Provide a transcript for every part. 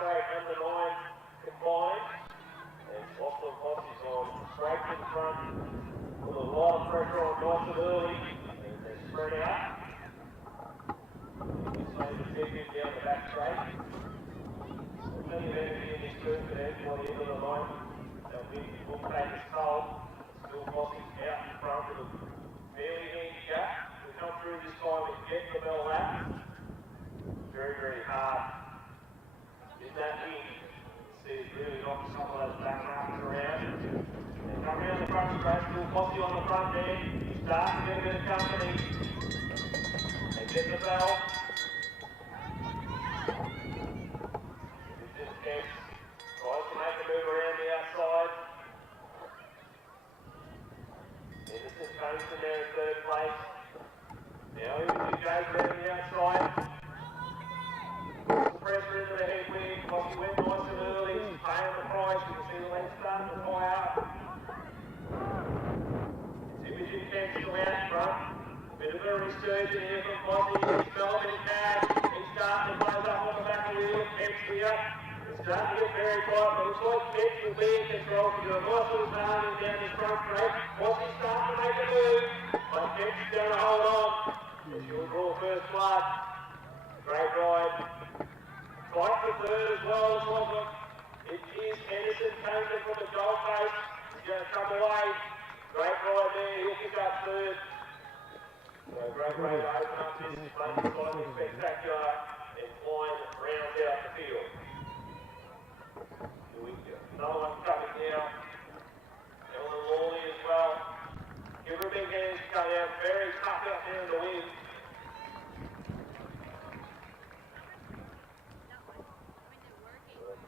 straight and the 9 combined. And Lachlan Moss is on straight to the front. Put a lot of pressure on nice and early. And they spread out. He's saying the big down the back straight. Plenty of energy in this turn for them by the end of the line. They'll take his toll. Still Mossy out in front of the fairly handicap. We come through this time and get the bell lap. Very, very hard. In that wing, see it really knocks some of those back markers around. And come around the front straight, still Mossy on the front there. Start to get a bit of company. They get the bell. Tries to make a move around the outside. Henderson comes in there in third place. Now here we go around the outside. Puts the pressure into the headwind. Mossy went nice and early. He's paying the price. You can see the legs starting to fly up. Imaging Camp still out in front. Bit of a resurgence here from Mossy. He's developing cash. He's starting to close up on the back of the wheel. Kemp's here. It's starting to get very tight, but looks like Kemp will be in control. He's got a nice little darling down his front straight. Mossy's starting to make a move, but Kemp's going to hold on. She'll draw first blood. Great ride. Tight for third as well. Looks like it is Henderson coming from the Gold Coast. He's going to come away. Great ride there. He'll pick up third. So great way to open up this Bundaberg Spectacular and flying rounds out the field. Here we go. Another one coming down. Ellen Lawley as well. Give her a big hand. She's coming out very tough out there in the wind.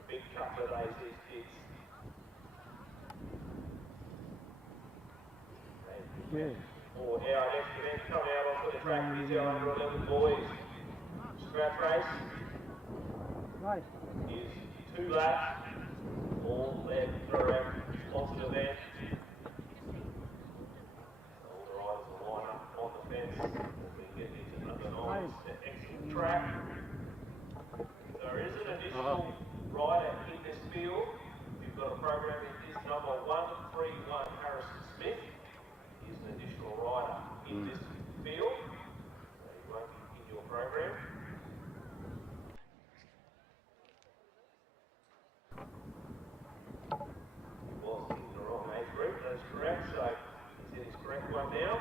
Big couple of days, these kids. Yeah. Our next event coming out onto the track is our under 11 boys. Scratch race. Right. Is 2 laps. All led throughout lots of events. All the riders will line up on the fence as we get into under 9's excellent track. There is an additional rider in this field. We've got a program in this number 131 Harrison Smith. Is an additional rider in this field. So you won't be in your program. He was in the wrong age group, that's correct, so he's in his correct one now.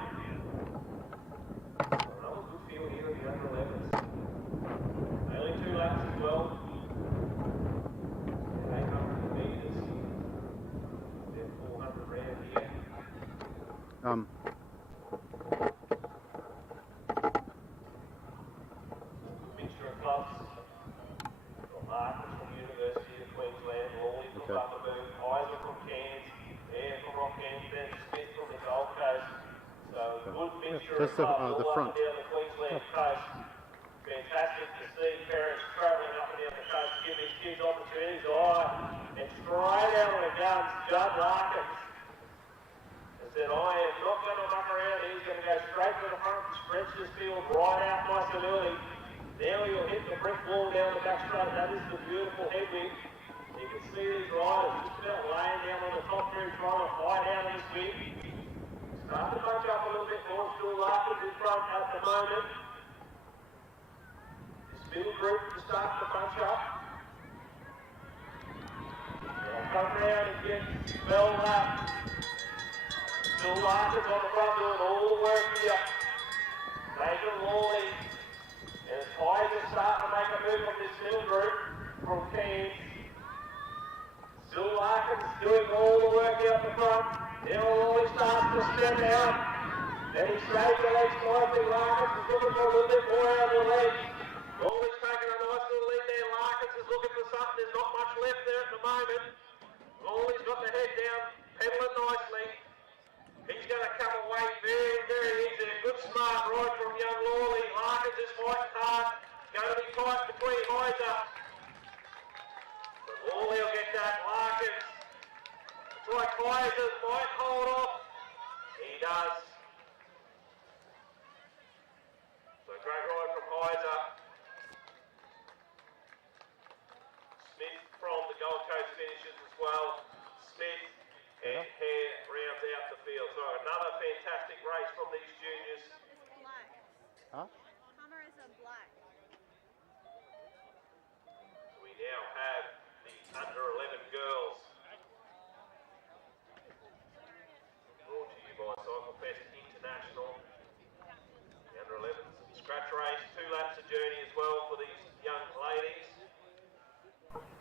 Another good field here in the under 11s. Only 2 laps as well. 800 metres. Then 400 round here. Mixture of clubs. Got Marcus from the University of Queensland, Lawley from Bundaberg, Isaac from Cairns, Air from Rockhampton, then Smith from the Gold Coast. So good mixture of clubs all up and down the Queensland coast. Fantastic to see parents travelling up and down the coast to give these kids opportunities. And straight out of the guns, Judd Larkins. Said, I am not going to muck around, he's going to go straight to the front and stretch this field right out nice and early. Now he'll hit the brick wall down the back straight. That is the beautiful headwind. You can see these riders just about laying down on the top there trying to fight out of this wind. Start to bunch up a little bit more, still Larkins in front at the moment. This middle group just starts to bunch up. They'll come around and get Bell up. Still Larkins on the front doing all the work here. Nathan Lawley and Ties are starting to make a move on this middle group from Cairns. Still Larkins doing all the work out the front. Now Lawley starts to step out. And he straightens the legs nicely. Larkins is looking for a little bit more out of the legs. Lawley's taking a nice little lead there. Larkins is looking for something. There's not much left there at the moment. Lawley's got the head down, pedaling nicely. He's going to come away very, very easy. A good smart ride from young Lawley. Larkins is fighting hard. Going to be tight between Heiser. But Lawley will get that. Larkins. It's like Heiser might hold off. He does. So great ride from Heiser. race from these juniors. It's black. Huh? Cameras are black. We now have the under 11 girls. Brought to you by Cycle Fest International. The under 11s scratch race, 2 laps of journey as well for these young ladies.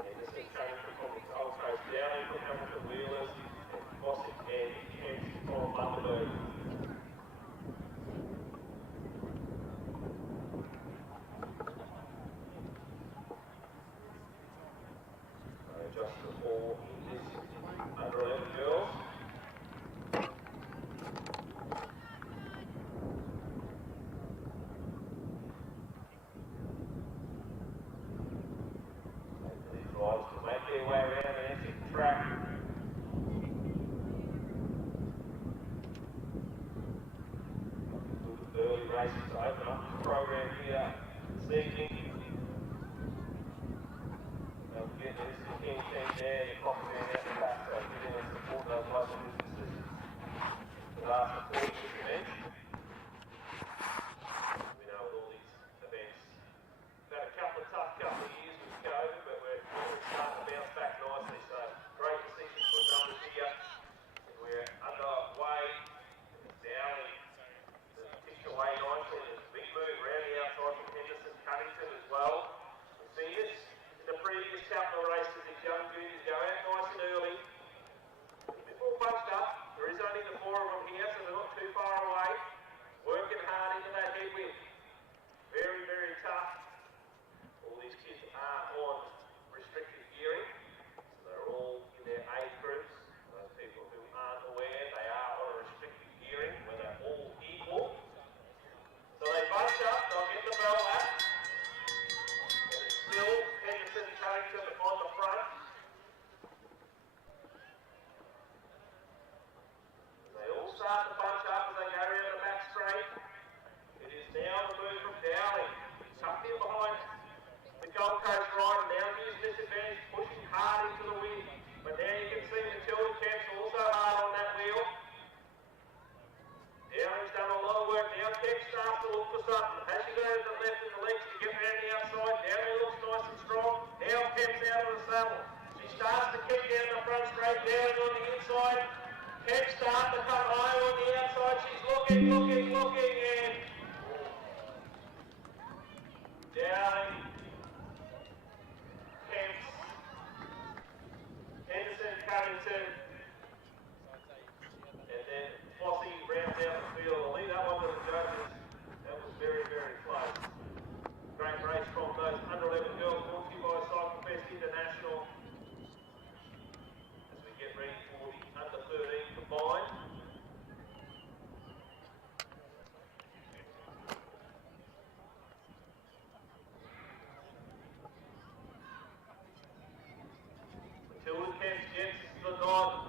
And this is coming from the Gold Coast Downey from Hamilton Wheelers and Fossick and Kent from Bundaberg. Just the 4 in this under 11 girls. Riders to make their way around and exit the track. Good early racing to open up the program here this evening. Don't forget there's the King team there, your coffee man out the back, so get in and support those local businesses. The last support this event. We know with all these events, we've had a couple of years with COVID, but we're starting to bounce back nicely, so great to see some good numbers here. And we're underway. Downey ticked away nicely. There's a big move around the outside from Henderson, Cunnington as well. The seniors in the previous couple of races, these young juniors go out nice and early. A bit more bunched up. There is only the 4 of them here, so they're not too far away. Working hard into that headwind. Very, very tough. All these kids are on restricted gearing, so they're all in their age groups. Those people who aren't aware, they are on restricted gearing, where they're all equal. So they bunch up, they'll get the bell lap, and it's still Henderson and Cunnington on the front. They all start to bunch up as they go around the back straight. It is now the move from Downey. Tucked in behind the Gold Coast rider, now using this advantage, pushing hard into the wind. But now you can see the children camps also hard on that wheel. Downey's done a lot of work. Now Kemp starts to look for something. Has she got to the left and the legs to get around the outside? Downey looks nice and strong. Now Kemp's out of the saddle. She starts to kick down the front straight, Downey on the inside. Kemp starts to come high on the outside. She's looking, and Downey, Kemp, Henderson, Cunnington, and then Fossey rounds out the field. I'll leave that one to the judges. That was very, very close. Great race from those under 11 girls, brought to you by Cycle Fest International. As we get ready for the under 13 combined. Tilden Kemps, Jens is the dog.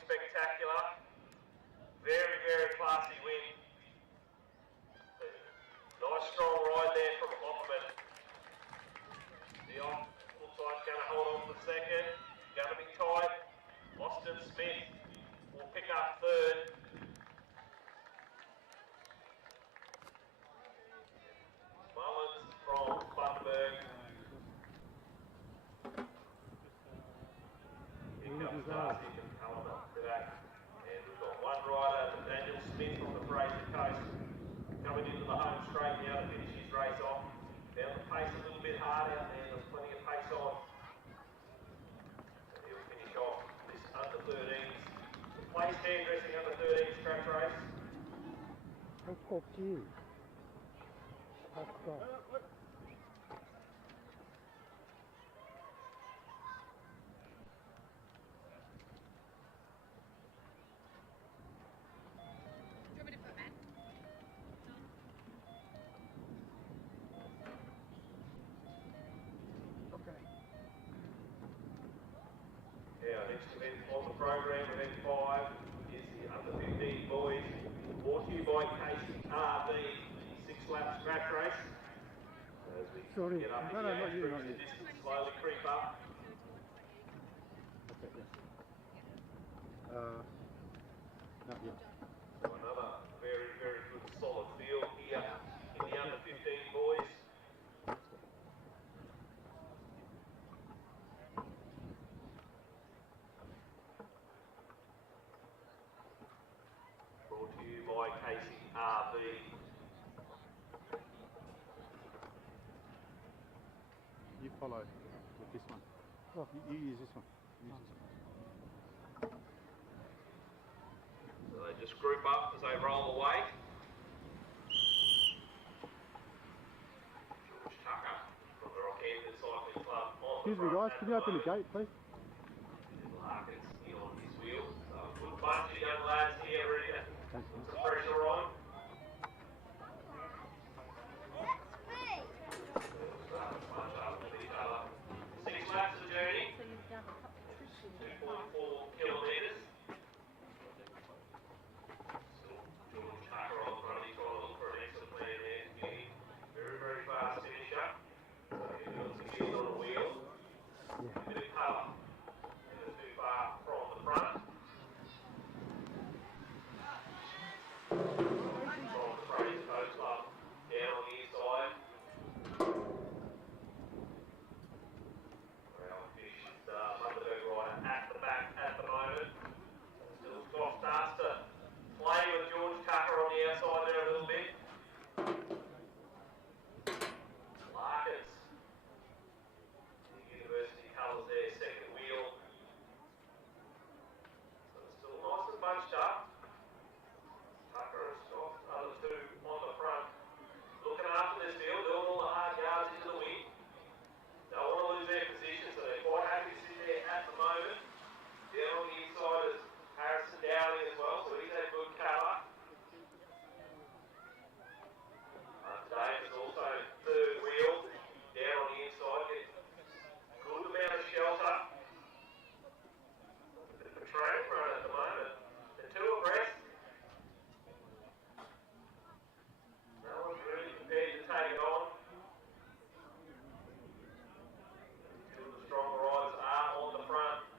Spectacular. Very, very classy win. Nice strong ride there from Hoffman. The off looks like going to hold on for second. Going to be tight. Austin Smith will pick up third. Mullins from Bundaberg. Here comes Darcy from Calendar to that. And we've got one rider, Daniel Smith from the Fraser Coast, coming into the home straight now to finish his race off. Found the pace a little bit hard out there, there's plenty of pace on. So he'll finish off this under 13s. The place hairdressing under 13s track race. 꺾었지. 아까. Our next event on the program, event 5, is the under 15 boys, brought to you by KCRB, 6 lap scratch race. So as we get up in the age groups, the distance slowly creep up. Not yet. So another very, very good solid field here in the under 15 boys. Brought to you by KCRB. You follow with this one. Oh, you use this one. Use this one. So they just group up as they roll away. George Tucker from the Rockhampton Cycling Club. Excuse me guys, can you open the gate please? Larkins here on his wheel. So a good bunch of young lads here ready to put some pressure on. Bunch up with each other. 6 laps of the journey. 2.4 kilometres. George Tucker on the front, he's trying to look for an excellent plan there to get him. Very, very fast finisher. So he's got some gears on the wheel. A bit of cover. Never too far from the front. From the Fraser Coast Club down on the inside. Well, finished Bundaberg rider at the back at the moment. Still Scott starts to play with George Tucker on the outside there a little bit. Larkins. The University colours there, second wheel. So it's still nice and bunched up. Tucker and Scott, other two on the front. Looking after this field, doing all the hard yards into the wind. Don't want to lose their position, so they're quite happy to sit there at the moment. Down on the inside is Harrison Dowling as well, so he's had good cover. Davis also third wheel, down on the inside, get good amount of shelter. A bit of a train run at the moment. The two abreast. No one's really prepared to take it on. Two of the stronger riders are on the front.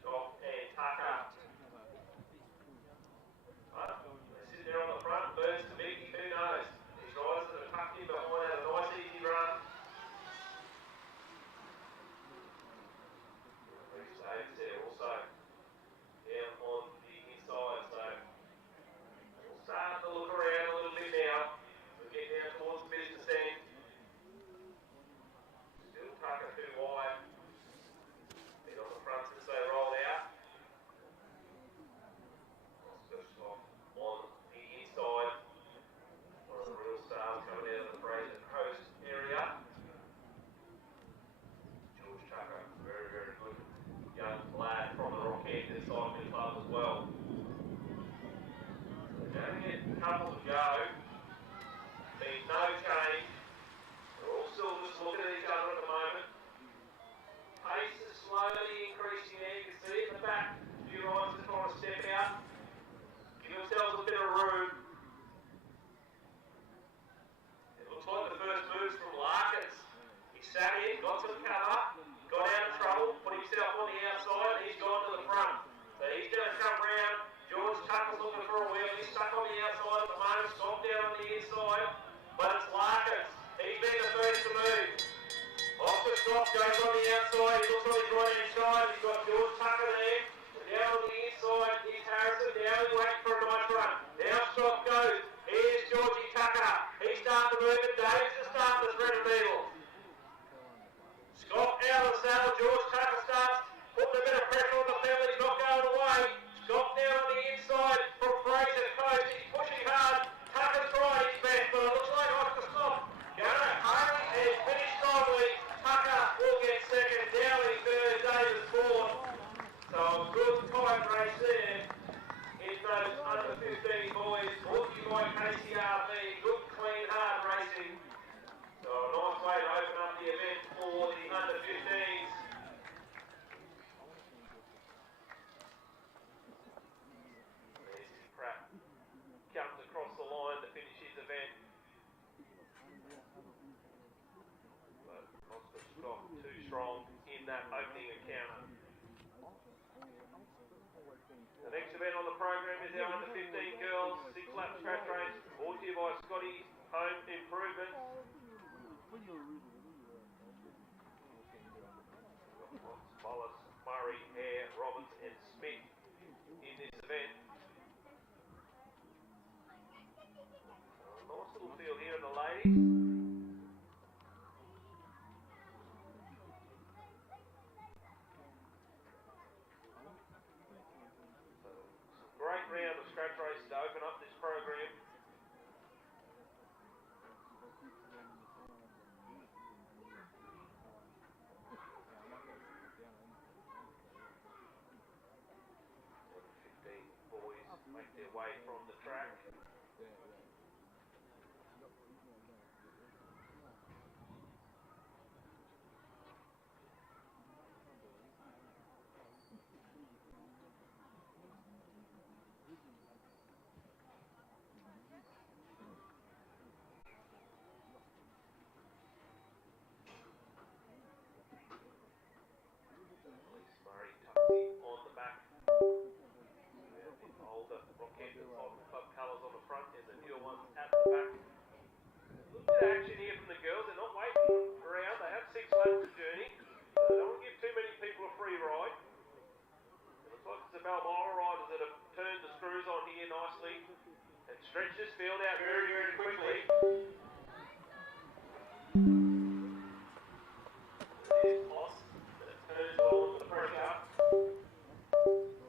Scott and Tucker. They sit there on the front, Burns to Mickey, who knows? These riders that are tucked in behind have a nice easy run. Very safe there also. Down on the inside, so we'll start to look around a little bit now. We'll get down towards the business end. Still Tucker too wide. Been on the front since they rolled out. Just off on the inside. One of the real stars coming out of the Fraser Coast area. George Tucker, very, very good young lad from the Rockhampton Cycling Club as well. So only get a couple to go. Been no change. They're all still just looking at each other at the moment. Pace is slowly increasing there. You can see at the back, a few riders Scott goes on the outside. He looks on his right hand side. He's got George Tucker there. And now on the inside is Harrison. Now he's waiting for a nice run. Now Scott goes. Here's Georgie Tucker. He's starting to move it. Davis is starting to thread a needle. Scott out of the saddle. George Tucker starts putting a bit of pressure on the field. He's not going away. Scott now on the inside from Fraser Coast. He's pushing hard. Tucker's tried his best, but it looks like Oscar Scott. Gonna hurry and finish strongly. Tucker will get second. Dowling third. Davis fourth. So a good tight race there. It's those under 15 boys. Brought to you by KCRB. Good, clean, hard racing. So a nice way to open up the event for the under 15s. There's Pratt. Comes across the line to finish his event. But Oscar Scott too strong in that opening encounter. The next event on the program is our under 15 girls 6-lap scratch race, brought to you by Scotty's Home Improvements. Wallace, Murray, Hare, Roberts and Smith in this event. Nice little field here in the ladies. Great round of scratch races to open up this program. Boys make their way from the track. Murray Tuxie on the back. Older Rockhampton Cycle Club colours on the front and the newer ones at the back. A little bit of action here from the girls. They're not waiting around. They have 6 laps to journey. So they don't want to give too many people a free ride. It looks like it's the Balmoral riders that have turned the screws on here nicely and stretched this field out very, very quickly. There's Moss that turns on the pressure.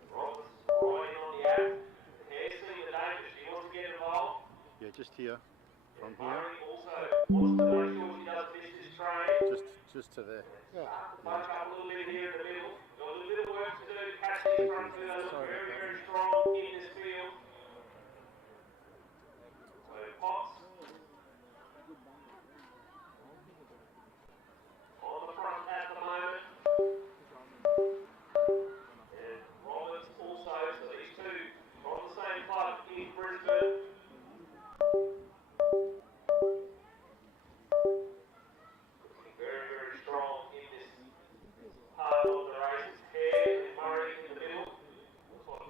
Roberts riding on the app. Hare's seen the danger. She wants to get involved. Yeah, just here. From here. Murray also wants to make sure he does finish his train. Just to there. Start to poke up a little bit here in the middle. Got a little bit of work to do to catch these front two. They look very, very strong in this field. So Potts on the front at the moment. And Roberts also, so these two from the same club in Brisbane. Looking very, very strong in this part of the race. Hare and Murray in the middle. Looks like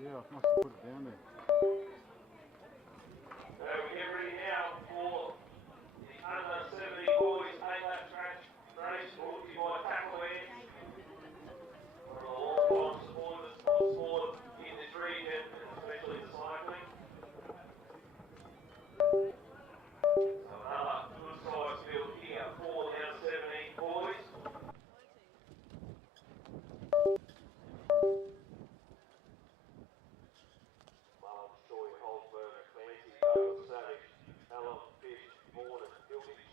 Yeah, I must have put it down there. So we get ready now for the under 70 boys 8-lap race brought to you by Tackle Hands. One of the long-time supporters of sport in this region, and especially the cycling. So another good size field here for the under 17 boys. Marlon, Joy, Holzberg, Clancy, Douglas, Savage, Allen, Fish, Vaughan, and Hilditch.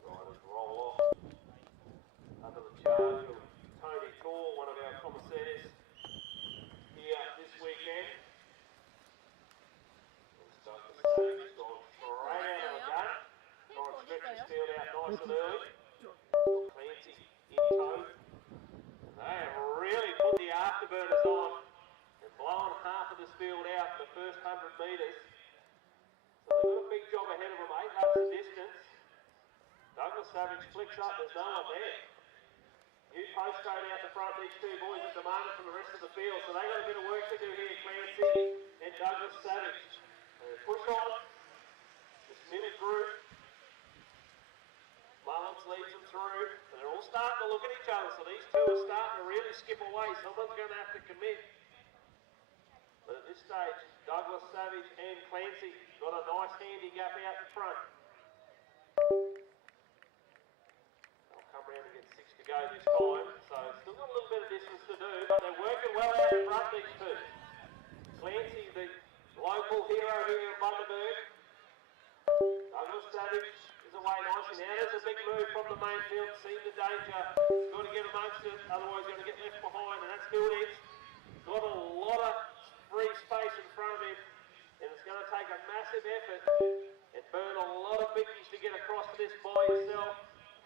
Riders roll off under the charge of Tony Thor, one of our commissaires here this weekend. Douglas Savage gone straight out of the gun. Trying to stretch his field out nice and early. Clancy in tow. And they have really put the afterburners on and blown half of this field out the first 100 metres. So they've got a big job ahead of them, 8 laps of distance. Douglas Savage flicks up, there's no one there. New postcode out the front, these two boys at the moment from the rest of the field. So they've got a bit of work to do here, Clancy and Douglas Savage. Push on, this middle group. Mullins leads them through. They're all starting to look at each other, so these two are starting to really skip away. Someone's going to have to commit. But at this stage, Douglas Savage and Clancy got a nice handicap out in front. They'll come around and get 6 to go this time, so still got a little bit of distance to do, but they're working well out in front, these two. Clancy, the local hero here in Bundaberg. Douglas Savage is away nicely. Now there's a big move from the main field, seen the danger. He's got to get amongst it, otherwise he's going to get left behind, and that's Hilditch. Got a lot of free space in front of him, and it's going to take a massive effort and burn a lot of bickies to get across to this by yourself.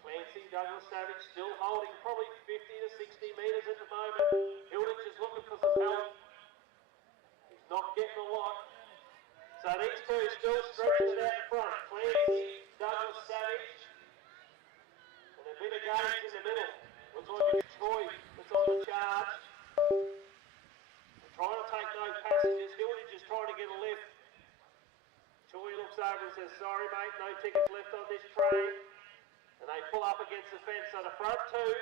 Clancy, Douglas Savage still holding probably 50 to 60 metres at the moment. Hilditch is looking for some help. He's not getting a lot. So these two still stretching it out in front. Clancy, Douglas Savage, and a bit of games in the middle. Looks like it's Troy that's on the charge. They're trying to take no passengers. Hilditch is trying to get a lift. Troy looks over and says, sorry mate, no tickets left on this train. And they pull up against the fence. So the front two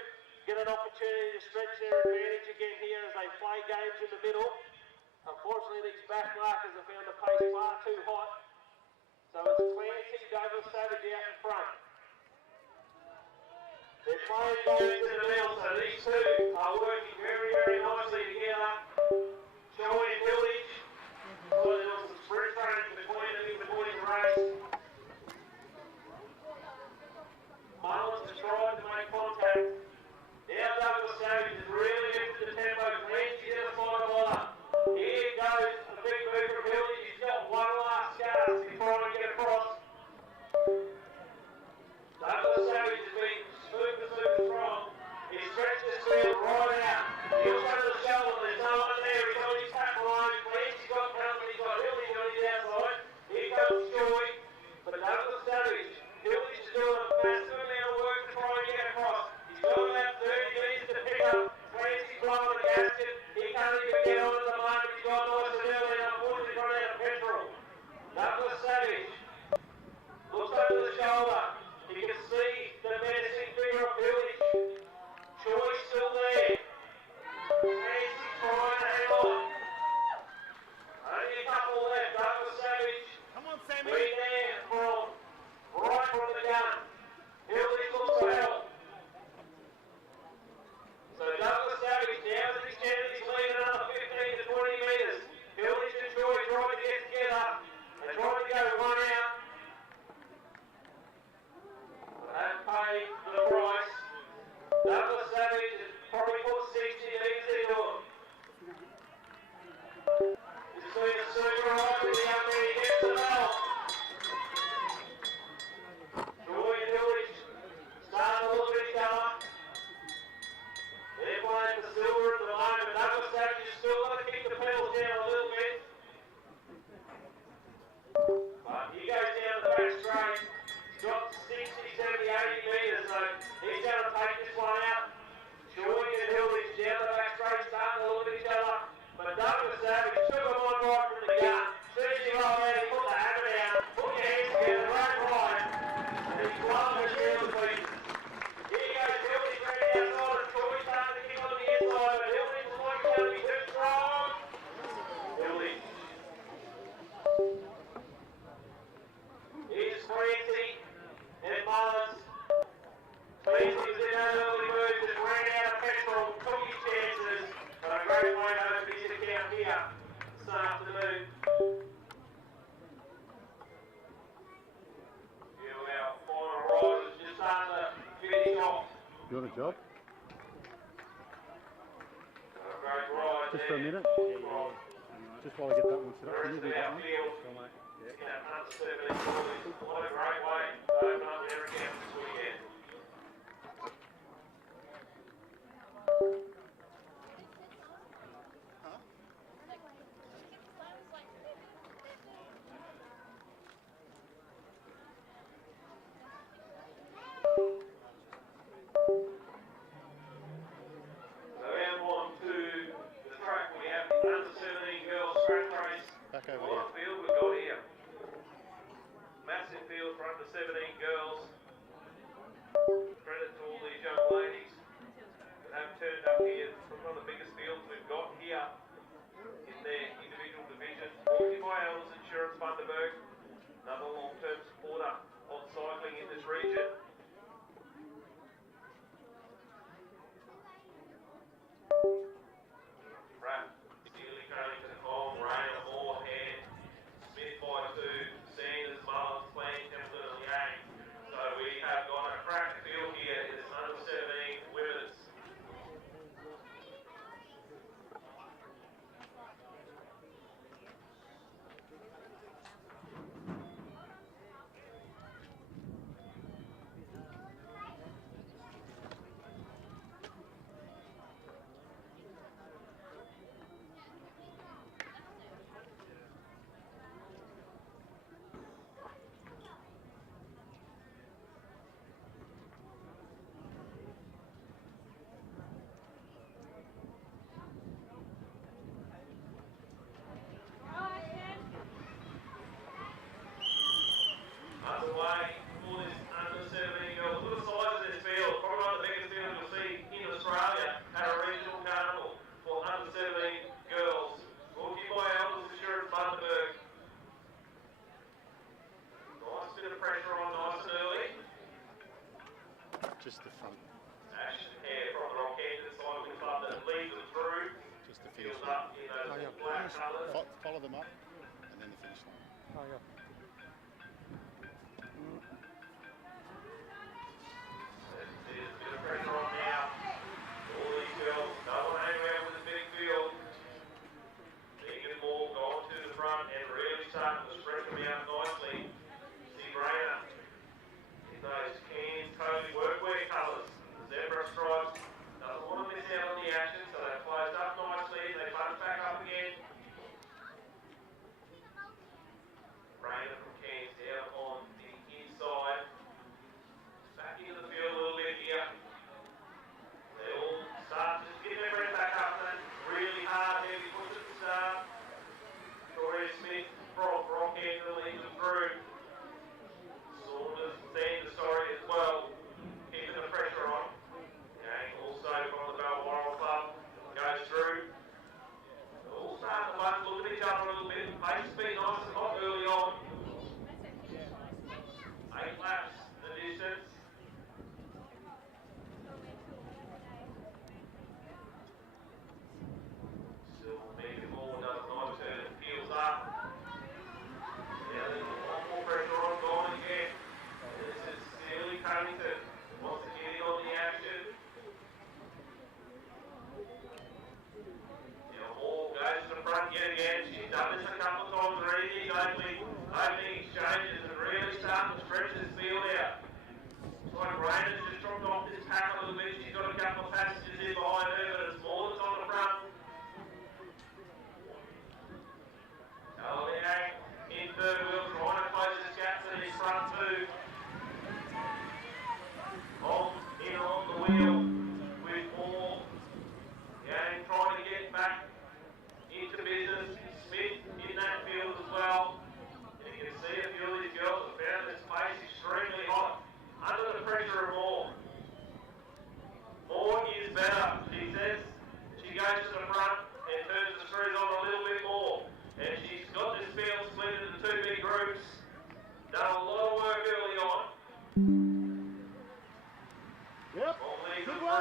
get an opportunity to stretch their advantage again here as they play games in the middle. Unfortunately, these back markers have found the pace far too hot. So it's Clancy, Douglas Savage out in front. They're playing games in the middle, so these two are working very, very nicely together. Joey and Hilditch. So there was some sprint training between them in between the race. Mullins has tried to make contact. Now Douglas Savage has really lifted the tempo. Clancy's in the final line. Here goes a big move from Hilditch. He's got one last gasp before he get across. Douglas Savage has been super strong. He stretched his field right out. He'll go to the shoulder. There's no one there. He's on his back line. Clancy's got company. He's got Hilditch on his outside. Here comes Joy. But Douglas Savage, Hilditch is doing a massive amount of work to try and get across. He's got about 30 metres to pick up. Clancy's blowing the gasket. He can't even get on at the moment. He's got nice and early and unfortunately run out of petrol. Douglas Savage looks over the shoulder. You can see the menacing figure of Hilditch. Troy's still there. Clancy's trying to hang on. Only a couple left. Douglas Savage. Come on, Sammy. Lead there. You want a job? Great ride Just for a there. minute? Just while I get that one set up. Can you do that one? In that under 17 boys, what a great way to open up their account this weekend. So round one to the track, we have the under 17 girls scratch race. Back over What here. field we've got here? Massive field for under 17 girls. Credit to all these young ladies that have turned up here from one of the biggest fields we've got here in their individual division. 40 by Elders Insurance Bundaberg, another long-term supporter of cycling in this region. Pratt, Steely, Carrington, Home, Rayner, Moorhead, Smith by 2, Sanders, Mullins, Plain, Templeton and Yang. So we have got a crack field here in this under 17 women's. Underway for this under 17 girls. Look at the size of this field. Probably one of the biggest fields you'll see in Australia at a regional carnival for under 17 girls. Brought to you by Elders Insurance Bundaberg. Nice bit of pressure on, nice and early. Just the front. Action here from the Rockhampton Cycling Club that leads them through. Just the Fields finish line. up in those black colours. Follow them up and then the finish line. Oh, yeah. There's a bit of pressure on now. All these girls, no one anywhere with a big field. Megan Moore going to the front and really starting to spread them out nicely. See Rayner in those Cairns Totally Workwear colours. The zebra stripes. Doesn't want to miss out on the action, so they closed up nicely. They punch back up again. Rayner from Cairns down on the inside. Back into the field a little bit here. They all start to just get their breath back up and really hard, heavy push at the start. Victoria Smith from Rockhampton leads them through. Saunders and Sanders, sorry, as well, keeping the pressure on. And also from the Balmoral Club goes through. They're all starting to bunch, look at each other a little bit. Pace has been nice and hot early on. 8 laps the distance. Still Megan Moore does a nice turn and peels up. Now there's a lot more pressure on going again. This is Steely Cunnington. Wants to get in on the action. Now Moore goes to the front yet again. She's done this a couple of times already. Opening exchanges and really starting to stretch this field out. It's like Rayner's just dropped off this pack a little bit. She's got a couple of passengers in behind her, but it's more that's on the front. Elimination in third wheel, trying to close this gap to his front two. In on the wheel with Moore. Again, trying to get back into business. Smith in that field as well. And you can see a few of these girls have found this pace extremely hot. Under the pressure of Moore. Moore is better, she says. She goes to the front and turns the screws on a little bit more. And she's got this field split into two big groups. Done a lot of work early on. Yep. All these Good are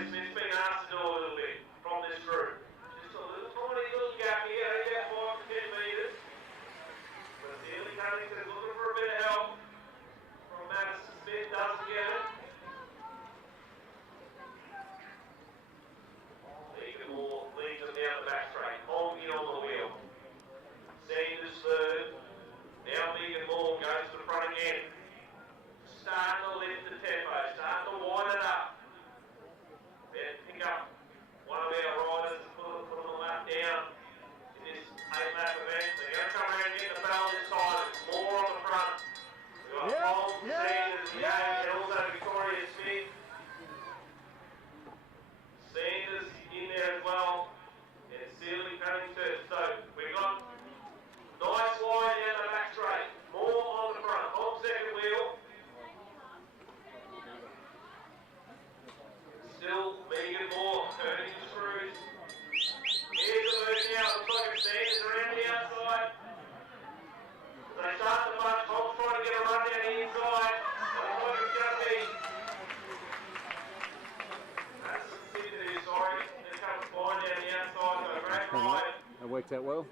Victoria Smith's been asked to do a little bit from this group. Just a little tiny little gap here, about 5 to 10 metres. But Sealy Cunnington's looking for a bit of help from Madison Smith, doesn't get it. Leaking Moore leads them down the back straight, Holmby on the wheel. Sanders third. Now Megan Moore goes to the front again. Starting to lift the tempo, starting to wind it up. Then pick up one of our riders and put them on the lap down in this 8-lap event. They're going to come around and get the bell this time. It's more on the front. We've got Holmes, Sanders, Young, and also Victoria Smith. Sanders in there as well. And Sealy coming third. So we've got nice line down the back straight. More on the front. On second wheel. Still Megan Moore turning the screws. Here's the move now. Looks like it's Sanders around the outside. They start the bunch. Holmes trying to get a run down the inside. Looks like it's going to be. That's Sydney, sorry. There comes flying down the outside. So great ride. That worked out well.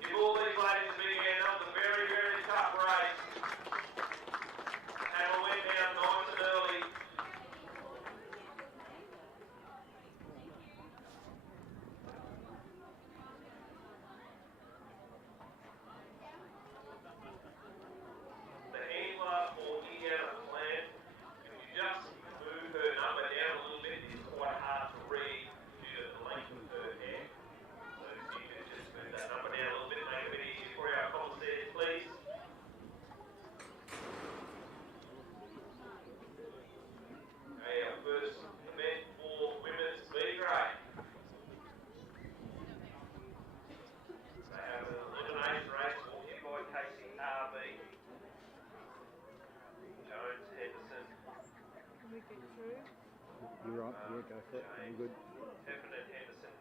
Give all these ladies a big hand. That was a very, very tough race. Hammer went down nice and early. The handler for Indiana Plan, if you just move her number down a little bit, it's quite hard to read due to the length of her hair. So if you can just move that number down a little bit, make it a bit easier for our commentators, please. Okay, our first event for women's B grade. They have an elimination race walking by Casey RB. Jones, Henderson, Can we get through? You're right. Yeah, go for it. You're good. Tiffin and Henderson.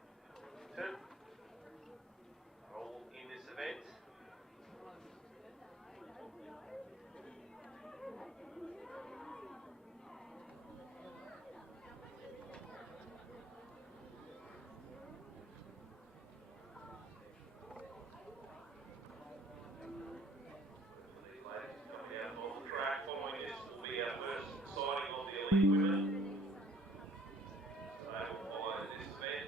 All in this event. These ladies coming out on the track. Following this will be our first sighting of the elite women. So they will follow this event.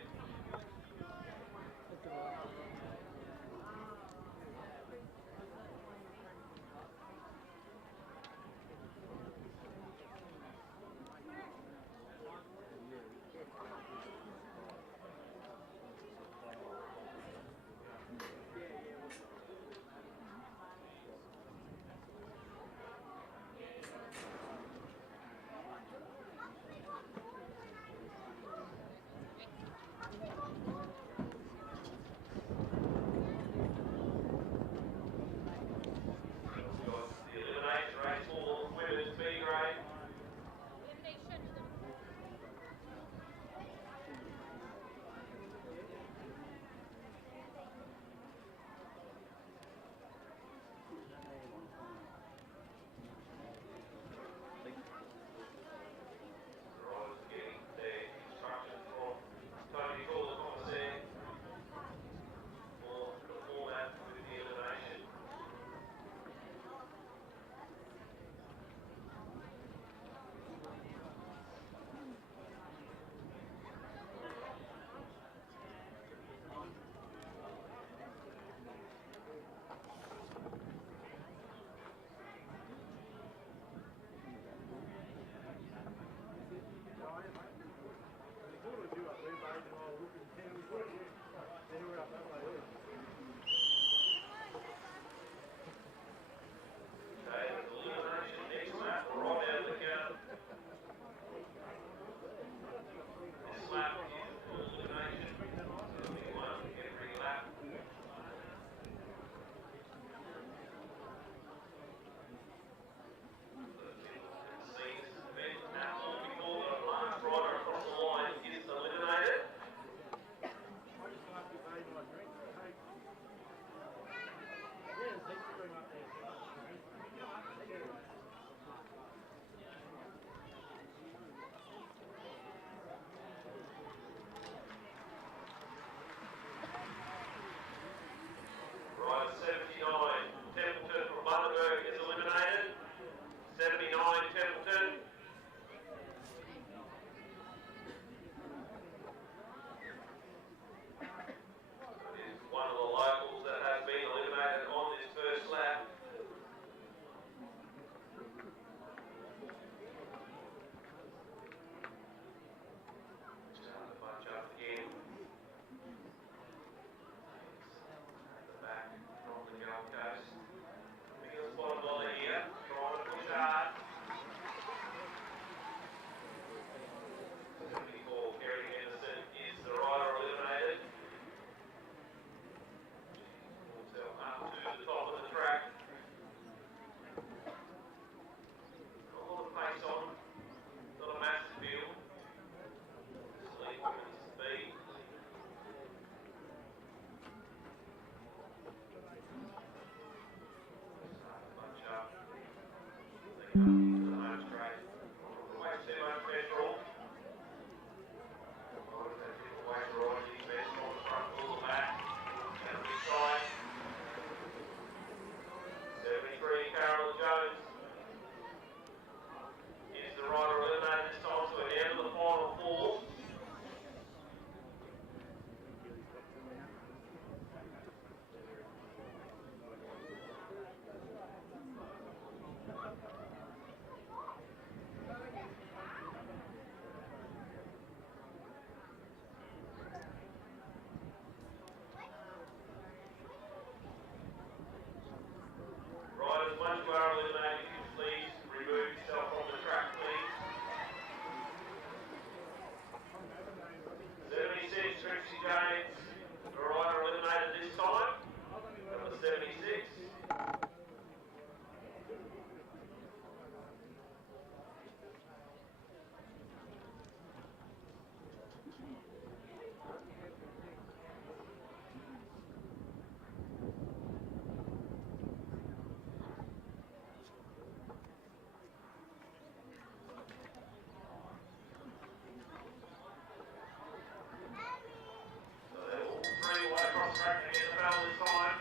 straight to the bell this time.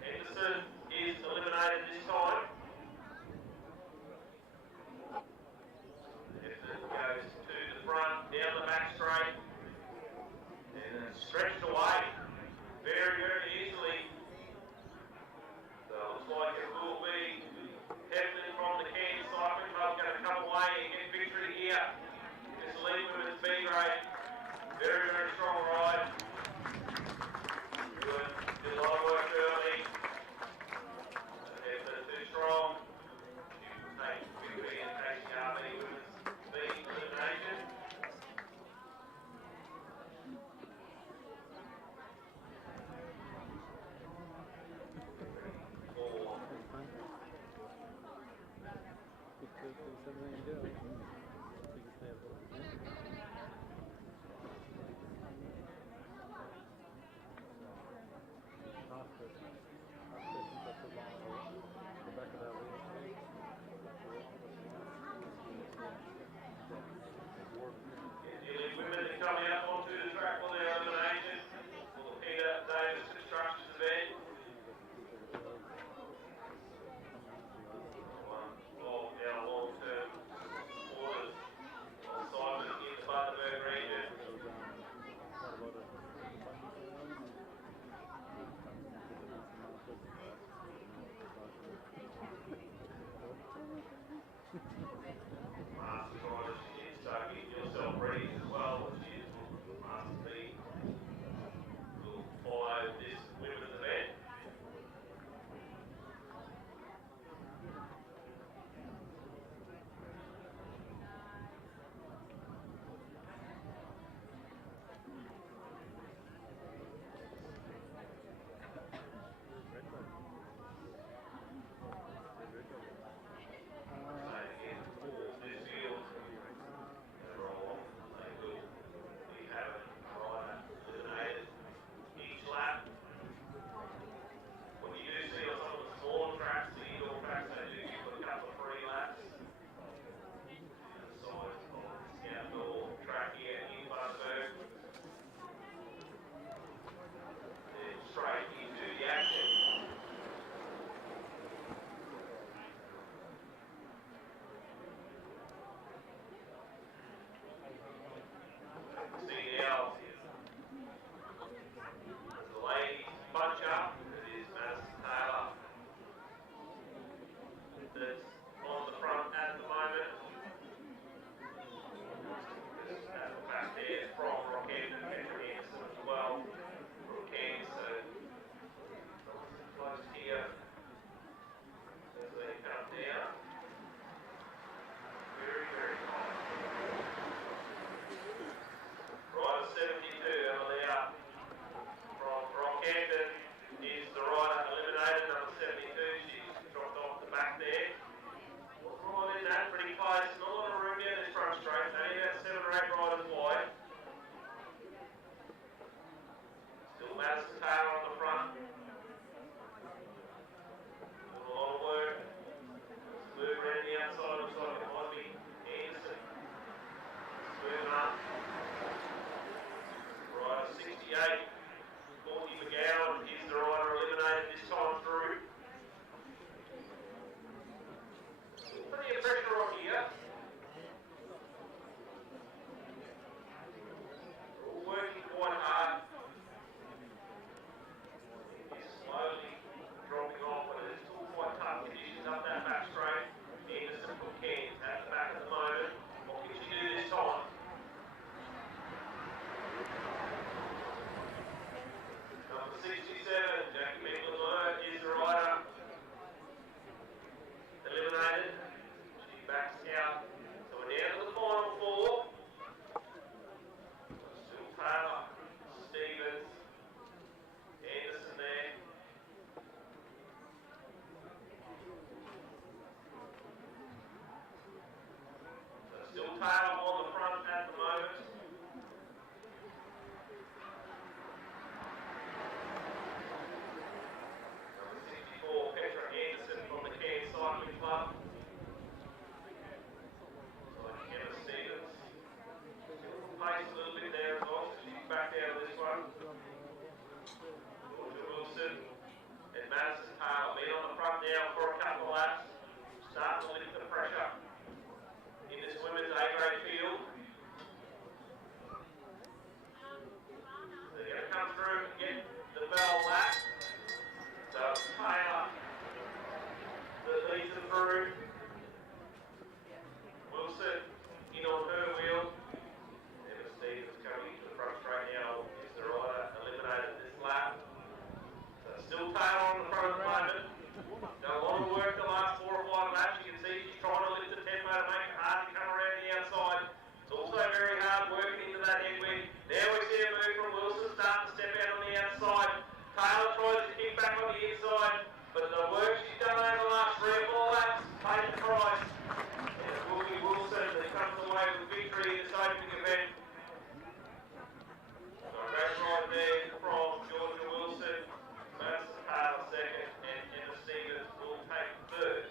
Henderson is eliminated this time. Henderson goes to the front, down the back straight, and then stretched away very, very easily. So it looks like it will be heavily from the Cairns Cycling Club going to come away and get victory here. This elite women's B grade. Very, very strong ride. make it hard to come around the outside. It's also very hard working into that headwind. Now we see a move from Wilson starting to step out on the outside. Taylor tries to kick back on the inside, but the work she's done over the last 3 or 4 laps paid the price. And it's Wilkie Wilson that comes away with victory in this opening event. So a great ride there from Georgia Wilson. Madison Taylor second, and Emma Stevens will take third.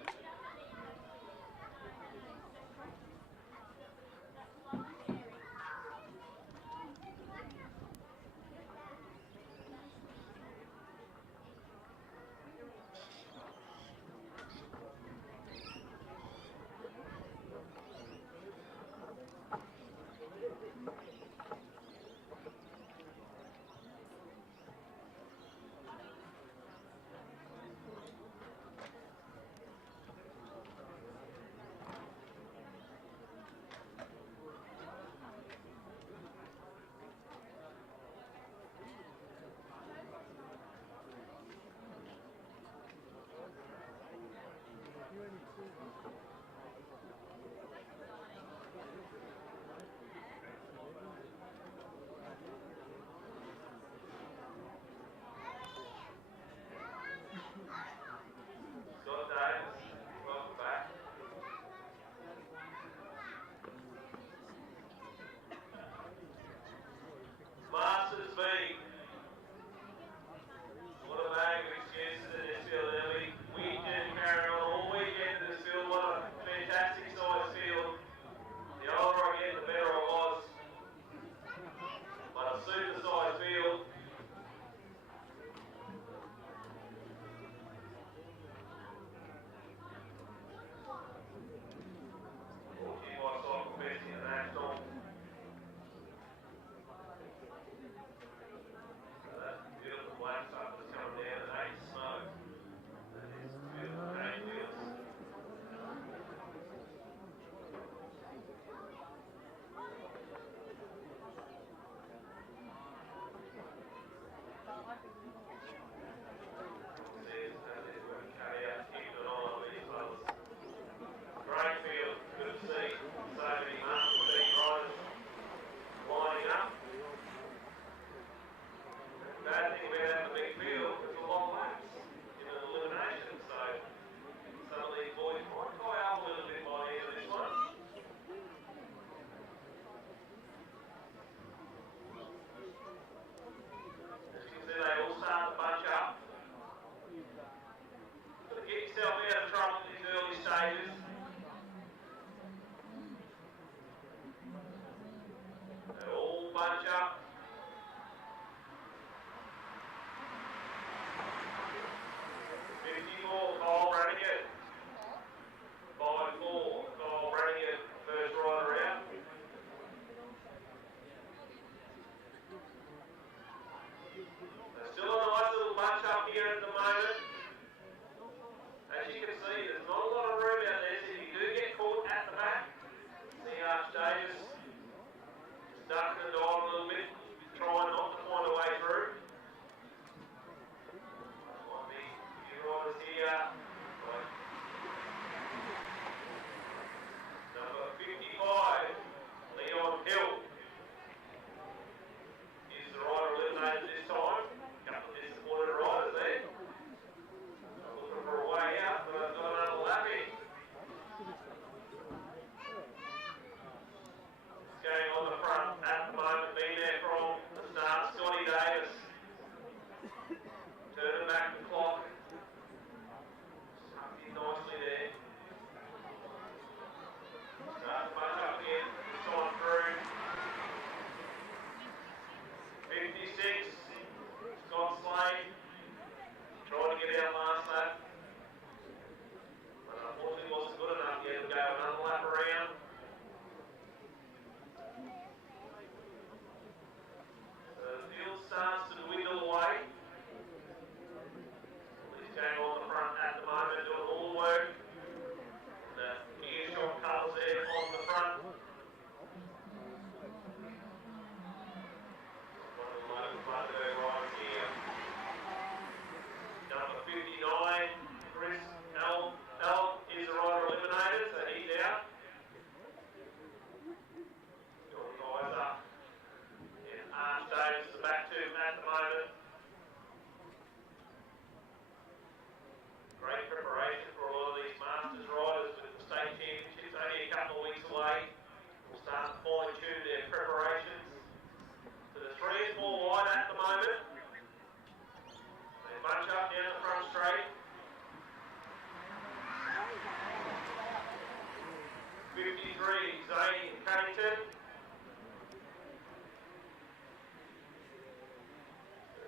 Zane Cunnington.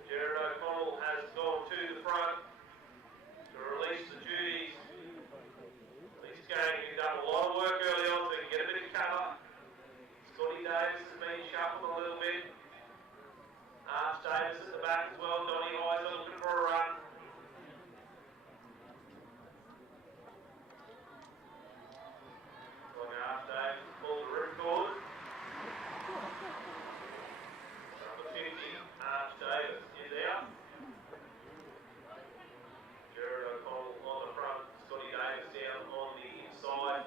Jared O'Connell has gone to the front to release the duties. He's done a lot of work early on, so he can get a bit of cover. Scotty Davis has been shuffled a little bit. Arch Davis at the back as well. Donnie Heiser looking for a run. Arch Davis pulled the ripcord. Number 50, Arch Davis is out. Jared O'Connell on the front. Scotty Davis down on the inside.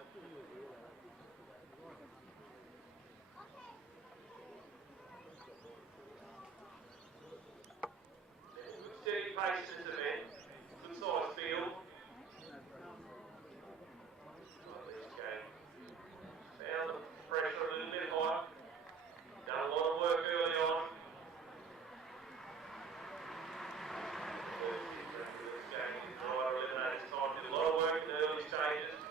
Steady pace in this event, good size field. Found the pressure a little bit high. Done a lot of work early on. Driver eliminated time, did a lot of work in the early stages.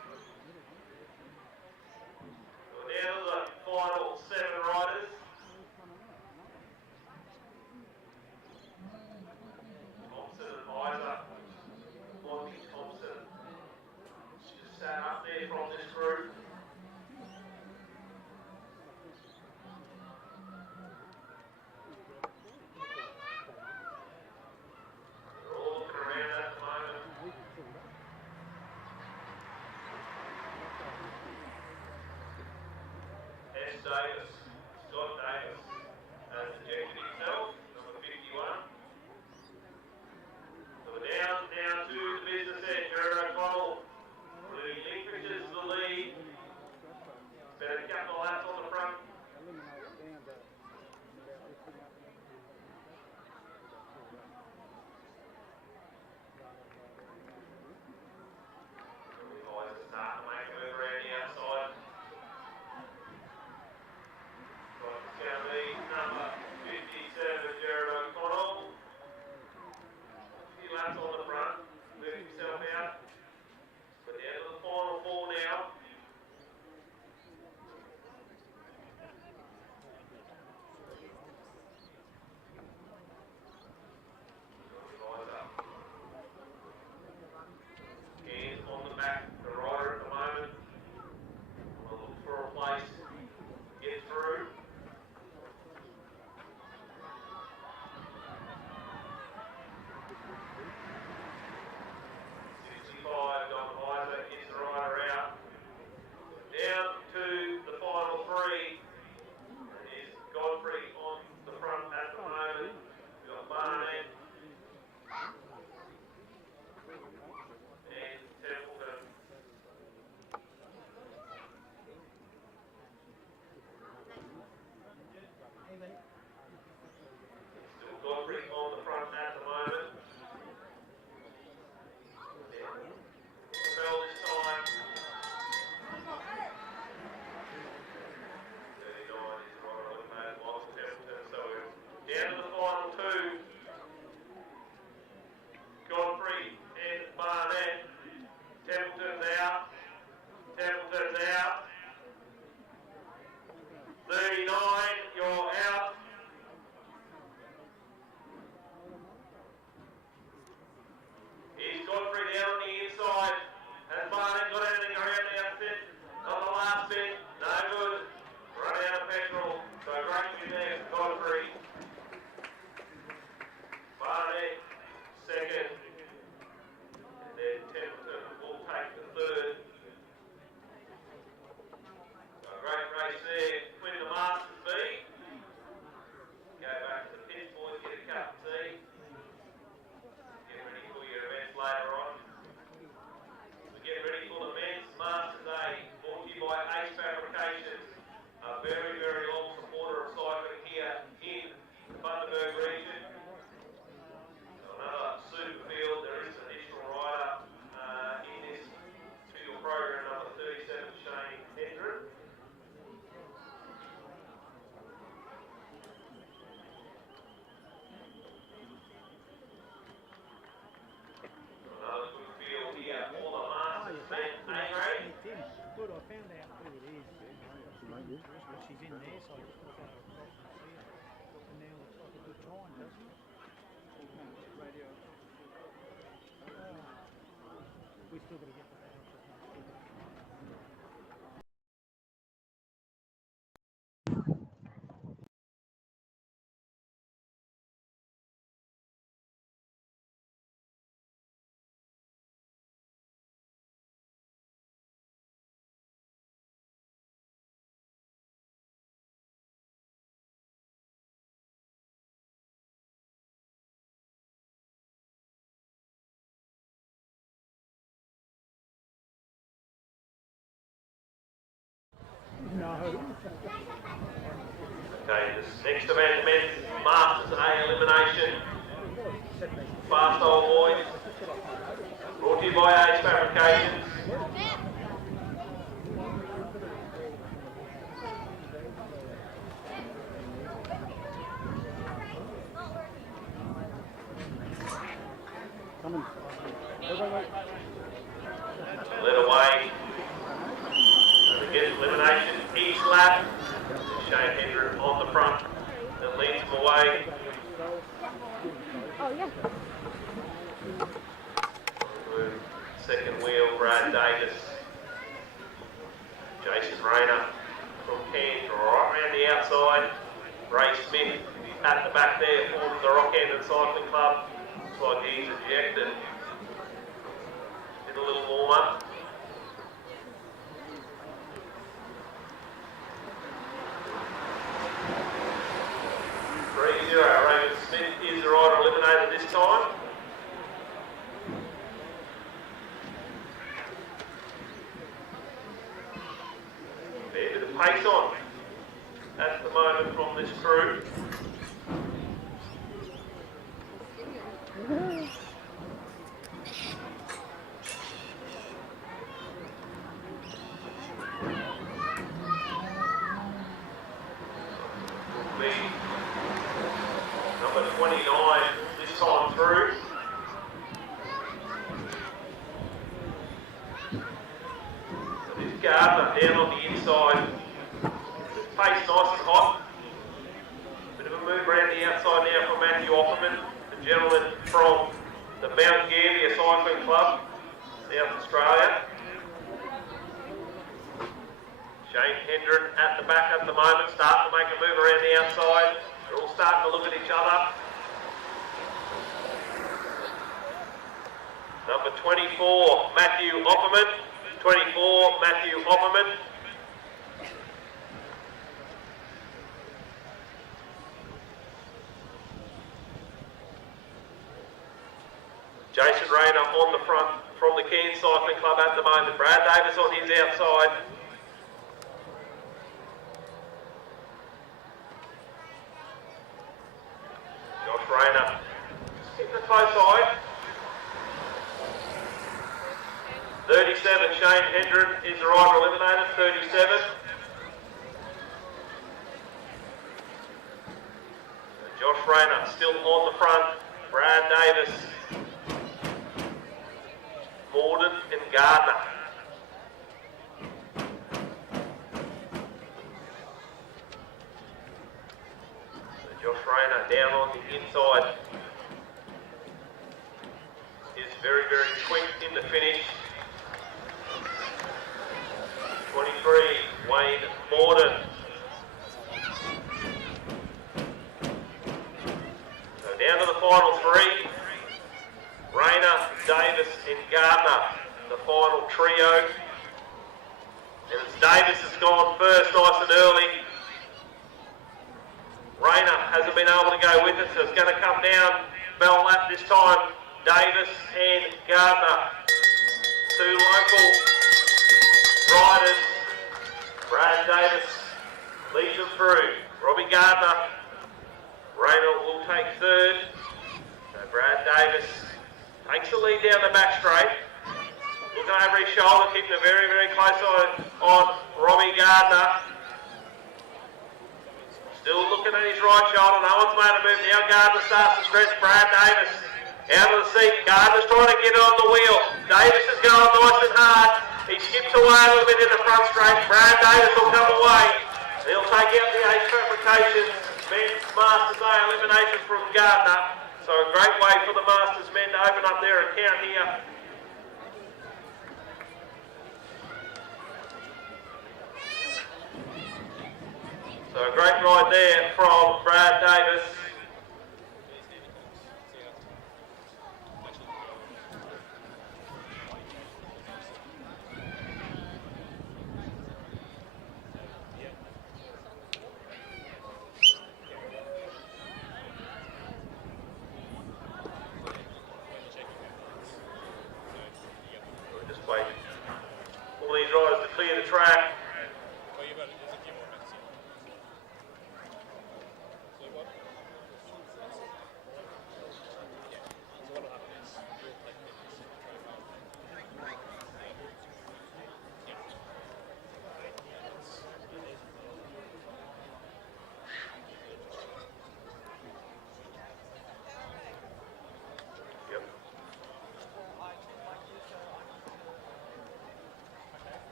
We're down to the final 7 riders. Thompson. She just sat up there from this group. They're all looking around at the moment. S. Davis, Scott Davis, has ejected himself, number 51. So we're down now to the business end. Jared O'Connell relinquishes the lead. Spent a couple of laps on the front. Guys are starting to make a move around the outside. Right, it's going to be number 57, Jared O'Connell. Laps on the front, moving himself out. We're down to the final 4 now. Guys up. Hands on the back, the rider at the moment. We'll look for a place to get through. 65, Don Heiser gets the rider out. Down to the final 3. Is Godfrey on the front at the moment. We've got Barnett and Templeton. Still Godfrey on the front at the moment. Fell this time. 39 is the right eliminated loss of Templeton. So we're down to the final 2. Godfrey and Barnett. Templeton's out. Templeton's out. 39, you're out. He's Godfrey down on the inside. Has Barnett got anything around the outfit? On the last bit, no good. Run out of petrol. So racing there, Godfrey. Barnett, second. And then Templeton will take the 3rd. So a great race there. Win the Masters B. Go back to the pits, boys, get a cup of tea. Get ready for your events later on. We get ready for the men's Masters A, brought to you by Ace Fabrications, a very, very long supporter of cycling here in the Bundaberg region. Another super field, there is an additional rider in this field program, number 37, Shane Hendren. Another good field here for the Masters men A grade. Good, I found out who it is. She's in there, so I just look at her across and see her. And now looks like a good time, doesn't it? Radio. We still got to get the balance. No. Okay, this next event, men's Masters A Elimination. Fast Old Boys. Brought to you by Ace Fabrications. Come on. Led away. Again, elimination, each lap. Shane Hendren on the front that leads them away. Oh, yeah. Second wheel, Brad Davis. Jason Rayner from Cairns, right around the outside. Ray Smith at the back there for the Rockhampton Cycling Club. Looks like he's ejected. Did a little warm up. 3-0, Raymond Smith is the rider eliminated this time. Fair bit of pace on at the moment from this crew. Number 29 this time through. So this Gardner down on the inside. Pace nice and hot. Bit of a move around the outside now from Matthew Offerman, the gentleman from the Mount Gambier Cycling Club, South Australia. Shane Hendren at the back at the moment, starting to make a move around the outside. They're all starting to look at each other. Number 24, Matthew Opperman. 24, Matthew Opperman. Jason Rayner on the front from the Cairns Cycling Club at the moment. Brad Davis on his outside. Josh Rayner keeping a close eye. 37, Shane Hendren is the rider eliminated. 37. Josh Rayner still on the front. Brad Davis, Morden and Gardner. Josh Rayner down on the inside is very, very quick in the finish. 23, Wayne Morden. So down to the final three. Rayner, Davis and Gardner, the final trio. And it's Davis has gone first nice and early. Rayner hasn't been able to go with it, so it's going to come down bell lap this time. Davis and Gardner, two local riders. Brad Davis leads them through. Robbie Gardner, Rayner will take third. So Brad Davis takes the lead down the back straight. Looking over his shoulder, keeping a very, very close eye on Robbie Gardner. Still looking at his right shoulder. No one's made a move. Now Gardner starts to stretch. Brad Davis out of the seat. Gardner's trying to get it on the wheel. Davis is going nice and hard. He skips away a little bit in the front straight. Brad Davis will come away. He'll take out the Ace Fabrications men's Masters A elimination from Gardner. So a great way for the Masters men to open up their account here. So a great ride there from Brad Davis. Just wait. All these riders to clear the track.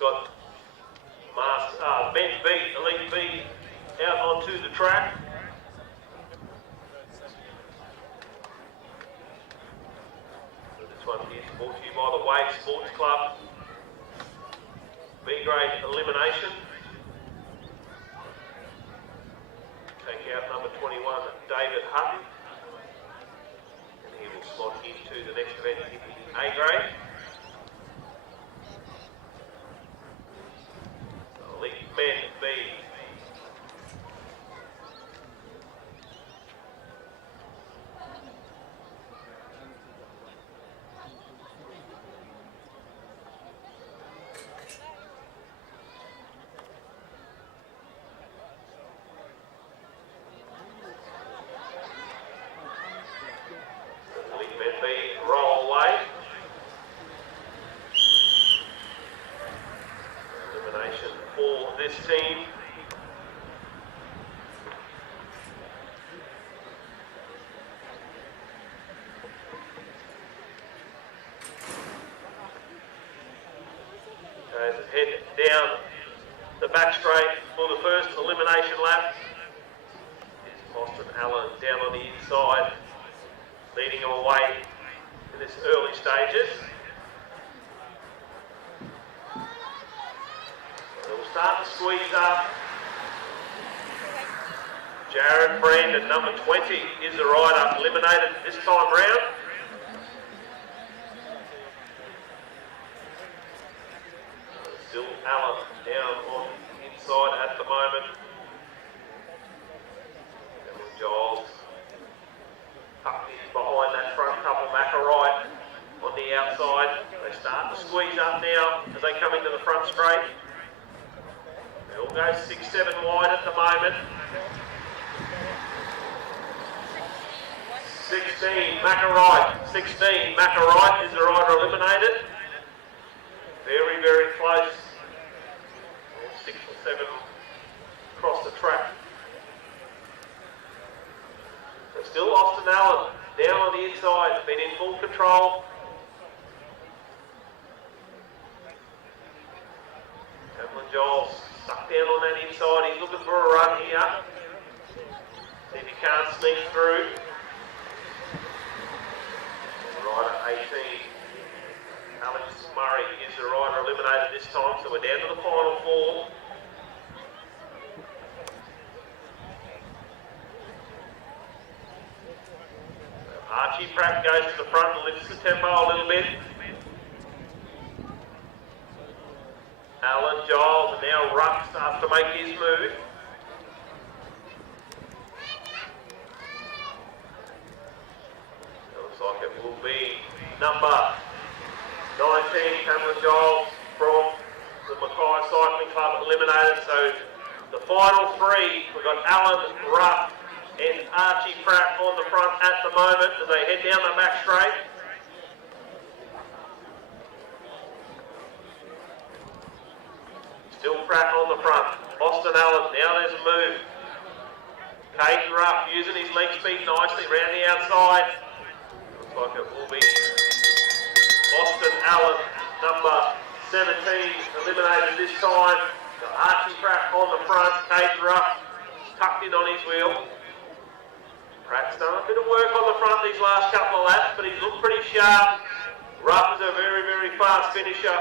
Got men's B, Elite B out onto the track. So this one here is brought to you by the Wave Sports Club. B grade elimination. Take out number 21, David Hutton. And he will slot into the next event in the A grade. Men B. Elite Men B roll away. Elimination for this team. As it head down the back straight for the first elimination lap. Is Austin Allen down on the inside, leading him away in this early stages. We'll start to squeeze up. Jared Brandon, number 20, is the rider eliminated this time round. Still Allen down on the inside at the moment. Giles tucked in behind that front couple, Macarite on the outside. They start to squeeze up now as they come into the front straight. They all go 6-7 wide at the moment. 16, Macarite. 16, Macarite is the rider eliminated. Very, very close. 6 or 7 across the track. So still Austin Allen down on the inside, been in full control. Hamlin Giles stuck down on that inside. He's looking for a run here. See if he can't sneak through. Rider 18. Alex Murray is the rider eliminated this time, so we're down to the final 4. Archie Pratt goes to the front and lifts the tempo a little bit. Alan Giles and now Ruck starts to make his move. Looks like it will be number 19, Cameron Giles from the Mackay Cycling Club eliminated. So the final 3, we've got Alan, Ruck and Archie Pratt on the front at the moment as they head down the back straight. Still Pratt on the front. Austin Allen, now there's a move. Caden Ruff using his leg speed nicely around the outside. Looks like it will be Austin Allen number 17 eliminated this time. Got Archie Pratt on the front, Caden Ruff tucked in on his wheel. Pratt's done a bit of work on the front these last couple of laps, but he's looked pretty sharp. Ruff is a very, very fast finisher.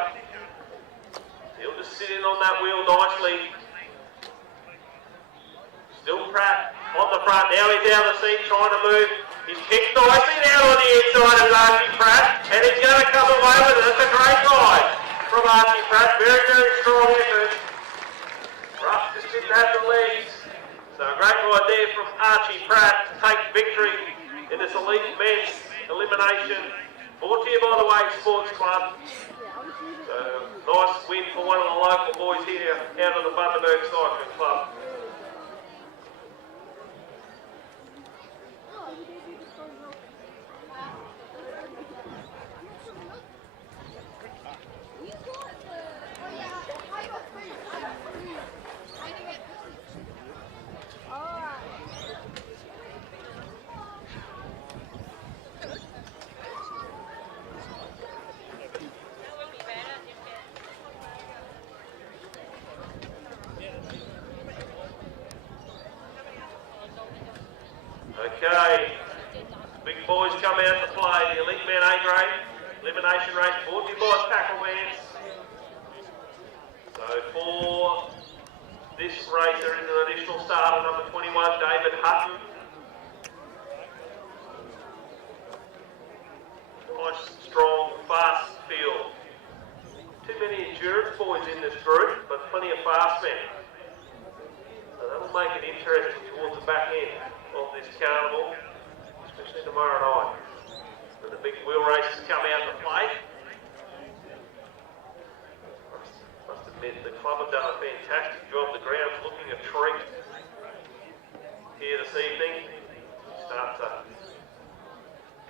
He'll just sit in on that wheel nicely. Still Pratt on the front. Now he's out of the seat trying to move. He's kicked nicely down on the inside of Archie Pratt, and he's going to come away with it. That's a great ride from Archie Pratt. Very, very strong effort. Ruff just didn't have the legs. So a great ride there from Archie Pratt to take victory in this elite men's elimination. Brought to you by the Wake Sports Club. So nice win for one of the local boys here out of the Bundaberg Cycling Club. Okay, big boys come out to play the Elite Man A grade elimination race brought to you by Tackle Vans. So for this race there is an additional starter, number 21, David Hutton. Nice, strong, fast field. Too many endurance boys in this group, but plenty of fast men. So that'll make it interesting towards the back end of this carnival, especially tomorrow night when the big wheel races come out to play. Must admit the club have done a fantastic job. The ground's looking a treat here this evening. Start to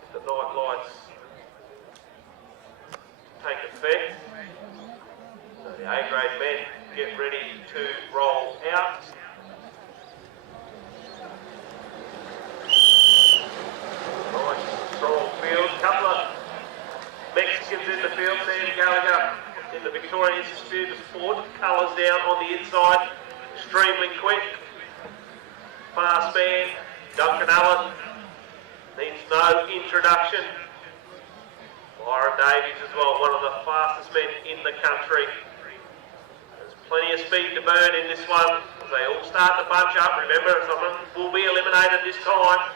get the night lights take effect. So the A grade men get ready to roll out. Nice, strong field. Couple of Mexicans in the field. Sam Gallagher in the Victoria Institute of Sport. Colours down on the inside. Extremely quick. Fast man. Duncan Allen needs no introduction. Byron Davies as well, one of the fastest men in the country. There's plenty of speed to burn in this one. They all start to bunch up. Remember, someone will be eliminated this time.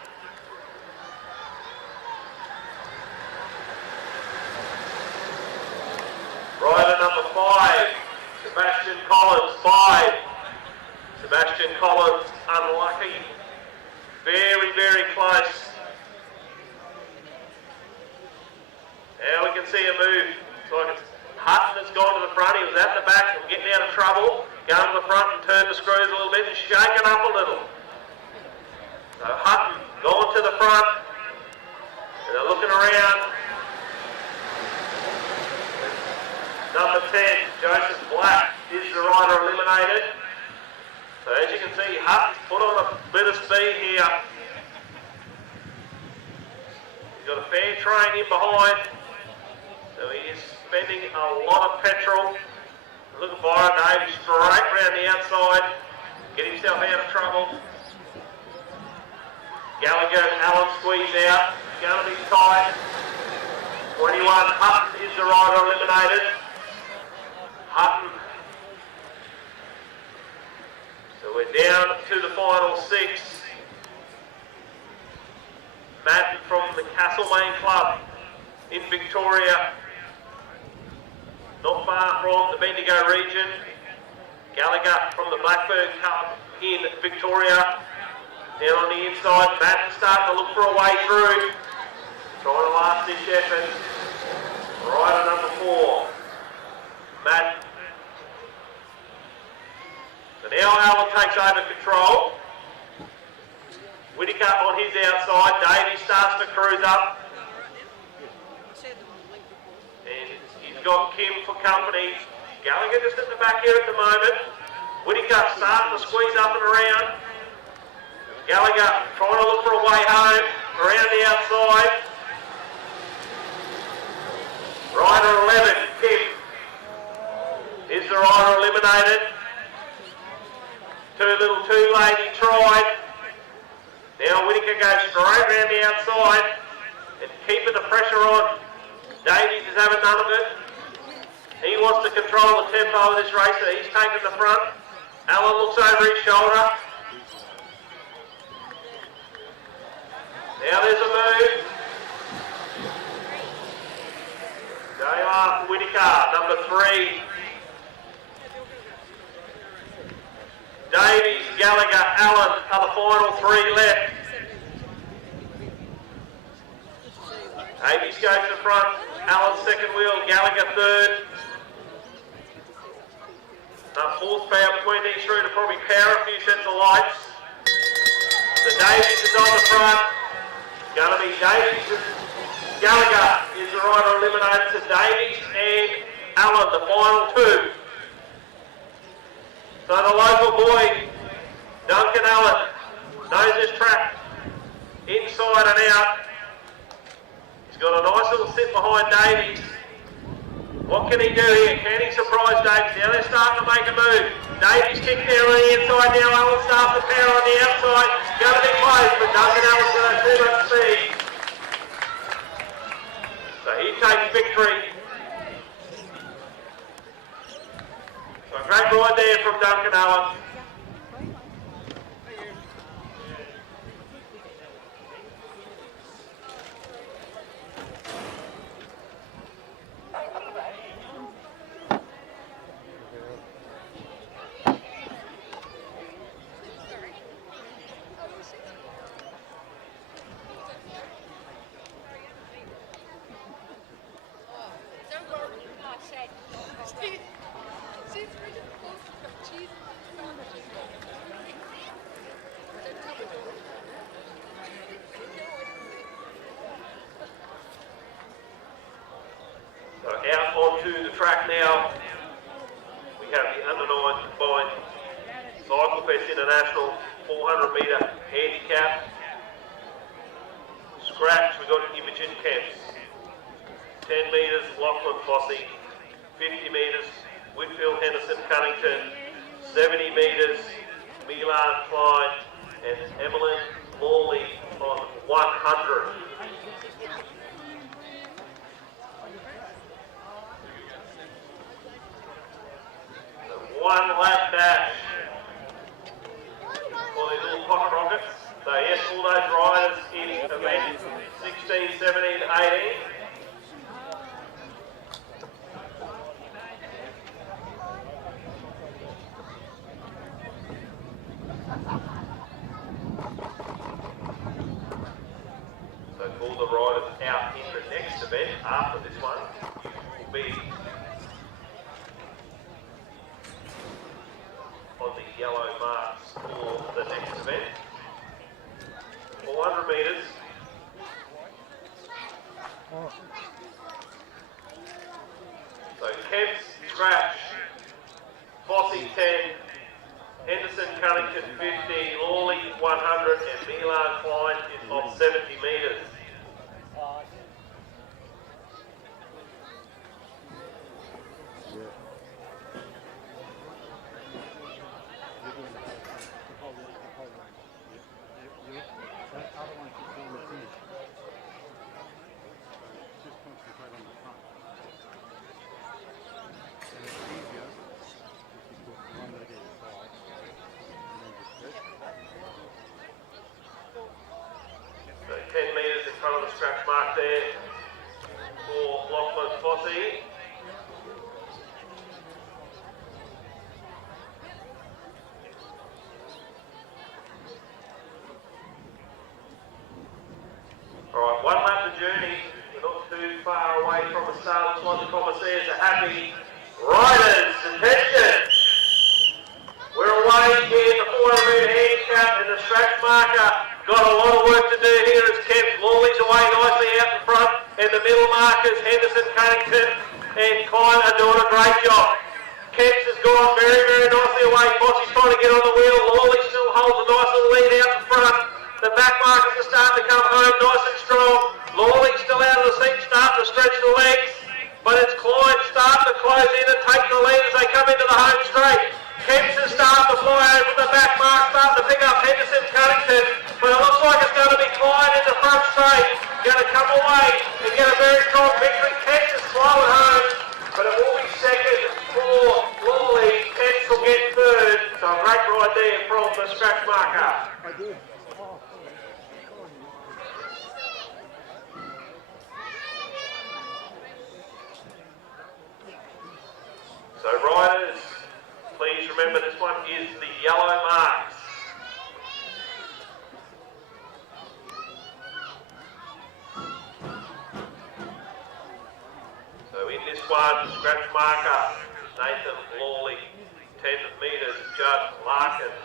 Rider number 5, Sebastian Collins, 5. Sebastian Collins, unlucky. Very, very close. Now we can see a move. So Hutton has gone to the front. He was at the back and getting out of trouble. Going to the front and turned the screws a little bit and shaken up a little. So Hutton going to the front. And they're looking around. Number 10, Joseph Black, is the rider eliminated. So as you can see, Hutton's put on a bit of speed here. He's got a fair train in behind. So he is spending a lot of petrol. Look at Byron Davies straight around the outside. Get himself out of trouble. Gallagher and Allen squeeze out. Going to be tight. 21, Hutton is the rider eliminated. Hutton. So we're down to the final 6. Madden from the Castlemaine Club in Victoria. Not far from the Bendigo region. Gallagher from the Blackburn Cup in Victoria. Down on the inside, Madden starting to look for a way through. Trying to last ditch effort. Rider number 4, Madden. So now Allen takes over control. Whittaker on his outside. Davies starts to cruise up. And he's got Kim for company. Gallagher just at the back here at the moment. Whittaker starting to squeeze up and around. Gallagher trying to look for a way home. Around the outside. Rider 11, Kim. Is the rider eliminated? Too little, too late, he tried. Now Whittaker goes straight round the outside and keeping the pressure on. Davies is having none of it. He wants to control the tempo of this race, so he's taking the front. Allen looks over his shoulder. Now there's a move. Going after Whittaker, number 3. Davies, Gallagher, Allen are the final 3 left. Davies goes to the front, Allen second wheel, Gallagher third. Enough horsepower between these three to probably power a few sets of lights. So Davies is on the front. It's going to be Davies and Gallagher is the rider eliminated. So Davies and Allen, the final 2. So the local boy, Duncan Allen, knows this track inside and out. He's got a nice little sit behind Davies. What can he do here? Can he surprise Davies? Now they're starting to make a move. Davies kicked there on the inside. Now Allen starts to power on the outside. Going to be close, but Duncan Allen's got too much speed. So he takes victory. So a great ride there from Duncan Allen. So out onto the track now, we have the under-9 combined Cycle Fest International 400 metre handicap. Scratch, we've got Imogen Camps. 10 metres, Lachlan Fossey. 50 metres, Whitfield Henderson Cunnington. 70 metres, Milan Klein and Emmeline Morley on 100. One lap dash for these little pocket rockets. So yes, all those riders in event 16, 17, 18. So all the riders out in the next event after this one will be on the yellow marks for the next event. 400 metres. So Kemp's Scratch, Fossey 10, Henderson Cunnington 50, Lawley 100 and Milan Klein is on 70 metres. So 10 metres in front of the scratch mark there for Lachlan Fossey. Alright, 1 lap of journey. We're not too far away from the start. Looks like the commissaires are happy. Riders, attention! We're away here in the 400 metre handicap and the scratch marker. Got a lot of work to do here as Kemp Lawley's away nicely out in front. And the middle markers, Henderson, Cunnington and Klein are doing a great job. Kemp's has gone very, very nicely away. Fossey's trying to get on the wheel. Lawley still holds a nice little lead out in front. The back markers are starting to come home nice and strong. Lawley's still out of the seat, starting to stretch the legs. but it's Clyde starting to close in and take the lead as they come into the home straight. Kemps is starting to fly over from the back mark, starting to pick up Henderson Cunnington, but it looks like it's going to be Clyde in the front straight, going to come away and get a very strong victory. Kemps is slow at home, but it will be second for Lawley. Kemps will get third, so a great ride there from the scratch marker. I did. Oh, So riders, please remember this one is the yellow marks. So in this one, scratch marker, Nathan Lawley, 10 metres, Judd Larkins,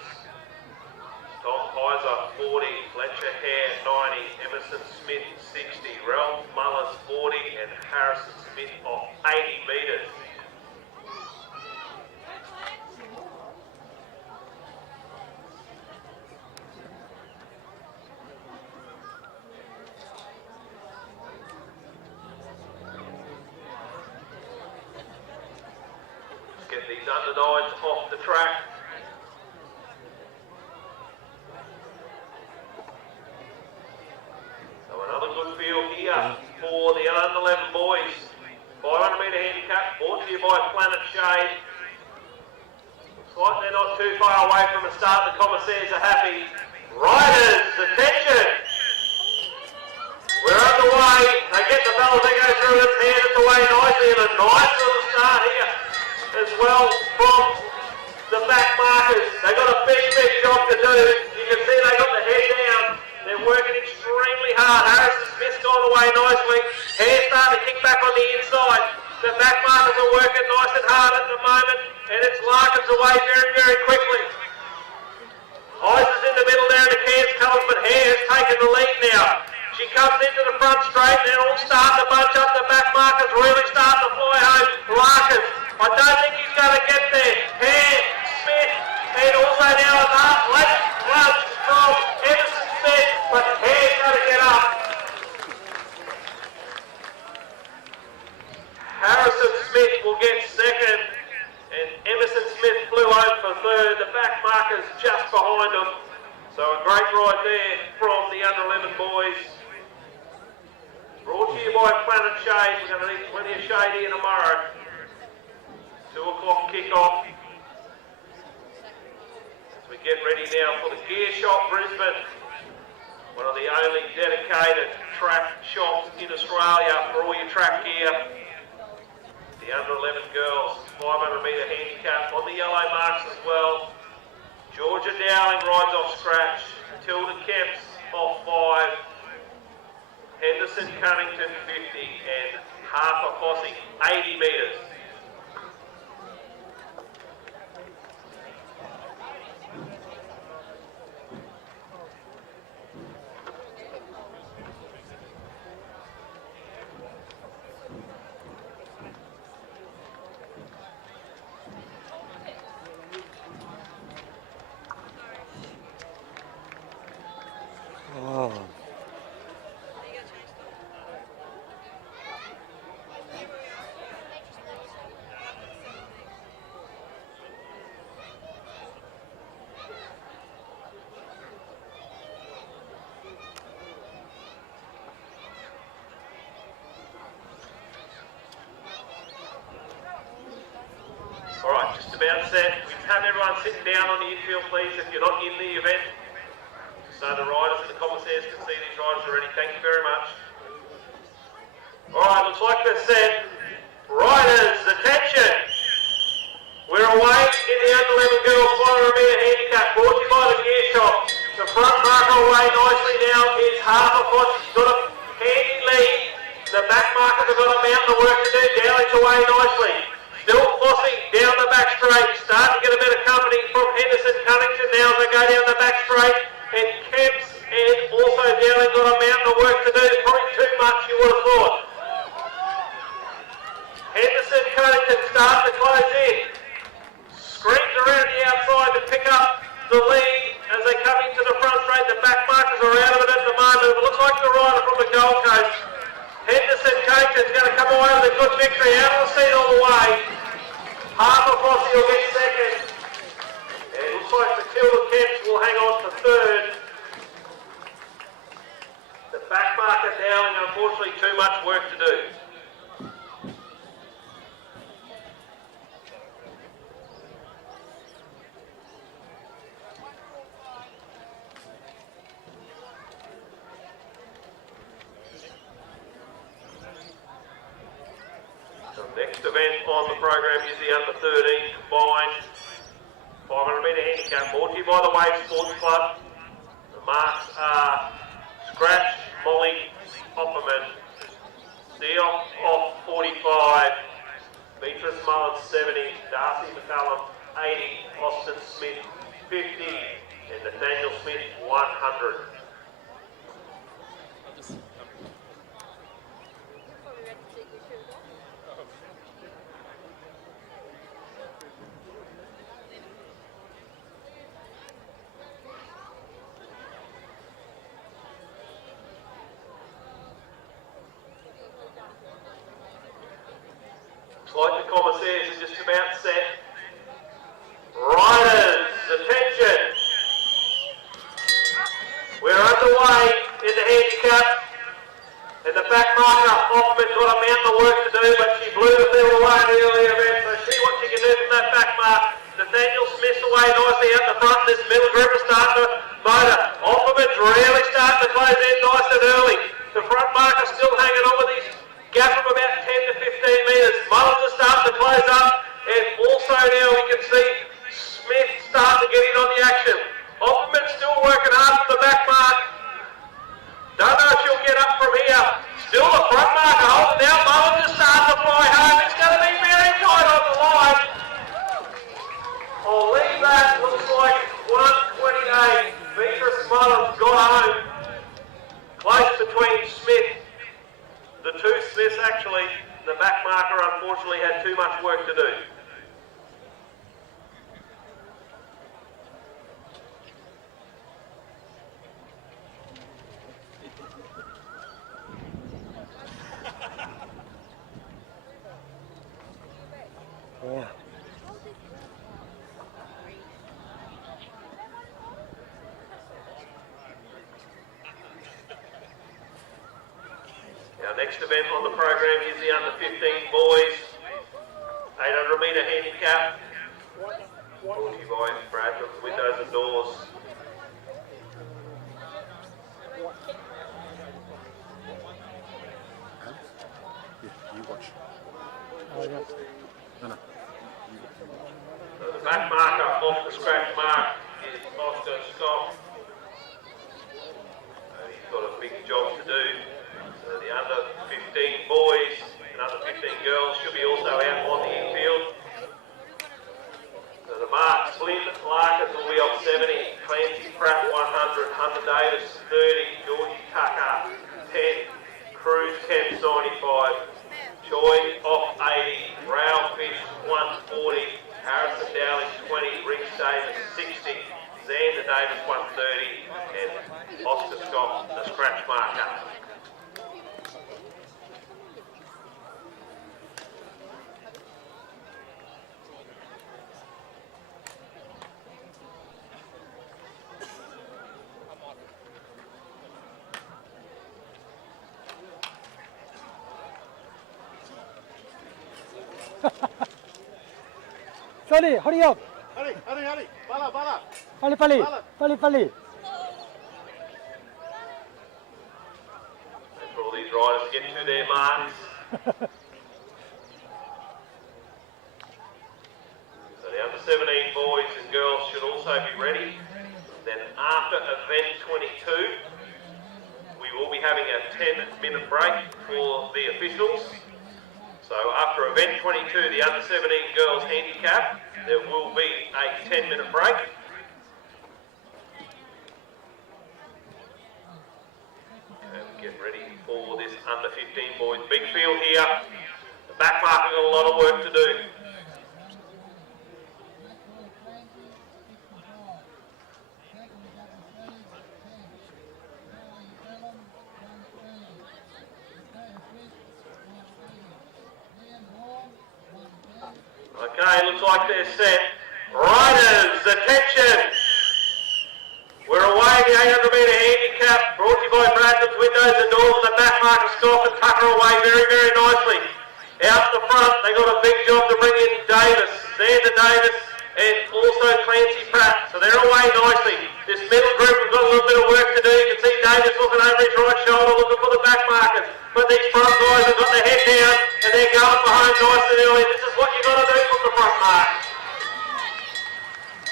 Tom Kaiser, 40, Fletcher Hare, 90, Emerson Smith, 60, Ralph Mullins, 40, and Harrison Smith off 80 metres. Get these under-9s off the track. So another good field here for the under-11 boys. 500 metre handicap, brought to you by Planet Shade. Looks like they're not too far away from the start. The commissaires are happy. Riders, attention! We're underway. They get the bell, they go through its hand, it's away nicely, and a nice little start here as well from the back markers. They've got a big job to do. You can see they got the head down. They're working extremely hard. Harrison Smith's gone away nicely. Hare's starting to kick back on the inside. The back markers are working nice and hard at the moment, and it's Larkins away very quickly. Eyes is in the middle there in the Cairns colours, but Hare's taken the lead now. She comes into the front straight, and they're all starting to bunch up. The back markers really starting to fly home. Larkins, I don't think he's going to get there. Hare, Smith, and also now a late lunge from Emerson Smith, but Hare's going to get up. Harrison Smith will get second, and Emerson Smith flew home for third. The back markers just behind them. So a great ride there from the under-11 boys. Brought to you by Planet Shade. We're going to need plenty of shade here tomorrow. 2 o'clock kick-off. As we get ready now for the Gear Shop Brisbane. One of the only dedicated track shops in Australia for all your track gear. The under-11 girls, 500 metre handicap on the yellow marks as well. Georgia Dowling rides off scratch. Tilda Kemps off 5. Henderson Cunnington 50 and Harper Fossey 80 metres. Oh. All right, just about set. We have everyone sitting down on the infield, please, if you're not in the event. So the riders and the commissaires can see these riders already. Thank you very much. All right, looks like we're set. Riders, attention. We're away in the under-11 girls 500 metre handicap, brought to you by the Gear Shop. The front marker away nicely now is Harper Foss. She's got a handy lead. The back markers have got a mountain of work to do. Dowling's away nicely. Still Fossey down the back straight. Starting to get a bit of company from Henderson Cunnington now as they go down the back straight. And Kemps and also Dowling got a mountain of work to do. Probably too much, you would have thought. Henderson Cunnington starting to close in. Screams around the outside to pick up the lead as they come into the front straight. The back markers are out of it at the moment. It looks like the rider from the Gold Coast. Henderson Elimination's going to come away with a good victory. Out of the seat all the way. Harper Fossey will get second. And it looks like Matilda Kemps will hang on for third. The back marker Dowling, unfortunately, too much work to do. Next event on the program is the under 13 combined 500 metre handicap, brought to you by the Wave Sports Club. The marks are Scratch, Molly, Hopperman, Seal off 45, Beatrice Mullins 70, Darcy McCullum 80, Austin Smith 50, and Nathaniel Smith 100. Like the commissaires are just about set. Riders, attention. We're underway in the handicap. And the back marker, Hoffman's got a mountain of work to do, but she blew the field away in the earlier event, so see what she can do from that back mark. Nathaniel Smith's away nicely out the front. This middle group is starting to motor. Hoffman's really starting to close in nice and early. The front marker still hanging on with these gap of about 10 to 15 metres. Mullins is starting to close up, and also now we can see Smith starting to get in on the action. Opperman's still working hard from the back mark. Don't know if she'll get up from here. Still the front marker holding out. Mullins is starting to fly home. It's going to be very tight on the line. I'll leave that. Looks like 128. Beatrice Mullins got home. Close between Smith. The two Smiths actually, the back marker unfortunately had too much work to do. Yeah. Our next event on the program is the under 15 boys 800 metre handicap. Brought to you by Bradford Windows and Doors. You watch. Oh, yeah. No. So the back marker off the scratch mark is Oscar Scott. He's got a big job to do. So the under 15 boys and under 15 girls should be also out on the infield. So the marks, Flynn Larkins will be on 70, Clancy Pratt 100, Hunter Davis 30, Georgie Tucker 10, Cruz Kemp 95, Choi off 80, Rail Fish 140, Harrison Dowling 20, Rick Davis 60, Xander Davis 130, and Oscar Scott the scratch marker. Johnny, hurry up! Hurry! Bala! Pali! And for all these riders to get to their marks. So the under 17 boys and girls should also be ready. Then after event 22, we will be having a 10-minute break for the officials. So after event 22, the under 17 girls handicap, there will be a 10-minute break. And get ready for this under 15 boys. Big field here. The back marking got a lot of work to do. looks like they're set. Riders, attention! We're away the 800 metre handicap, brought to you by Bradford's Windows and Doors, and the back marker Stock and Tucker away very, very nicely. Out the front, they got a big job to bring in Davis, Xander Davis, and also Clancy Pratt. So they're away nicely. This middle group has got a little bit of work to do. You can see Davis looking over his right shoulder, looking for the back markers. But these front guys have got their head down, and they're going for home nice and early. This is what you've got to do from the front mark.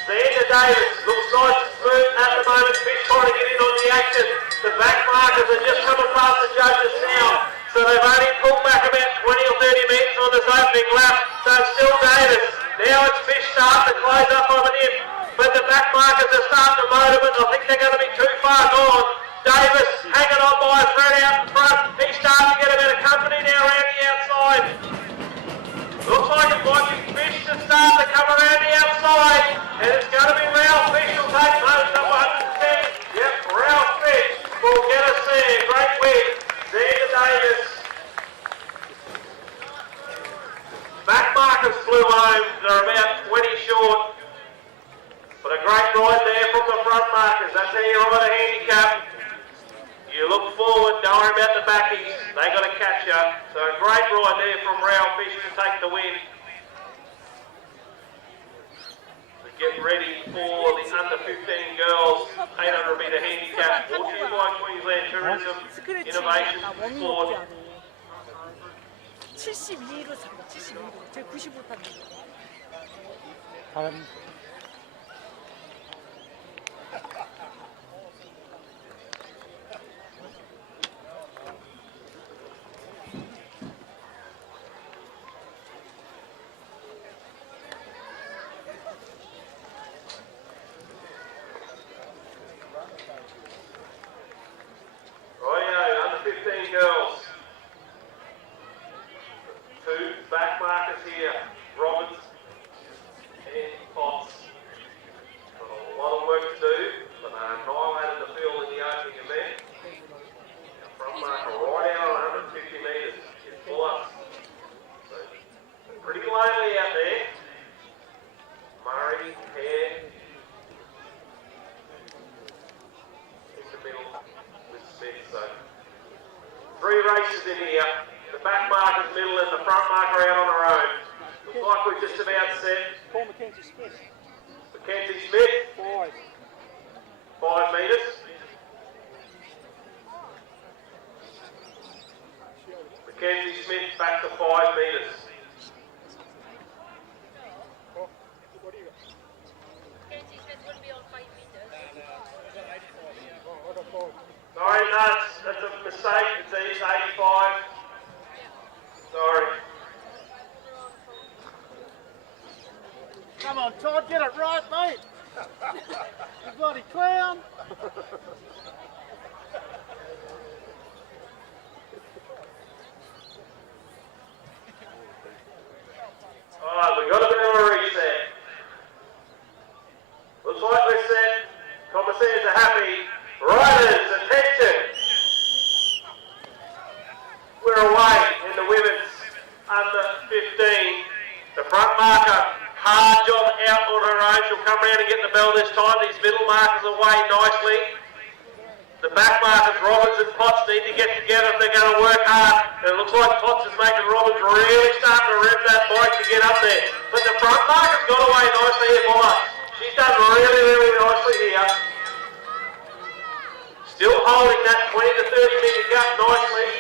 Xander Davis looks nice and smooth at the moment. Fish trying to get in on the action. The back markers are just coming past the judges now. So they've only pulled back about 20 or 30 metres on this opening lap. So it's still Davis. Now it's Fish starting to close up on him. But the back markers are starting to motor, but I think they're going to be too far gone. Davis hanging on by a thread out in front. He's starting to get a bit of company now around the outside. Looks like it might be Fish to start to come around the outside. And it's going to be Ralph Fish who'll take most number 110. Yep, Ralph Fish will get us there. Great win. Xander Davis. Back markers flew home. They're about 20 short. But a great ride there from the front markers. That's how you ride a handicap. You look forward, don't worry about the backies. They got to catch you. So a great ride there from Ralph Fish to take the win. So get ready for the under 15 girls 800 metre handicap. Brought to you by Queensland Tourism Innovation Sport. 72로 잡아, 72로. 제가 95 탔는데. 다른 Rightio, under 15 girls. Two back markers here, Roberts and Potts. Got a lot of work to do, but they annihilated the field in the opening event. Now front marker right out on 150 metres. It's full up. So, pretty lonely out there. Murray, Hare, in the middle with Smith. So, three races in here. The back marker's middle and the front marker out on her own. Looks like we're just about set. Paul Mackenzie Smith. Mackenzie Smith, 5. 5 metres. Mackenzie Smith back to 5 metres. Oh, what do you got? Kenzie Smith would be on 5 meters. Oh, I got 5. Sorry, no, that's a mistake. It's 85. Sorry. Come on, Todd, get it right, mate. You bloody clown. Alright, we've got a bit of a reset. Looks like we're set. Commissaires are happy. Riders, attention. We're away in the women's under 15. The front marker, hard job out on her own. She'll come around and get the bell this time. These middle markers away nicely. The back markers, Roberts and Potts, need to get together if they're going to work hard. And it looks like Potts is making Roberts really starting to rev that bike to get up there. But the front marker's got away nicely here, Bolla. She's done really, really nicely here. Still holding that 20 to 30 metre gap nicely.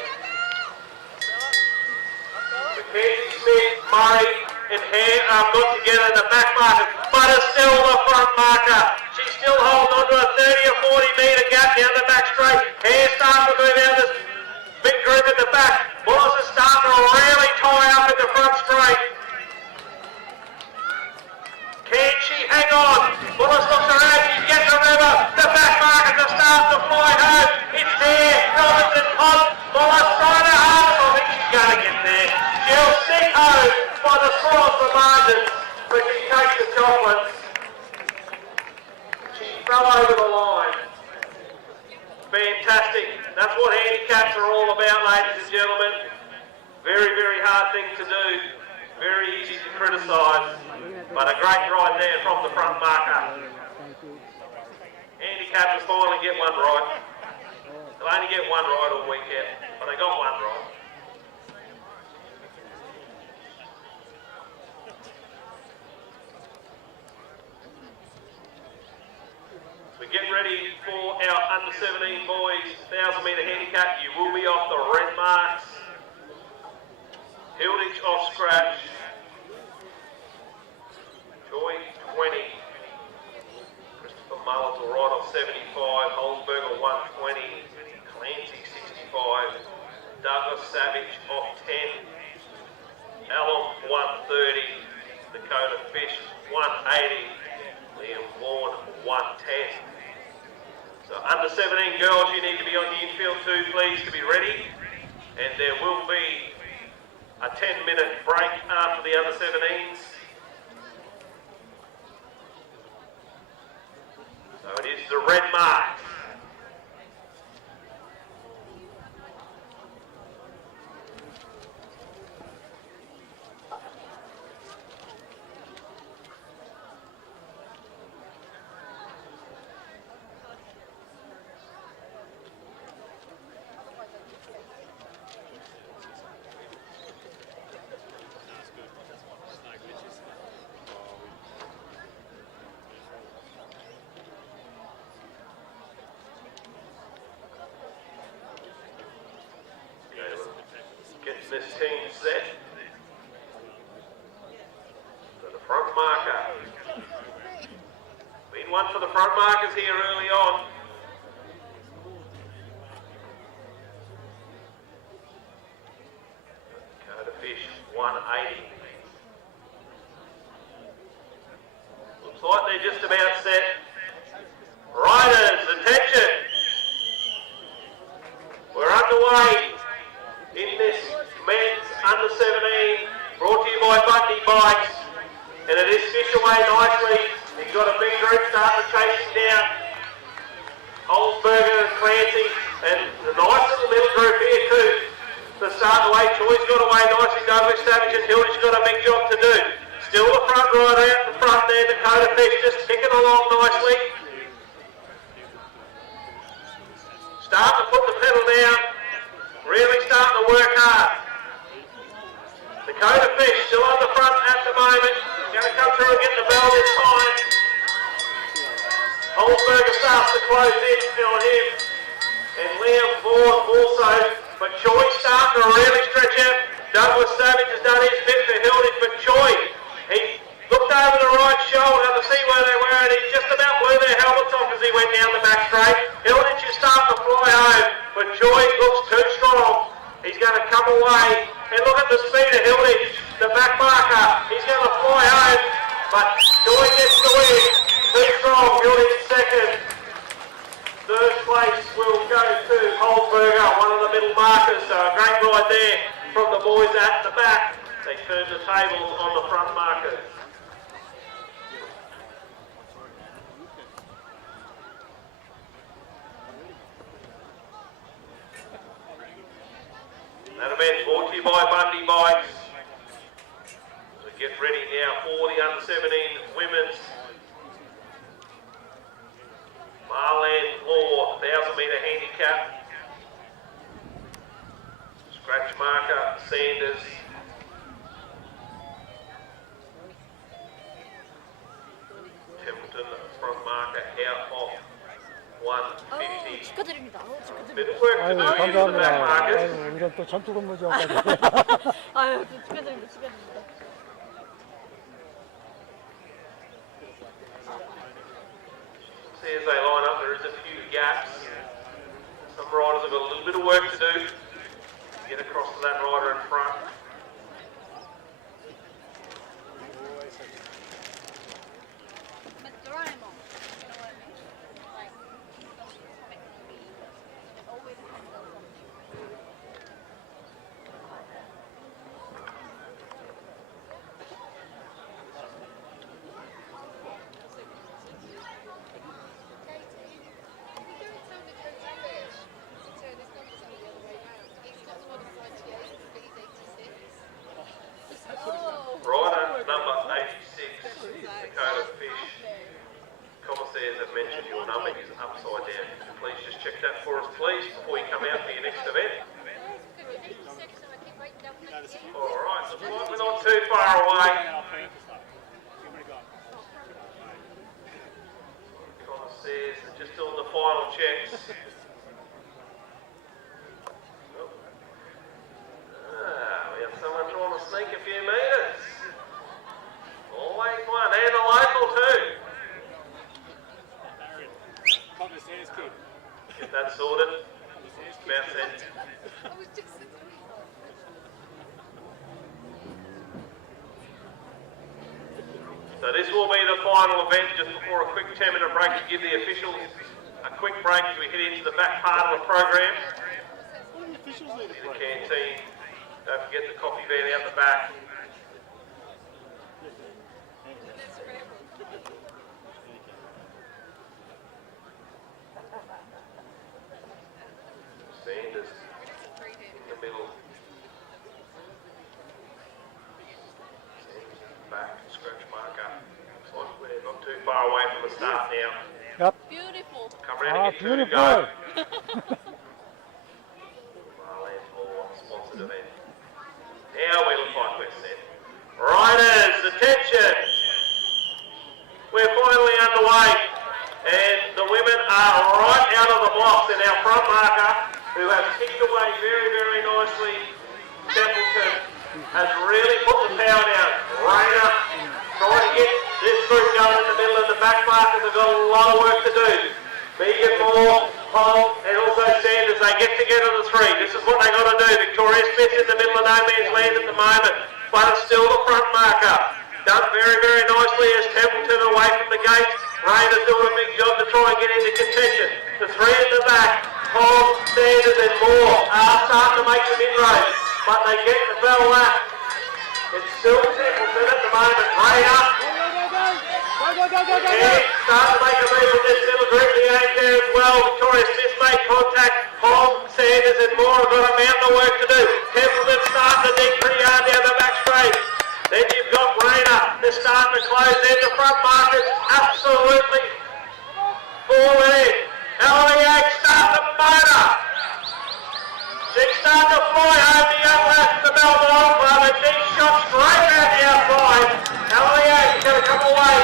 Mackenzie Smith, Murray and Hare got together in the back marker, but it's still the front marker. She's still holding on to a 30 or 40 metre gap down the back straight. Hare starting to move out this big group at the back. Wallace is starting to really tie up in the front straight. Can she hang on? Wallace looks around, she's getting the river. The back markers are starting to fly home. It's there, Robinson Potts. Wallace trying to hard. I think she's going to get there. She'll sneak home by the small of the margins, but she takes the chocolates. She fell over the line. Fantastic. That's what handicaps are all about, ladies and gentlemen. Very, very hard thing to do. Very easy to criticise, but a great ride there from the front marker. Handicap will finally get one right. They'll only get one right all weekend, but they got one right. So get ready for our under 17 boys 1,000 metre handicap. You will be off the red marks. Hilditch off scratch. Joy 20. Christopher Mullins will ride off 75. Holzberger 120. Clancy 65. Douglas Savage off 10. Allen 130. Dakota Fish 180. Liam Vaughan 110. So under 17 girls, you need to be on the infield too, please, to be ready. And there will be a 10-minute break after the under 17s. So it is the red marks. This team set for the front marker. Been one for the front markers here early on. Dakota Fish 180. Looks like they're just about set. Riders, attention! We're underway in this men's under 17, brought to you by Bundy Bikes, and it is Fish away nicely. He's got a big group starting to chase him down. Holzberger and Clancy, and a nice little middle group here too. To start away, Troy's got away nicely. Douglas Savage and Hilditch got a big job to do. Still the front rider out in front there, Dakota Fish just ticking along nicely. Starting to put the pedal down, really starting to work hard. Dakota Fish still on the front at the moment. Going to come through and get the bell this time. Holzberger starts to close in on him. And Liam Vaughan also. But Choi's starting to really stretch out. Douglas Savage has done his bit for Hilditch, but Choi, he looked over the right shoulder to see where they were, and he just about blew their helmets off as he went down the back straight. Hilditch is starting to fly home, but Choi looks too strong. He's going to come away. And look at the speed of Hilditch, the back marker. He's going to fly home, but Joy gets the win. Too strong, Hilditch second. Third place will go to Holzberger, one of the middle markers. So a great ride there from the boys at the back. They turn the tables on the front markers. That event brought to you by Bundy Bikes. So get ready now for the under 17 women's Marland Law 1,000 metre handicap. Scratch marker Sanders. Templeton front marker out off 150. 축하드립니다. 축하드립니다. Bit of work to do here for the back markers. 아유, 이런 또 전투 근무지역까지. 아유, 축하드립니다. 축하드립니다. See as they line up, there is a few gaps. Some riders have got a little bit of work to do to get across to that rider in front. But Doraemon, you know what I mean? Like, comic movie, it always handles something. Turn his numbers up the other way round. He's got the modified TAs, but he's 86. number is upside down. Please just check that for us, please, before you come out for your next event. Alright, looks like we're not too far away. Connor says they're just doing the final checks. We have someone trying to sneak a few metres. Always one, and a local too. Get that sorted. Bounce in. So this will be the final event, just before a quick 10-minute break to give the officials a quick break as we head into the back part of the program. The canteen, don't forget the coffee van out the back. Sanders in the middle. Back, scratch marker. Looks like we're not too far away from the start now. Yep. Beautiful. Come round and get two to beautiful. go. Marlene Hall, sponsored event. Now we look like we're set. Riders, attention! We're finally underway, and the women are right out of the blocks, and our front marker, who has kicked away very, very nicely, Templeton, has really put the power down. Rayner trying to get this group going in the middle, and the back markers have got a lot of work to do. Megan Moore, Paul, and also Sanders, they get together the three. This is what they got to do. Victoria Smith in the middle of no man's land at the moment, but it's still the front marker. Done very, very nicely as Templeton away from the gate. Rayner's doing a big job to try and get into contention. The three at the back, Paul, Sanders and Moore are starting to make some inroads, but they get the bell lap. It's still Templeton at the moment. Rayner. Yeah, starting to make a move with this little group behind there as well. Victoria Smith made contact. Paul, Sanders and Moore have got a mountain of work to do. Templeton starting to dig pretty hard down the back straight. Then you've got Rayner. They're starting to close in. The front markers absolutely falling in. Elliot starting to motor. She's starting to fly home the young lads at the Melbourne Oil Club, and she's shot straight out the outside. Elliot is going to come away.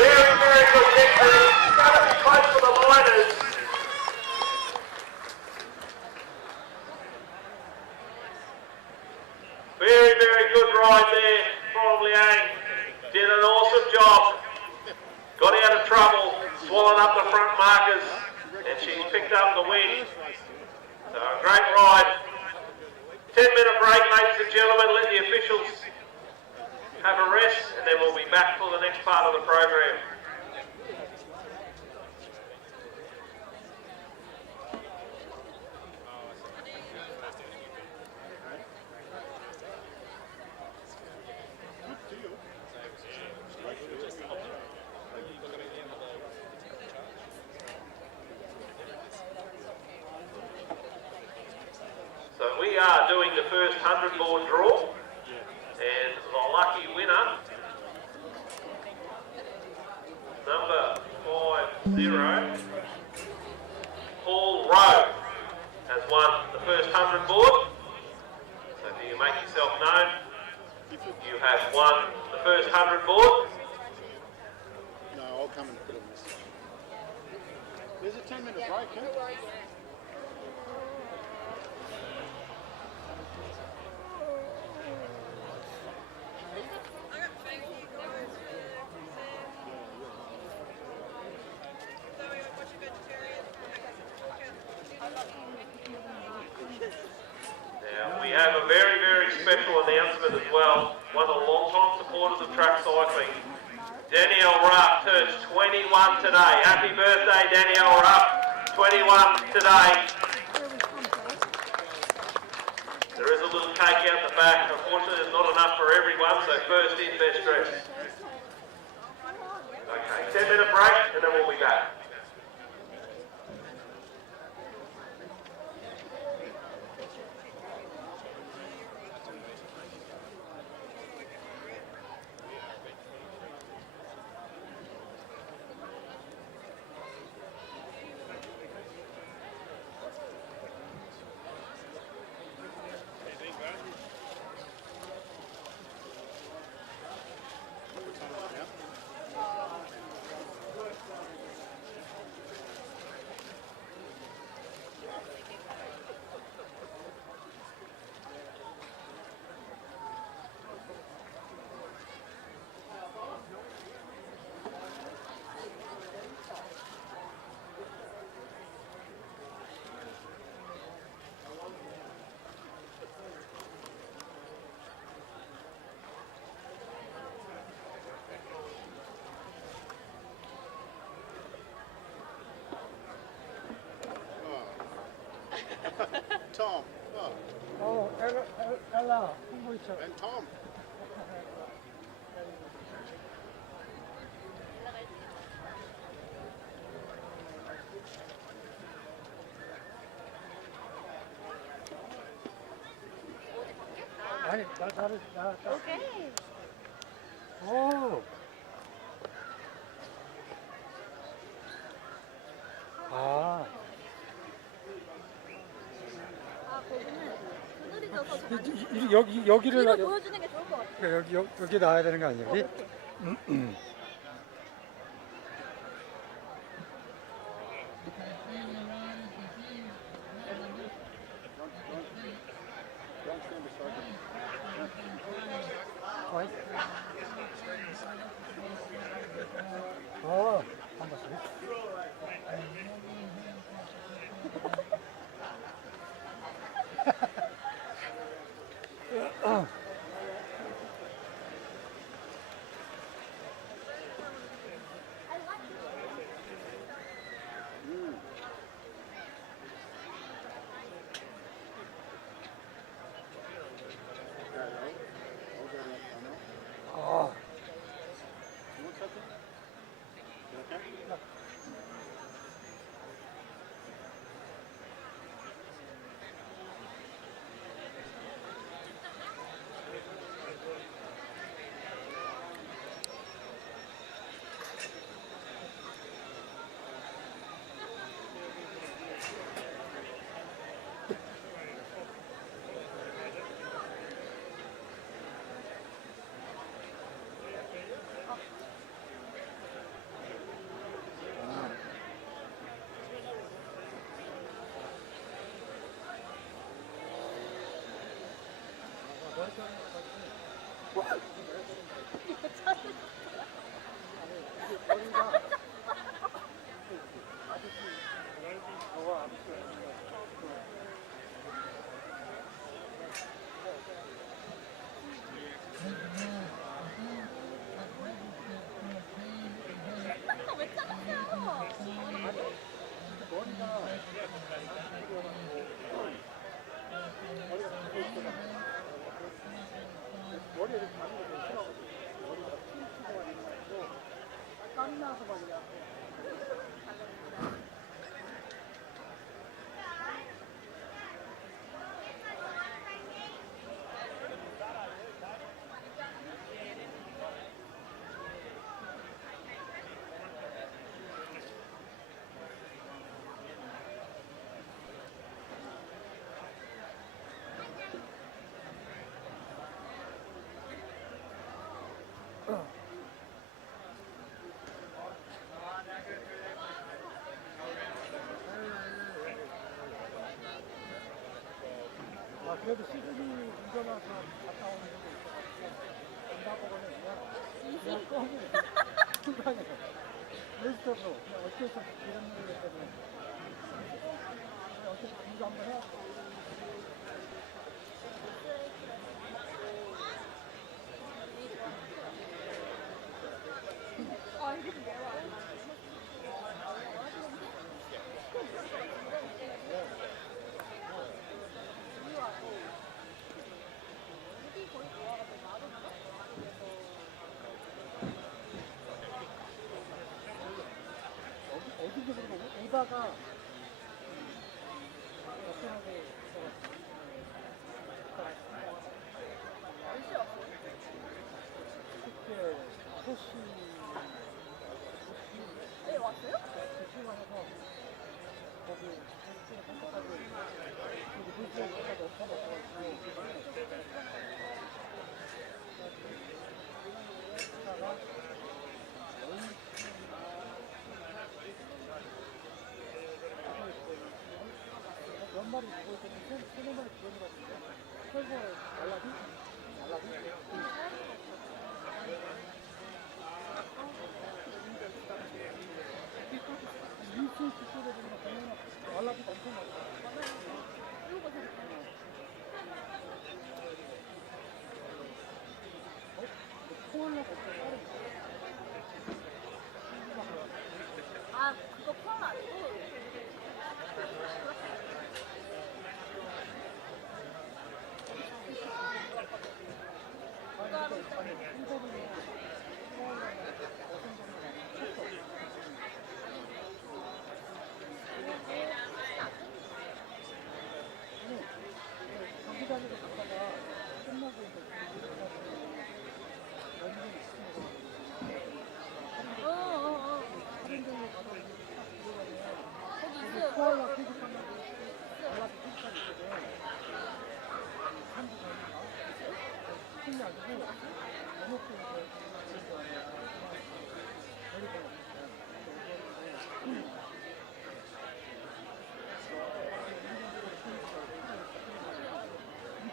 Very, very good victory. She's going to be close to the liners. Very, very good ride there. Probably did an awesome job. Got out of trouble, swallowed up the front markers, and she's picked up the win. So a great ride. 10-minute break, ladies and gentlemen. Let the officials have a rest, and then we'll be back for the next part of the program. So we are doing the first 100 board draw, and the lucky winner, number 50, Paul Rowe, has won the first 100 board. So if you make yourself known, you have won the first 100 board. No, I'll come and put it on this side. There's a 10-minute break, huh? Now, we have a very, very special announcement as well. One of the long-time supporters of track cycling, Danielle Rupp, turns 21 today. Happy birthday, Danielle Rupp, 21 today. There is a little cake out the back. Unfortunately, there's not enough for everyone, so first in, best dressed. Okay, 10-minute break, and then we'll be back. Tom. Oh, Ella, 홍보이차. and Tom. 아니, 나. 오케이. 오. 아, 아, 거기는 그늘이 져서 좀 여기를 뒤로 보여주는 게 좋을 것 같아. 여기 나와야 되는 거 아니야? 여기? 이렇게. Don't stand beside him. 어이? 어, 한 번씩. 아, You want something? You okay? 왜 잘랐어요? 머리에 이렇게 가는 거 되게 싫어하거든. 머리가 튀고 있는 거 아니고 땀 나서 막 그냥. 아, 그래도 시즌이 운전해서 갔다 오는 데도 있어가지고 안 가보고는 그냥 순간에 레지스터로 그냥 어쩔 수 없이 이런 일을 때문에 어차피 이거 한번 해야 돼. 아, 이게 좀 매워. 어디서 그러고 오다가 걱정하고 있어가지고 그때 소시 네, 왔어요? 출근해서 거기 호스에 갔다가 거기 호스에 갔다가 엎어놓고 하다가 몇 마리 죽어 있었는데 세네 마리 죽어 있는 것 같은데 설거 연락이? 뉴스 기술에 보면 연락이 엄청 많아. 코알라 걱정 따로 아, 그거 포함 아니고? 따로 따로. 경기장에서 갔다가 끝나고 이제 할인점에 가서 이제 딱 들어가면 거기 있어요. 코알라 표지판하고 전라도 표지판 있거든. 한두 가니까 신이 아니고 어묵도 이제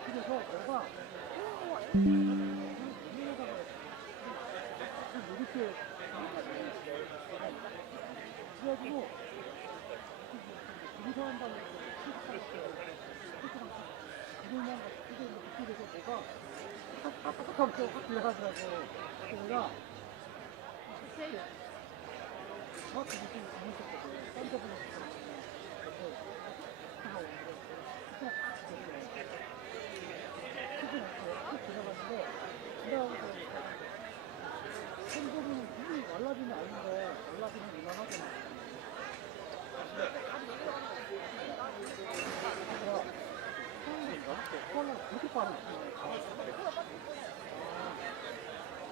그래서 내가 이렇게 그래가지고 공사한다는 그들만 그게 느끼면서 내가 깜깜깜깜 확 들어가더라고. 그래서 내가 정확히 느낌이 재밌었거든. 던져보는 그래서 하나 오는데 또 크게 쭉 들어갔는데 지나가면서 손톱은 힘이 말라지는 않는데 말라지는 이만하잖아. 코알라가 그렇게 빠르지?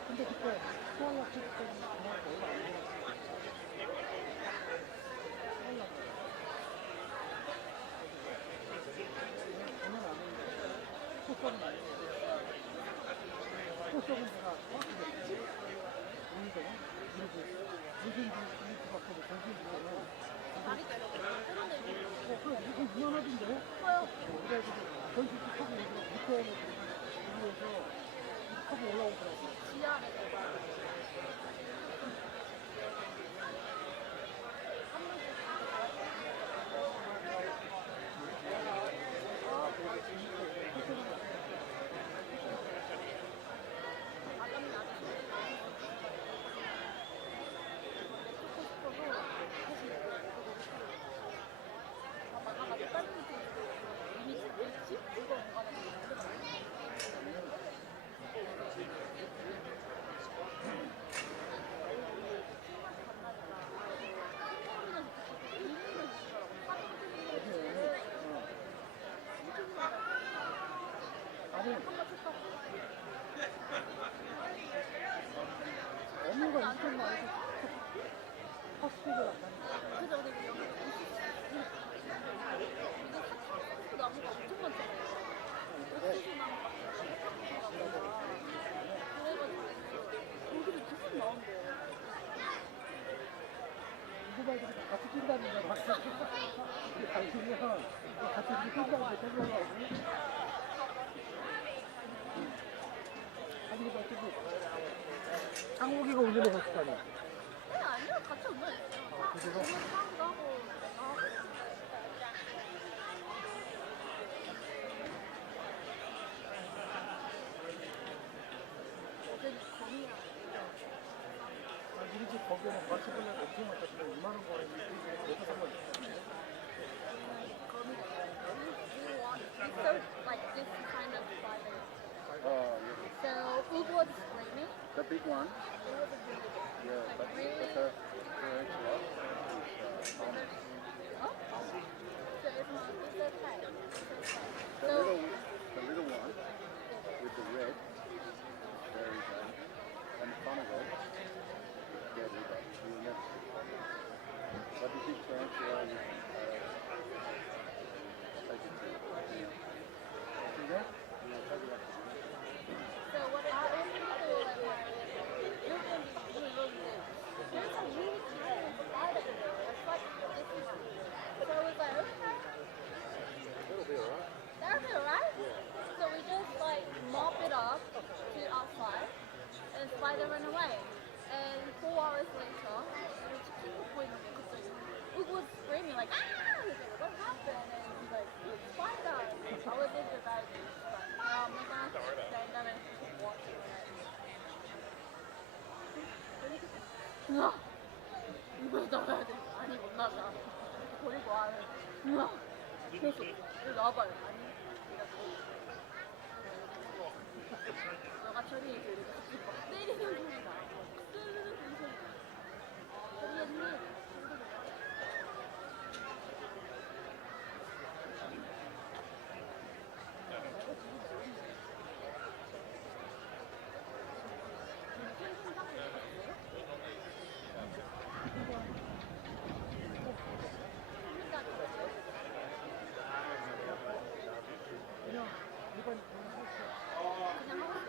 근데 그때 코알라 찍을 때는 그냥 얼마 안 되는 저는 안 했는데 코석은 안 했는데 코석은 제가 정확하게 보이거든? 그리고 무슨 이렇게 밖에 정신주고는 그래, 이거 유난하던데? 그래가지고 전시지 타고 밑에 위에서 타고 올라오더라고. 언니가 인천 말고 헛소리를 안 하는 거야. 그죠? 근데 여기 이거 나무가 엄청 많잖아요. 옥수수 나무가 그래가지고 여기도 계속 나온대. 누구말들이 같이 뛴다는 줄 알았어. 당신이랑 같이 이렇게 뛴다는데 생각하고. 아니, 이거 어떻게 창욱이가 운전해 봤을 거 아니야? 네, 아니요. 같이 운전했어요. 그래서? 사람도 하고 어제는 거미랑 우리 집 거기에는 마치벌레 엄청 많거든요. 2만 원 거리는 내가 산 거지. 거미가 we want research like this kind of spider. So it was screaming. The big one, It was a really big. yeah, Like but really. the tarantula is Oh? So it's not. It's okay. It's okay. the So little one with the red, very bad, and the fun of it is deadly, but you'll never see it. But the big tarantula is take it to 이게? take it up. So what it happens to like you're gonna be really good. There's a really tiny spider in there. It's like this one. So I was like, okay. It'll be alright. That'll be alright. So we just like mop it up to outside and the spider ran away. And 4 hours later, it was screaming like, ah! He's like, what happened? And he's like, it's a spider. I was in the bag, but now I'm not gonna stand there and keep watching it. 으아! 이걸 나가야 돼. 아니, 못 나가. 버리고 와요. 으아! 그래서, 이리 나와봐요. 아니, 이래가지고. 너가 저리 이렇게 때리는 소리가 쓰르르 소리가 저리 했니? 그냥 일반 그냥 하고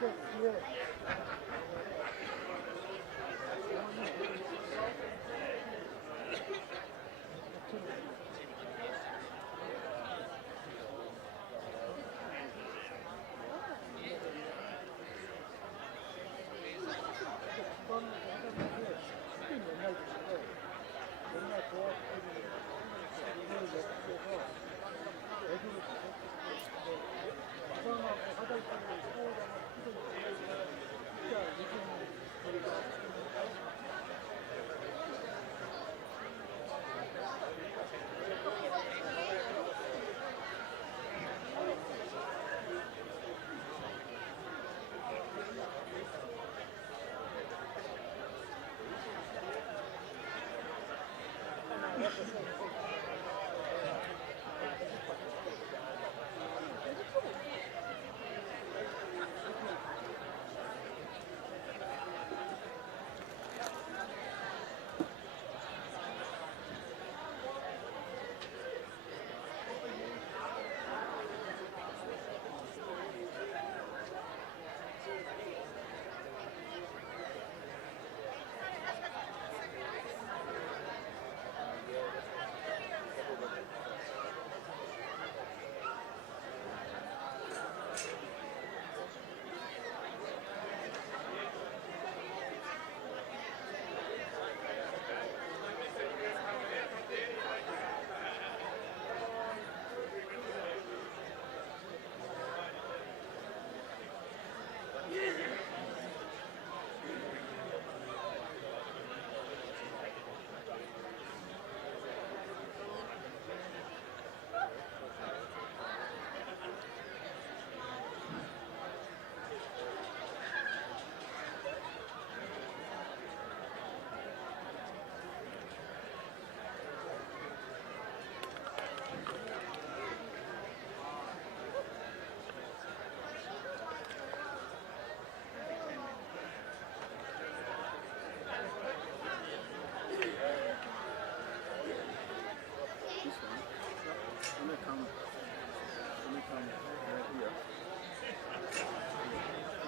근데 이게 이거는 하자마자 스킨 옛날 주인데 옛날 조합들이 이걸 옆에서 애들을 부상하고 화장실을 샤워장을 진짜 요즘 저희가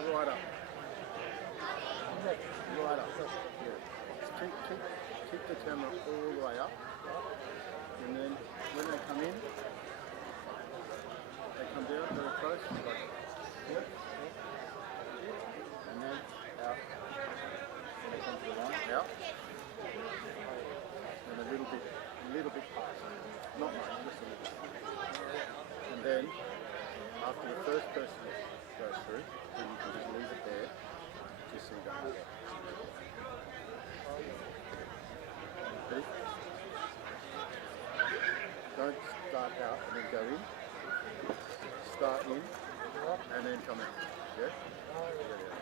Right up. Right up. Yeah. Keep the camera all the way up. And then when they come in, they come down very close, like here. And then out. When they come to the line, out. And a little bit past. Not much, just a little. And then after the first person goes through, then you can just leave it there to see that. Okay? Don't start out and then go in. Start in and then come in. Yeah? Yeah.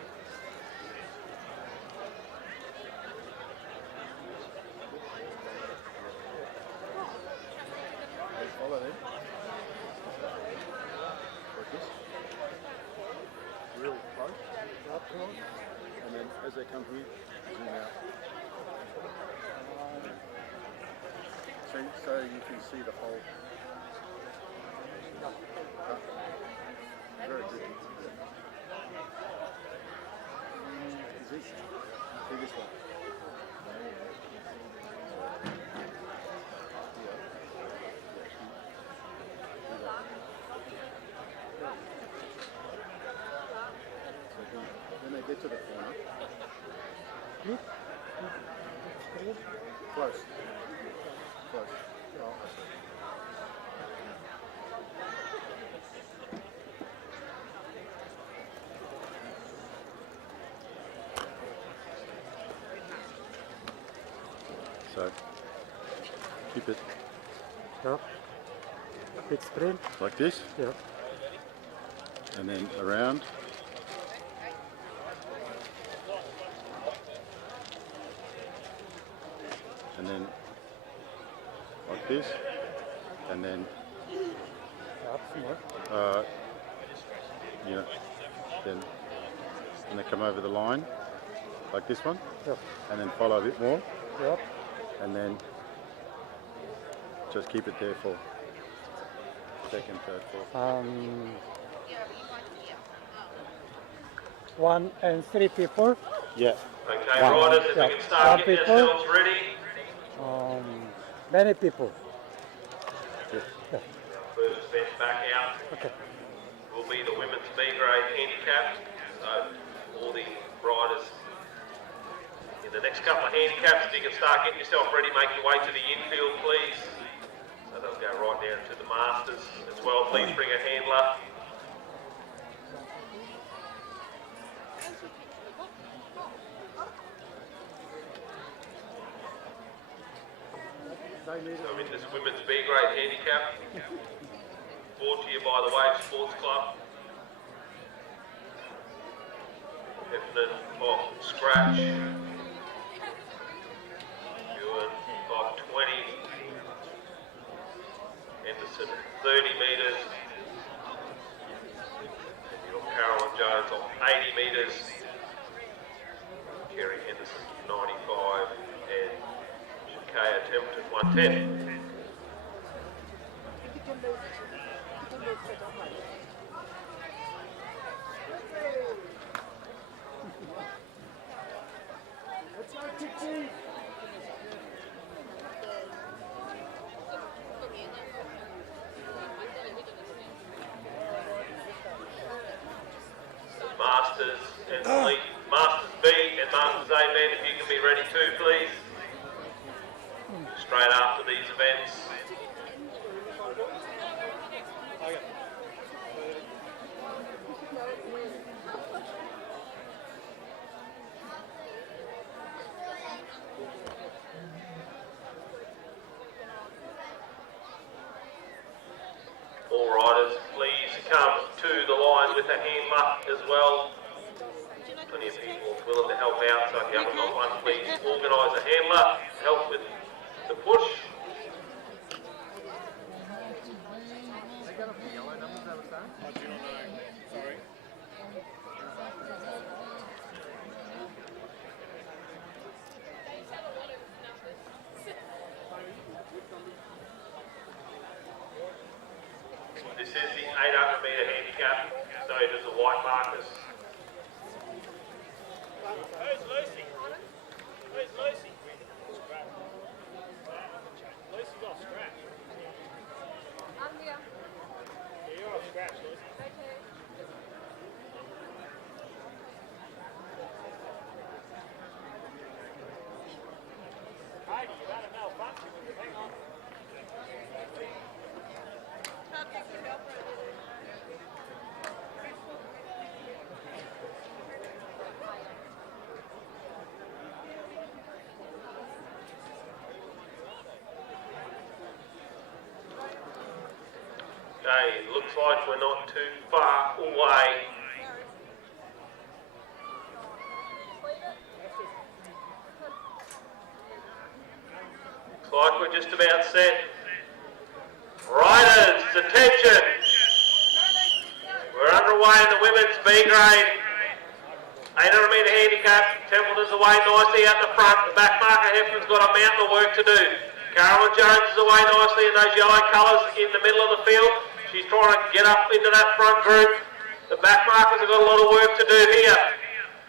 Okay, follow them. Focus. Real close. Up close. And then as they come here, zoom out. So you can see the whole. Very good. Is this? See this one. When they get to the corner, close. Close. Oh, I see. So, keep it Ja. Big sprint. like this. Ja. and then around. And then like this, and then Up some more. you know, then and they come over the line like this one, Yep. and then follow a bit more, Yep. and then just keep it there for second, third, fourth. 1 and 3 people. Yeah. Okay, One. riders, if Yeah. we can start One getting people. yourselves ready. Many people. Yes. Yeah. First event back out Okay. will be the women's B grade handicap. So all the riders in the next couple of handicaps, if you can start getting yourself ready, make your way to the infield, please. So they'll go right down to the masters as well. Please bring a handler. So in this women's B grade handicap, brought to you by the Wave Sports Club. Heffernan off scratch. Ewan off 20. Henderson 30 metres. And you've got Carolyn Jones off 80 metres. Kerry Henderson 95 and Shakaya Templeton 110. Masters and Elite, Masters B and Masters A men, if you can be ready too, please. Straight after these events. All riders, please come to the line with a handler as well. Plenty of people willing to help out, so if you haven't got one, please organise a handler to help with the push. This is the 800 metre handicap, so it is the white markers. Who's Lucy? Who's Lucy? Lucy's off scratch. I'm here. Yeah, you're off scratch, Lucy. Okay. Heidi, you've had a malfunction with your hang on. Okay, looks like we're not too far away. Looks like we're just about set. Riders, attention! We're underway in the women's B grade. 800 metre handicap. Templeton's away nicely out the front. The back marker Hefferman's got a mountain of work to do. Carolyn Jones is away nicely in those yellow colours in the middle of the field. She's trying to get up into that front group. The back markers have got a lot of work to do here.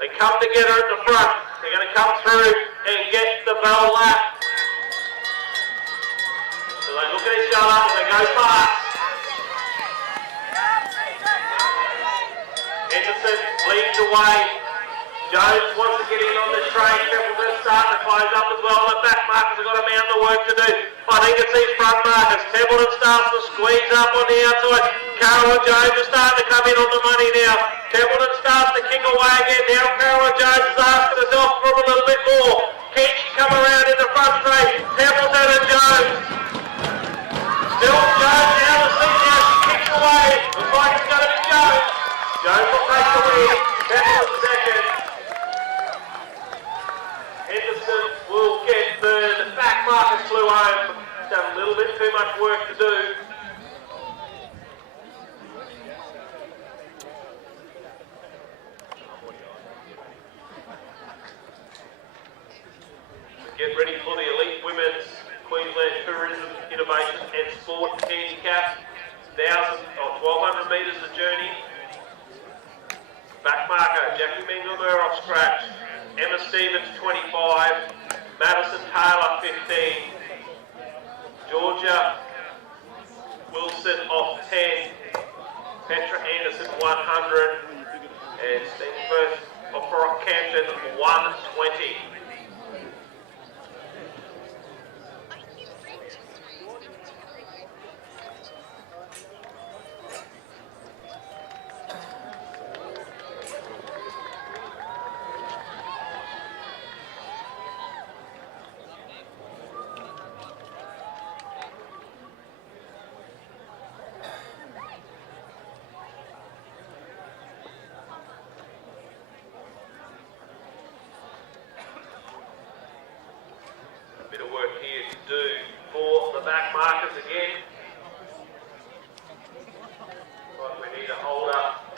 They come together at the front. They're going to come through and get the bell lap. So they look at each other and they go fast. Henderson leads away. Jones wants to get in on the train. Templeton's starting to close up as well. The back markers have got a mountain of work to do. I think it's these front markers. Templeton starts to squeeze up on the outside. Carolyn Jones is starting to come in on the money now. Templeton starts to kick away again. Now Carolyn Jones is asking herself for a little bit more. Can she come around in the front straight? Templeton and Jones. Still Jones now to see now. She kicks away. Looks like it's going to be Jones. out the win. That was second. Henderson will get third. The back markers flew home. Done a little bit too much work to do. Get ready for the Elite Women's Queensland Tourism Innovation and Sport Handicap. 1,200 metres the journey. Back marker, Jackie Minglemer off scratch. Emma Stevens 25. Madison Taylor 15. Georgia Wilson off 10. Petra Anderson 100. And Steve of Rockhampton 120. Bit of work here to do for the back markers again. But we need a hold up.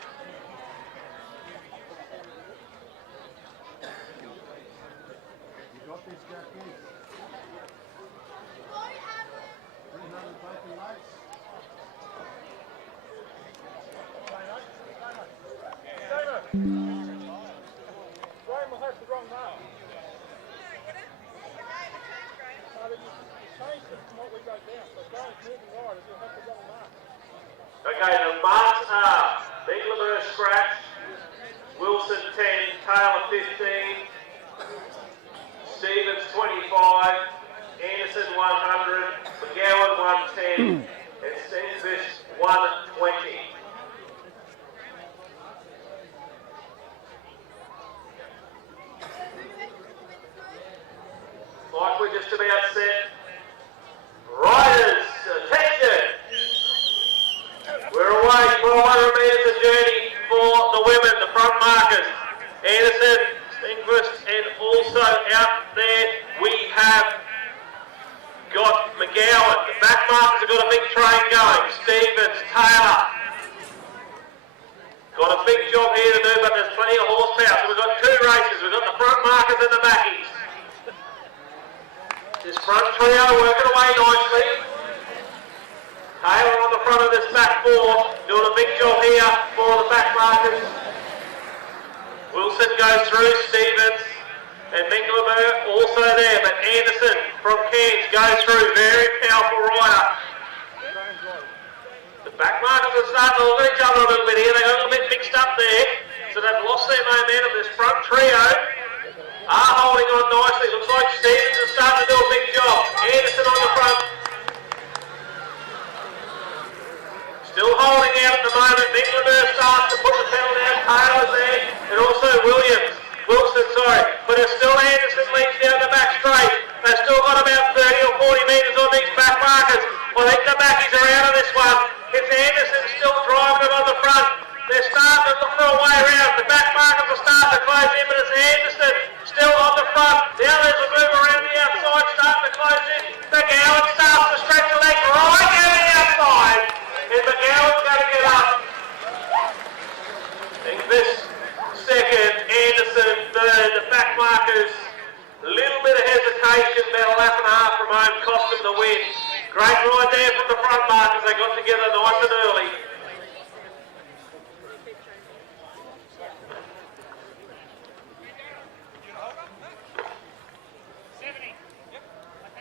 You got this, Jackie? 300 broken lights. Graham will have the wrong mark. Okay, the marks are Minglemer scratch, Wilson 10, Taylor 15, Stevens 25, Anderson 100, McGowan 110, and Stenfish 120. Like we're just about set. Riders, attention! We're away 400 metres of journey for the women, the front markers. Anderson, Stenquist, and also out there we have got McGowan. The back markers have got a big train going. Stevens, Taylor. Got a big job here to do, but there's plenty of horsepower. So we've got two races. We've got the front markers and the backies. This front trio working away nicely. Taylor on the front of this back four, doing a big job here for the back markers. Wilson goes through, Stevens and Minglemer also there, but Anderson from Cairns goes through, very powerful rider. The back markers are starting to look at each other a little bit here, they got a little bit mixed up there, so they've lost their momentum. This front trio are holding on nicely. Looks like Stevens is starting to do a big job. Anderson on the front. Still holding out at the moment. Minglemer starts to put the pedal down. Taylor's there. And also Wilson, but it's still Anderson leads down the back straight. They've still got about 30 or 40 metres on these back markers. I think the backies are out of this one. It's Anderson still driving it on the front. They're starting to look for a way around. The back markers are starting to close in, but it's Anderson still on the front. Now there's a move around the outside, starting to close in. McGowan starts to stretch the leg right down the outside. And McGowan's going to get up. English second, Anderson third. The back markers, a little bit of hesitation, about a lap and a half from home, cost them the win. Great ride there from the front markers. They got together nice and early.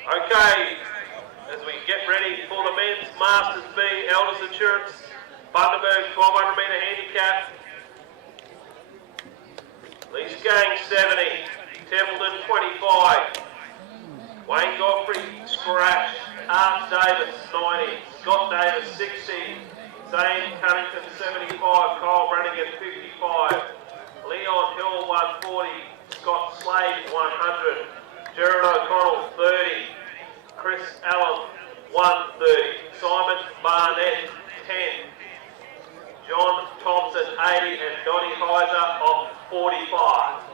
Okay, as we get ready for the men's Masters B Elders Insurance, Bundaberg 1200 metre handicap. Lease Gang 70, Templeton 25, Wayne Godfrey scratch, Art Davis 90, Scott Davis 60, Zane Cunnington 75, Kyle Brannigan 55, Leon Hill 140, Scott Slade 100, Jared O'Connell 30, Chris Allen 130, Simon Barnett 10, John Thompson 80 and Donny Heiser of 45.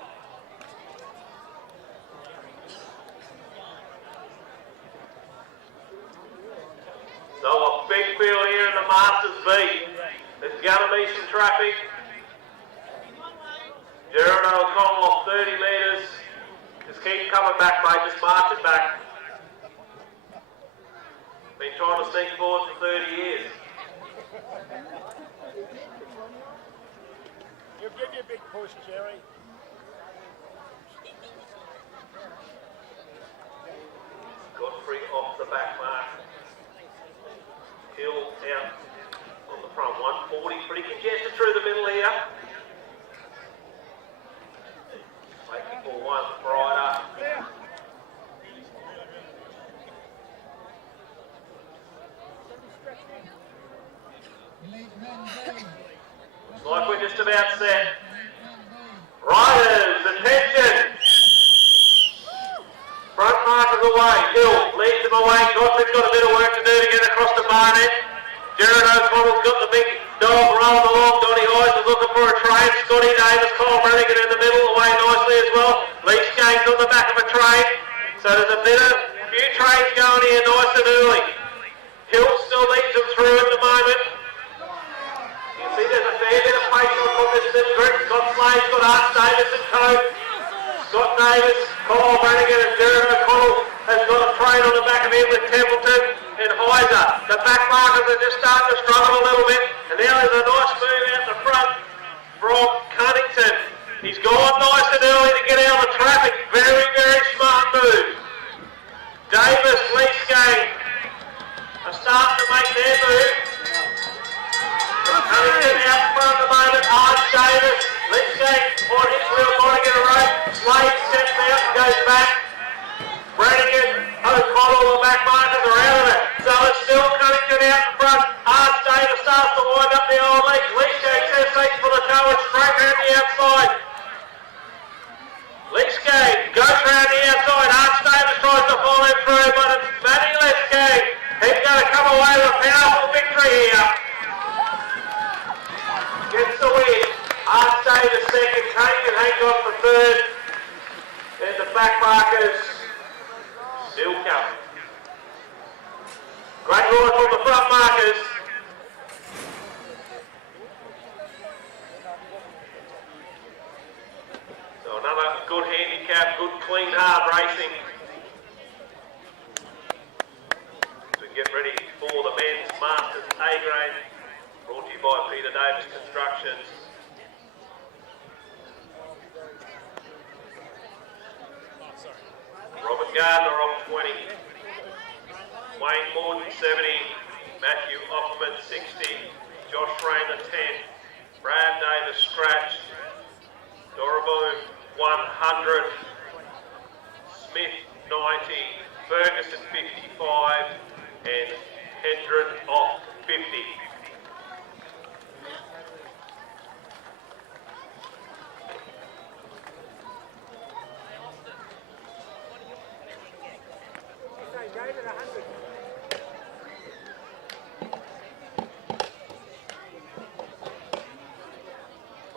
So a big field here in the Masters B. There's going to be some traffic. Jared O'Connell off 30 metres. Just keep coming back, mate. Just march it back. Been trying to sneak forward for 30 years. He'll give you a big push, Jerry. Godfrey off the back mark. Hill out on the front. 140, pretty congested through the middle here. Making for one Friday. Looks like we're just about set. Riders, attention! Front markers away. Hill leads them away. Godfrey's got a bit of work to do to get across the barn end. Jared O'Connell's got the big dog rolling along. Donny Heiser's looking for a train. Scotty Davis, Cole Brannigan in the middle, away nicely as well. Leach Gaines on the back of a train. So there's a few trains going here nice and early. Hill still leads them through at the moment. You can see there's a fair bit of pace on this middle group. Scott Slade's got Art Davis and co. Scott Davis, Cole Brannigan and Jared O'Connell has got a train on the back of him with Templeton and Heiser. The back markers are just starting to struggle a little bit. And now there's a nice move out the front from Cunnington. He's gone nice and early to get out of the traffic. Very, very smart move. Davis, Leachgate are starting to make their move. Cunnington out in front at the moment. Art Davis, Leachgate on his wheel trying to get a rope. Slade steps out and goes back. Brannigan, O'Connell, the back markers are out of it. So it's still Cunnington out in front. Art Davis starts to wind up the old legs. Leachgate says thanks for the tow and straight round the outside. Leachgate goes round the outside. Art Davis tries to follow him through, but it's Matty Leachgate. He's going to come away with a powerful victory here. Gets the win. Art Davis second. Cunnington Hancock for third. And the back markers still coming. Great ride from the front markers. So another good handicap, good clean hard racing. As we get ready for the men's Masters A grade, brought to you by Peter Davis Constructions. Robert Gardner off 20. Wayne Morden 70. Matthew Opperman 60. Josh Rayner 10. Brad Davis scratch. Dorabo 100. Smith 90. Ferguson 55. And Hendren off 50.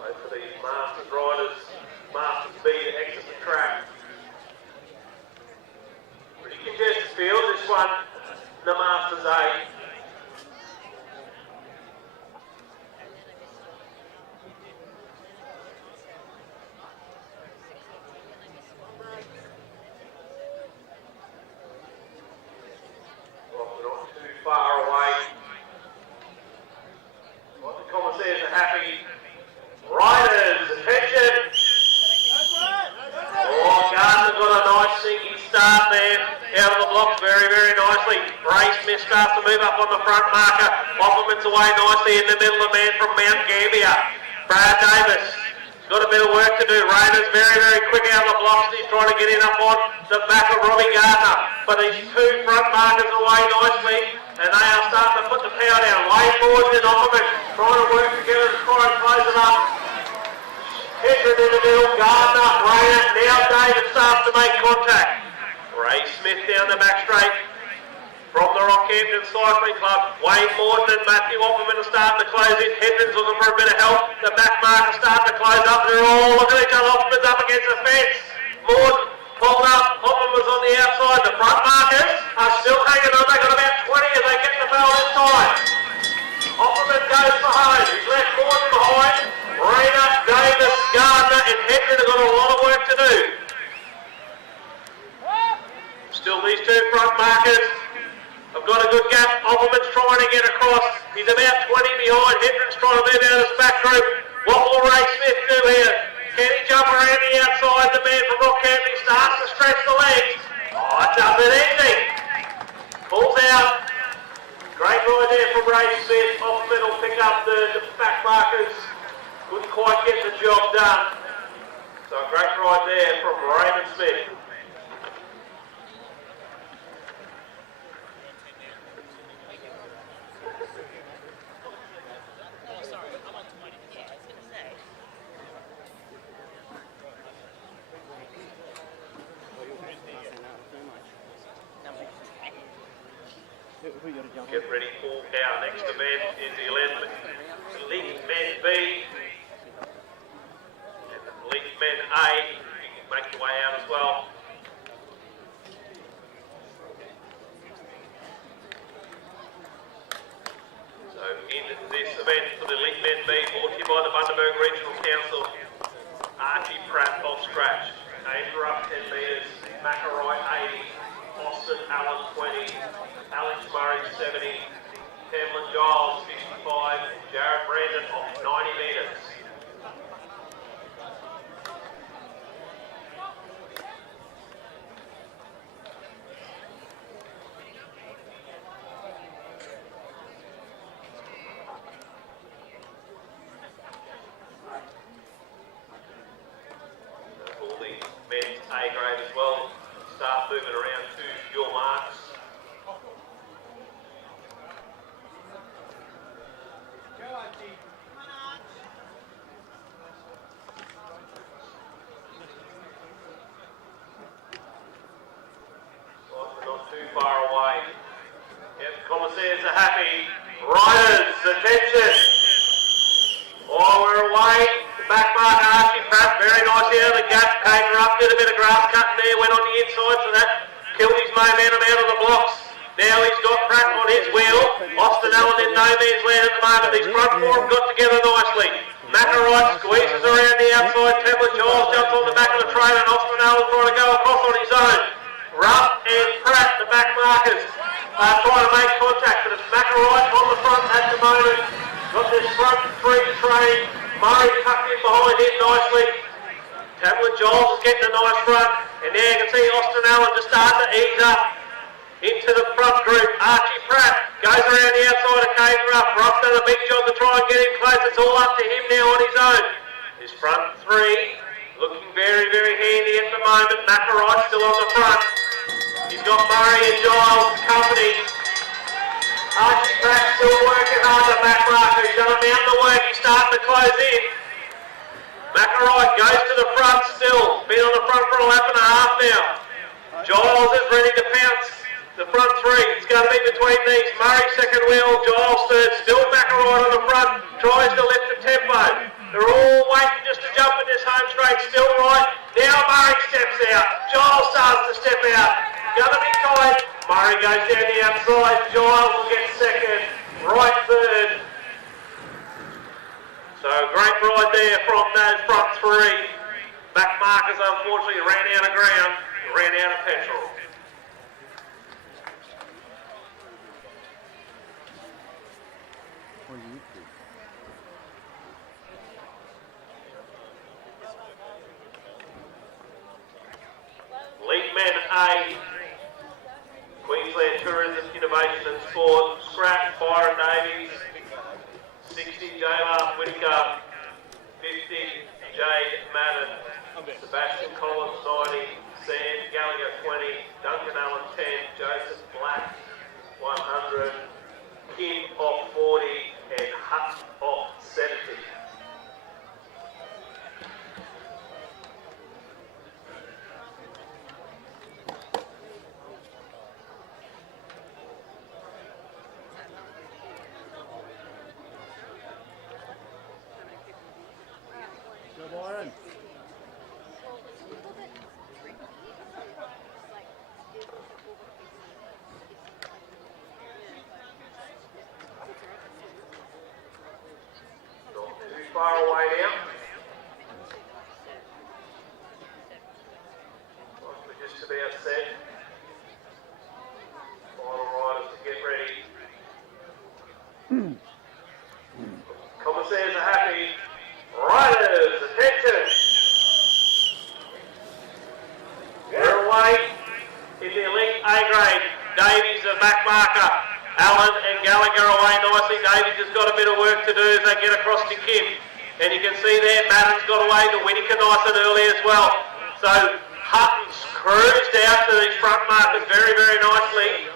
For these Masters riders, Masters B to exit the track. Pretty congested field, this one, the Masters A. Well, we're not too far away. What the commissaires are happy. Riders, attention! Oh, Gardner's got a nice sinking start there. Out of the blocks very, very nicely. Ray Smith starts to move up on the front marker. Opperman's away nicely in the middle, the man from Mount Gambier. Brad Davis got a bit of work to do. Rayner's very, very quick out of the blocks. He's trying to get in up on the back of Robbie Gardner. But these two front markers away nicely. And they are starting to put the power down. Way forward and Opperman trying to work together to try and close it up. Hendren in the middle, Gardner, Rayner, now David starts to make contact. Ray Smith down the back straight From the Rockhampton Cycling Club, Wayne Morton and Matthew Opperman are starting to close in. Hendren's looking for a bit of help. The back mark is starting to close up. They're all looking at each other. Opperman's up against the fence. Morton pulled up. Opperman was on the outside. The front markers are still hanging on. They've got about 20 as they get the bell this time. Opperman goes for home. He's left Morton behind. Rayner, Davis, Gardner and Hendren have got a lot of work to do. Still these two front markers. I've got a good gap. Opperman's trying to get across. He's about 20 behind. Hendren's trying to move out of this back group. What will Ray Smith do here? Can he jump around the outside? The man from Rockhampton starts to stretch the legs. Oh, it does it easy. Pulls out. Great ride there from Ray Smith. Opperman will pick up the back markers. Couldn't quite get the job done. So a great ride there from Raymond Smith. Get ready for our next event is the Elite Men B and the Elite Men A. You can make your way out as well. So in this event for the Elite Men B, brought to you by the Bundaberg Regional Council, Archie Pratt off scratch, Andrew up 10 metres, McElroy 80, Austin Allen 20, Alex Murray 70, Tamlin Giles 55, and Jared Brandon off 90 metres. All the men's A grade as well. Start moving around to your marks. Not too far away. Yep, commissaires are happy. Riders, attention. Oh, we're away. The back mark, Archie Pratt, very nice out of the gap. Came up, did a bit of grass cutting there, went on the inside, so that killed his momentum out of the blocks. Now he's got Pratt on his wheel. Austin Allen in no means land at the moment. These front four have got together nicely. McElroy squeezes around the outside. Tamlin Giles jumps on the back of the trailer, and Austin Allen trying to go across on his own. Ruff and Pratt, the back markers, are trying to make contact, but it's McElroy on the front at the moment. Got this front three train. Murray tucked in behind him nicely. Tamlin Giles is getting a nice front, and now you can see Austin Allen just starting to ease up into the front group. Archie Pratt goes around the outside of Kane Ruff. Ruff's done a big job to try and get him close. It's all up to him now on his own. His front three looking very, very handy at the moment. McElroy still on the front. He's got Murray and Giles company. Archie Pratt still working hard at the back marker. He's done a mountain of work. He's starting to close in. McElroy goes to the front still. Been on the front for a lap and a half now. Giles is ready to pounce. The front three, it's going to be between these. Murray second wheel, Giles third. Still McElroy on the front. Tries to lift the tempo. They're all waiting just to jump in this home straight. Still right. Now Murray steps out. Giles starts to step out. Going to be tight. Murray goes down the outside. Giles will get second. Right third. So great ride there from those front three. Back markers unfortunately ran out of ground. Ran out of petrol. Elite Men A, Queensland Tourism, Innovation and Sport, Scrap, Byron Davies, 60, J.R. Whitaker, 50, Jade Madden, Sebastian Collins, 90, Sam Gallagher, 20, Duncan Allen, 10, Joseph Black, 100, Kim off 40, and Hutt off 70. sent. Final riders to get ready. Commissaires are happy. Riders, attention! We're away in the elite A grade. Davies, the back marker. Allen and Gallagher away nicely. Davies has got a bit of work to do as they get across to Kim. And you can see there, Madden's got away to Whittaker nice and early as well. So Hutton's cruised out to these front markers very, very nicely.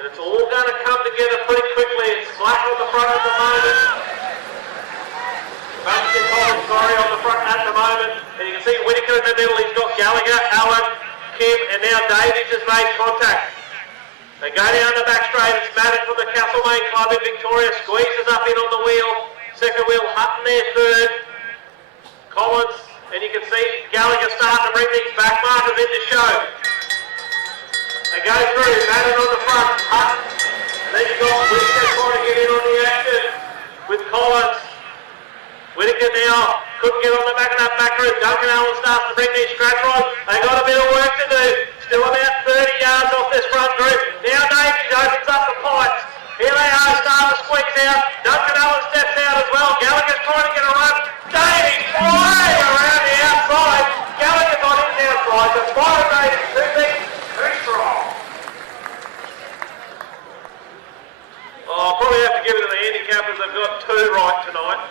And it's all going to come together pretty quickly. It's black on the front at the moment. Bumpkin Collins, sorry, on the front at the moment. And you can see Whittaker in the middle. He's got Gallagher, Allen, Kim, and now Davies has made contact. They go down the back straight. It's Madden from the Castlemaine Club in Victoria. Squeezes up in on the wheel. Second wheel, Hutton there third. Collins, and you can see Gallagher starting to bring these back markers into show. They go through, Madden on the front, Hutton. And then you've got Whittaker trying to get in on the action with Collins. Whittaker now couldn't get on the back of that back route. Duncan Allen starts to bring these scratch rods. They got a bit of work to do. Still about 30 yards off this front group. Now Davies opens up the pipes. Here they are, starting to squeeze out. Duncan Allen steps out as well. Gallagher's trying to get a run. Davies way around the outside. Gallagher's on his outside. The fire Davies too big, too strong. Oh, I'll probably have to give it to the handicappers. They've got two right tonight.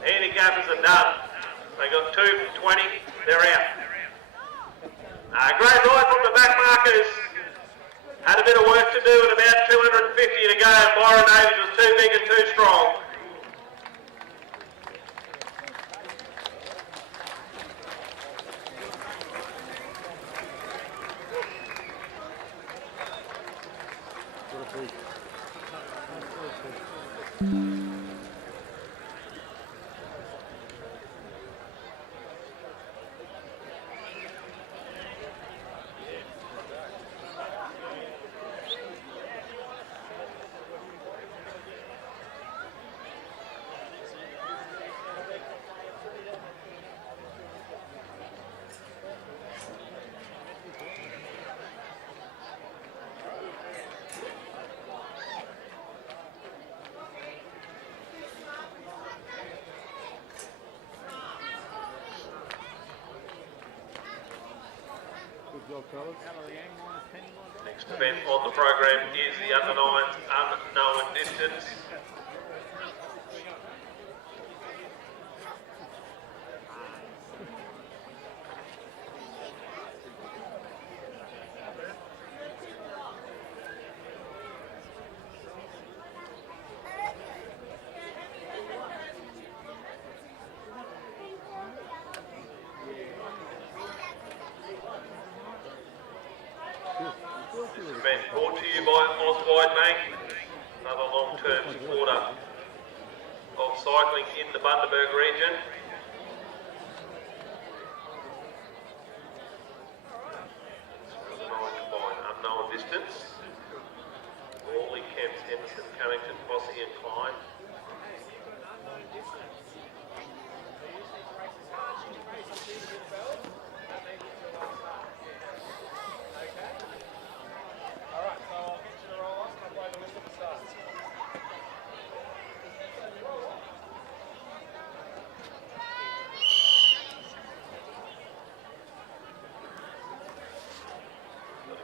Handicappers are done. They got 2 from 20. They're out. Great ride from the back markers. Had a bit of work to do at about 250 to go. Byron Davies was too big and too strong. Next event on the program is the under 9s unknown distance. Event brought to you by Auswide Bank, another long-term supporter of cycling in the Bundaberg region. Unknown distance. Morley, Kemps, Henderson, Cunnington, Posse and Klein.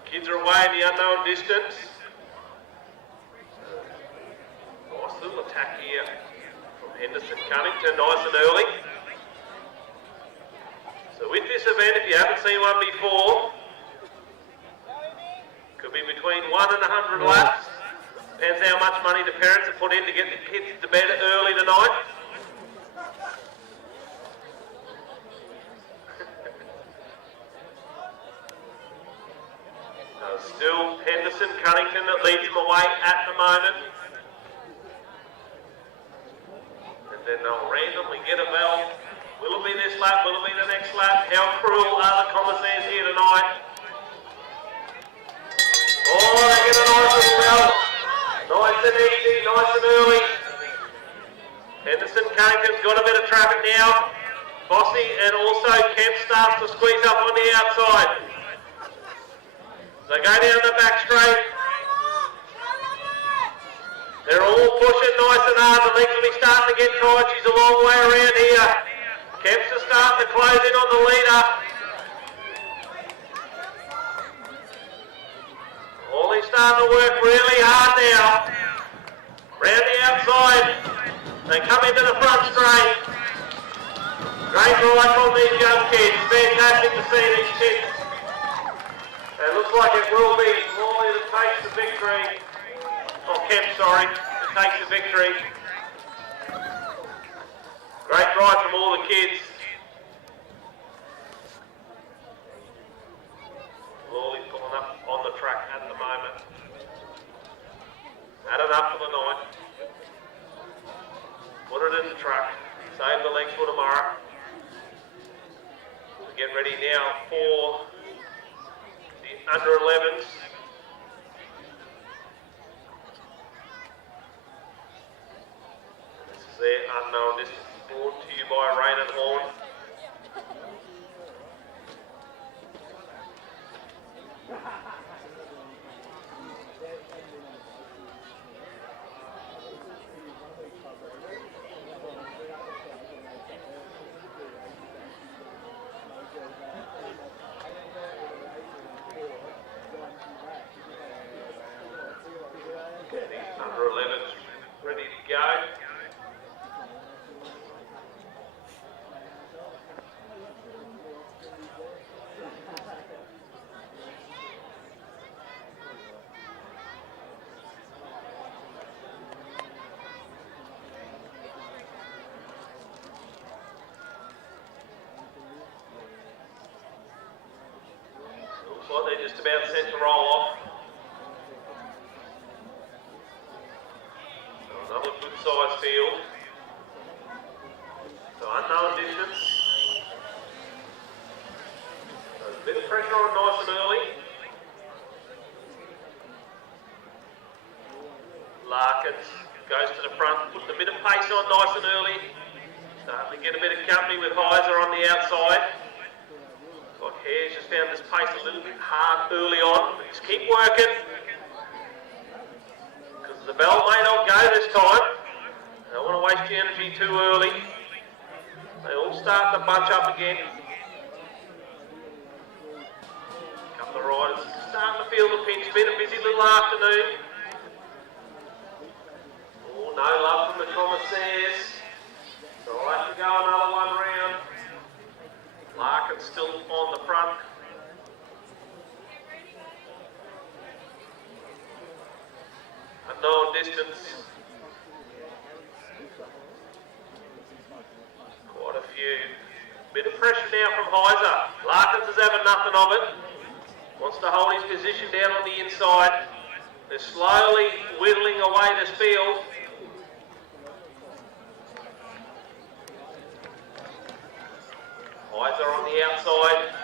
Kids are away in the unknown distance. Nice little attack here from Henderson Cunnington, nice and early. So with this event, if you haven't seen one before, could be between 1 and 100 laps. Depends how much money the parents have put in to get the kids to bed early tonight. Still Henderson Cunnington that leads them away at the moment. And then they'll randomly get a bell. Will it be this lap? Will it be the next lap? How cruel are the commissaires here tonight? Oh, they get a nice little bell. Nice and easy, nice and early. Henderson Cunningham's got a bit of traffic now. Bossy and also Kemp starts to squeeze up on the outside. They go down the back straight. They're all pushing nice and hard. The legs will be starting to get tight. She's a long way around here. Kemp's just starting to close in on the leader. Ollie's starting to work really hard now. Round the outside. They come into the front straight. Great ride from these young kids. Fantastic to see these kids. It looks like it will be Morley that takes the victory. Oh, Kemp, sorry, that takes the victory. Great ride from all the kids. Morley's pulling up on the track at the moment. Had enough for the night. Put it in the truck. Save the legs for tomorrow. Get ready now for the under 11s. This is their unknown distance, brought to you by Rain and Horn. Under 11's ready to go. Looks like they're just about set to roll off. Another good size field. So unknown distance. So a bit of pressure on nice and early. Larkins goes to the front, puts a bit of pace on nice and early. Starting to get a bit of company with Heiser on the outside. Like Hare's just found this pace a little bit hard early on. But just keep working. The bell may not go this time. I don't want to waste your energy too early. They all start to bunch up again. A couple of riders starting to feel the pinch. Been a busy little afternoon. Oh, no love from the commissaires. So I'll have to go another one round. Larkin's still on the front. Unknown distance. Quite a few. Bit of pressure now from Heiser. Larkins is having nothing of it. Wants to hold his position down on the inside. They're slowly whittling away this field. Heiser on the outside.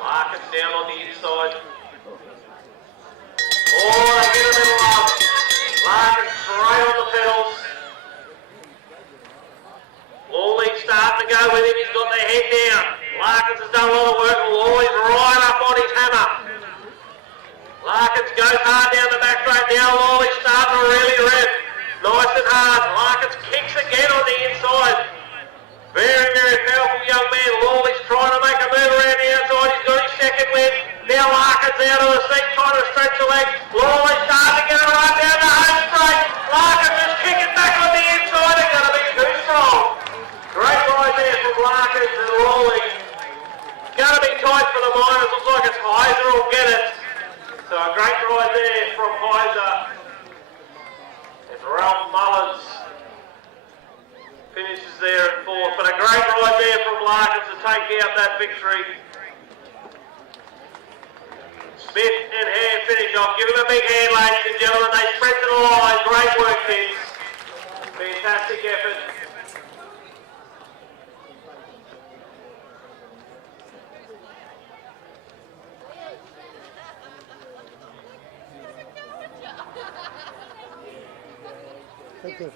Larkins down on the inside. Oh, they get a little up. Larkin straight on the pedals. Lawley's starting to go with him. He's got their head down. Larkins has done a lot of work. Lawley's right up on his hammer. Larkins goes hard down the back straight. Now Lawley's starting to really rev. Nice and hard. Larkins kicks again on the inside. Very, very powerful young man. Lawley's trying to make a move around the outside. He's got his second win. Now Larkin's out of the seat trying to stretch the legs. Lawley's starting to get a run down the home straight. Larkin just kicking back on the inside. They're going to be too strong. Great ride there from Larkins and Lawley. Going to be tight for the miners. Looks like it's Heiser will get it. So a great ride there from Heiser. And Ralph Mullins finishes there in fourth. But a great ride there from Larkins to take out that victory. Smith and Hare finish off. Give them a big hand, ladies and gentlemen. They spread to the line. Great work, kids. Fantastic effort. Thank you.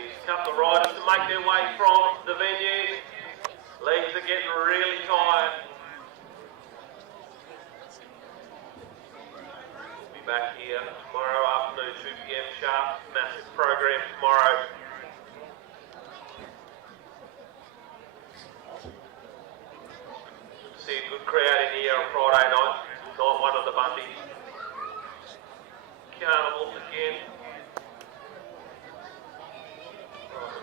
These couple of riders to make their way from the venue. Legs are getting really tired. We'll be back here tomorrow afternoon, 2 p.m. sharp. Massive program tomorrow. See a good crowd in here on Friday night. Night one of the Bundy Carnival again.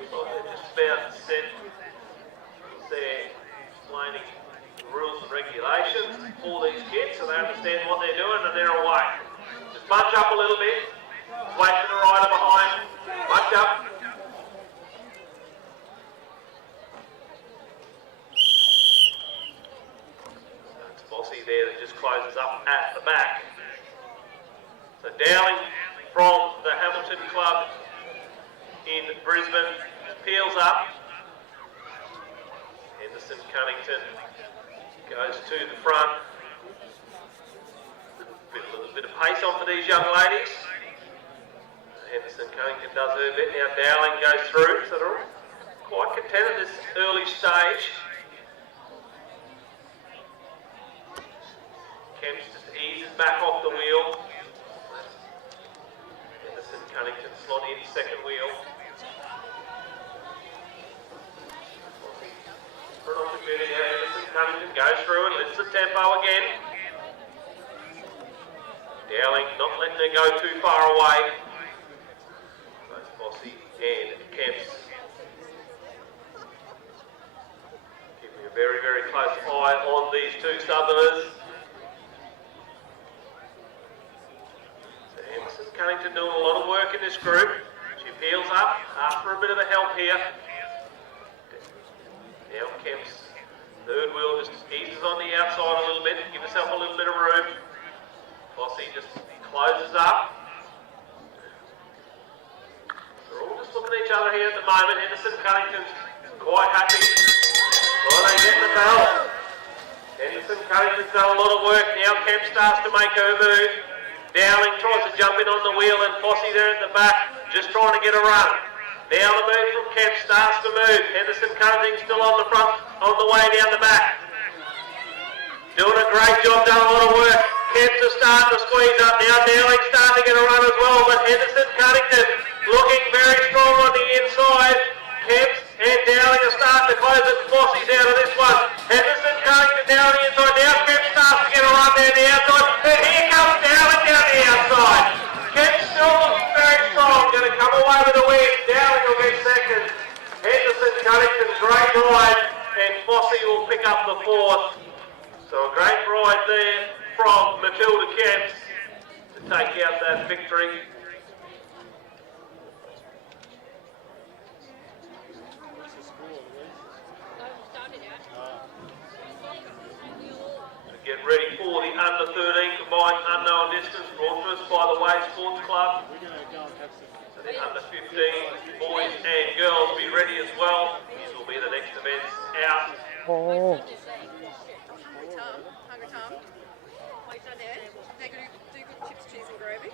They're just about set there explaining the rules and regulations for these kids so they understand what they're doing and they're away. Just bunch up a little bit. Wait for the rider behind. Bunch up. That's Bossy there that just closes up at the back. So Dowling from the Hamilton Club in Brisbane peels up. Henderson Cunnington goes to the front. A little bit of pace on for these young ladies. Henderson Cunnington does her bit. Now Dowling goes through, so they're all quite content at this early stage. Kemps just eases back off the wheel. Henderson Cunnington slot in second wheel. For an opportunity, Henderson Cunnington goes through and lifts the tempo again. Dowling not letting her go too far away. Both Bossy and Kemps keeping a very, very close eye on these two Southerners. So Henderson Cunnington doing a lot of work in this group. She peels up, after a bit of a help here. Now Kemps, third wheel just eases on the outside a little bit, give herself a little bit of room. Bossy just closes up. They're all just looking at each other here at the moment. Henderson Cunnington's quite happy. Well, they get the bell. Henderson Cunnington's done a lot of work. Now Kemp starts to make her move. Dowling tries to jump in on the wheel and Bossy there at the back, just trying to get a run. Now the move from Kemp starts to move. Henderson Cunnington still on the front, on the way down the back. Doing a great job, done a lot of work. Kemps are starting to squeeze up now. Dowling's starting to get a run as well, but Henderson Cunnington looking very strong on the inside. Kemps and Dowling are starting to close it. Bossy's out of this one. Henderson Cunnington down the inside. Now Kemps starts to get a run down the outside. And here comes Dowling down the outside. Kemps still looking very strong. Going to come away with a win. Dowling will get second. Henderson Cunnington, great ride. And Bossy will pick up the fourth. So a great ride there from Matilda Kemps to take out that victory. To get ready for the under 13 combined unknown distance brought to us by the Wade Sports Club. So the under 15 boys and girls be ready as well. These will be the next events out. Oh. Hungry Tom. While you've done that, they're going to do good chips, cheese and gravy.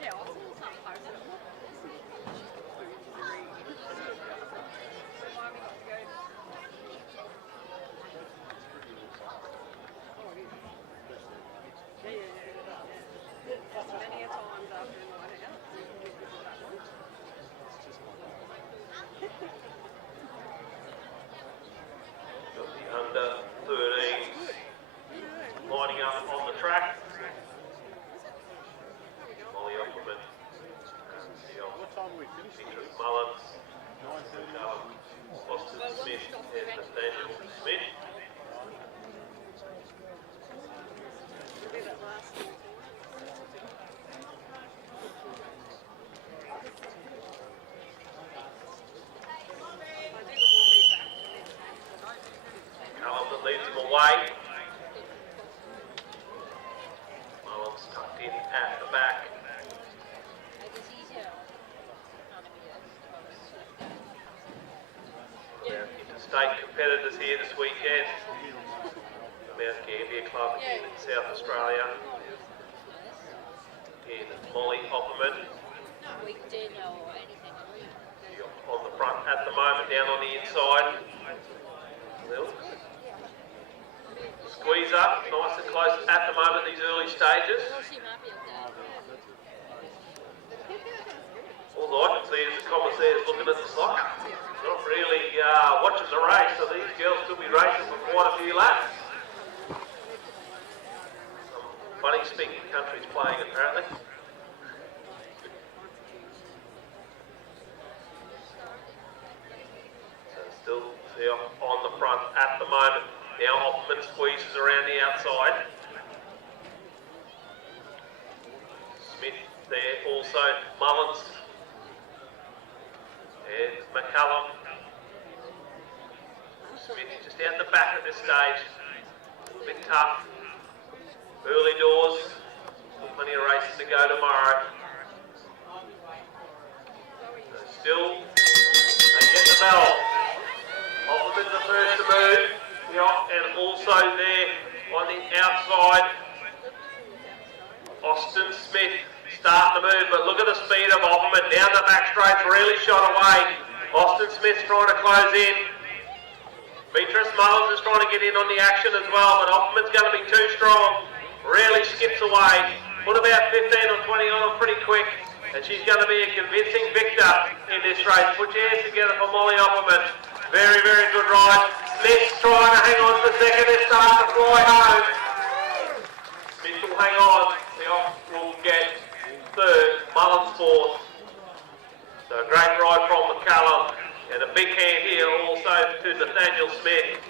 Yeah, awesome. It's not hard. Many a times after in my house. Got the under 13 lining up on the track. Molly Opperman, Beatrice Mullins, Austin Smith and Nathaniel Smith. Do that last one. Carlton leads them away. Mullins tucked in at the back. Interstate South Australia in Molly Opperman. We didn't know anything. On the front at the moment, down on the inside. Lil. Squeeze up, nice and close at the moment, these early stages. All I can see is the commissaires looking at the soccer. Not really watching the race, so these girls could be racing for quite a few laps. Some funny speaking countries playing apparently. So still there on the front at the moment. Now Hoffman squeezes around the outside. Smith there also, Mullins and McCullum. Smith just out the back at this stage. A little bit tough. Early doors. Plenty of races to go tomorrow. Still, they get the bell. Hoffman's the first to move. Yeah, and also there on the outside, Austin Smith starting to move, but look at the speed of Opperman down the back straight, really shot away. Austin Smith's trying to close in. Beatrice Mullins is trying to get in on the action as well, but Opperman's going to be too strong. Really skips away. Put about 15 or 20 on him pretty quick, and she's going to be a convincing victor in this race. Put your hands together for Molly Opperman. Very, very good ride. Smith's trying to hang on for second. They're starting to fly home. Smith will hang on. The off will get third. Mullins fourth. So a great ride from McCullum. And a big hand here also to Nathaniel Smith.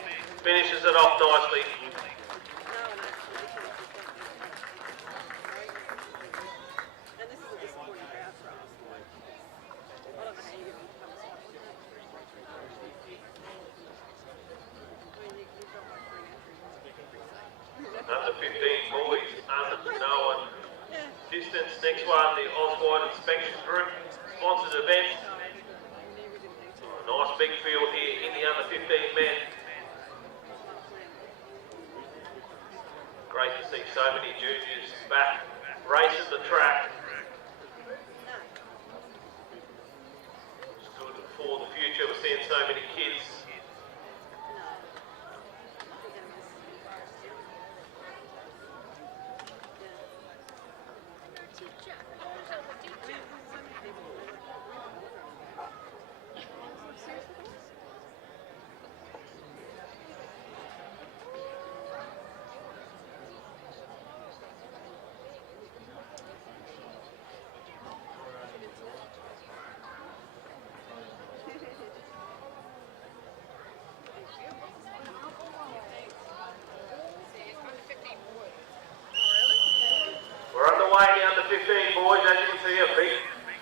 Finishes it off nicely. Under 15 boys, unknown distance. Next one, the Oswald Inspection Group sponsored event. Nice big field here in the under 15 men. Great to see so many juniors back racing the track. It's good for the future. We're seeing so many kids. We're underway in the under 15 boys, as you can see, a big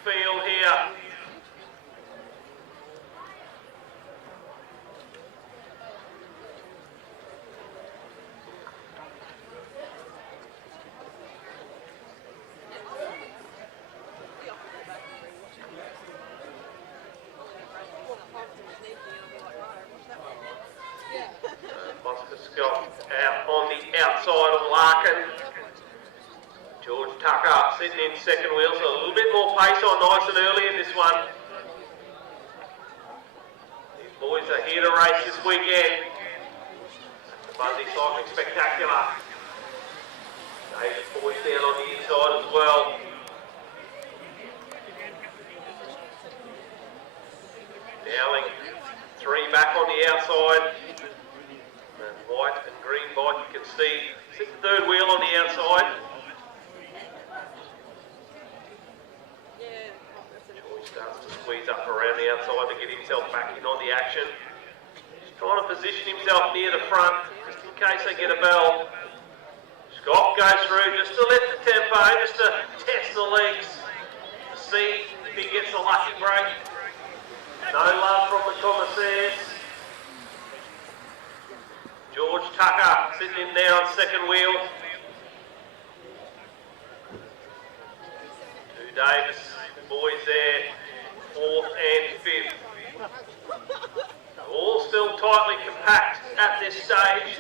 field here. Oscar Scott out on the outside of Larkin. George Tucker sitting in second wheel, so a little bit more pace on nice and early in this one. These boys are here to race this weekend. Bundaberg Cycling Spectacular. David's boys down on the inside as well. Dowling, three back on the outside. And white and green bike, you can see. Sit the third wheel on the outside. Starts to squeeze up around the outside to get himself back in on the action. He's trying to position himself near the front, just in case they get a bell. Scott goes through just to lift the tempo, just to test the legs, to see if he gets a lucky break. No love from the commissaires. George Tucker sitting in there on second wheel. Two Davis boys there. Fourth and fifth. All still tightly compact at this stage.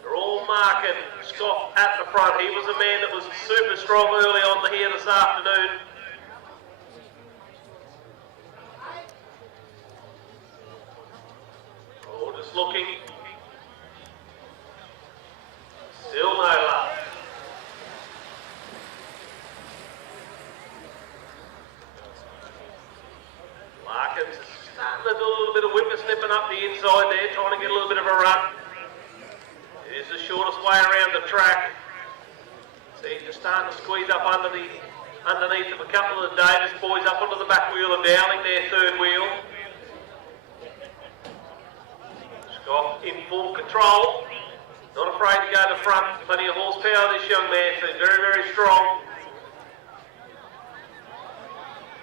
They're all marking Scott at the front. He was a man that was super strong early on here this afternoon. Oh, just looking. Still no luck. Larkins starting to do a little bit of whippersnipping up the inside there, trying to get a little bit of a run. It is the shortest way around the track. See, just starting to squeeze up underneath of a couple of the Davis boys up onto the back wheel of Dowling, their third wheel. Scott in full control. Not afraid to go to the front. Plenty of horsepower, this young man, so he's very, very strong.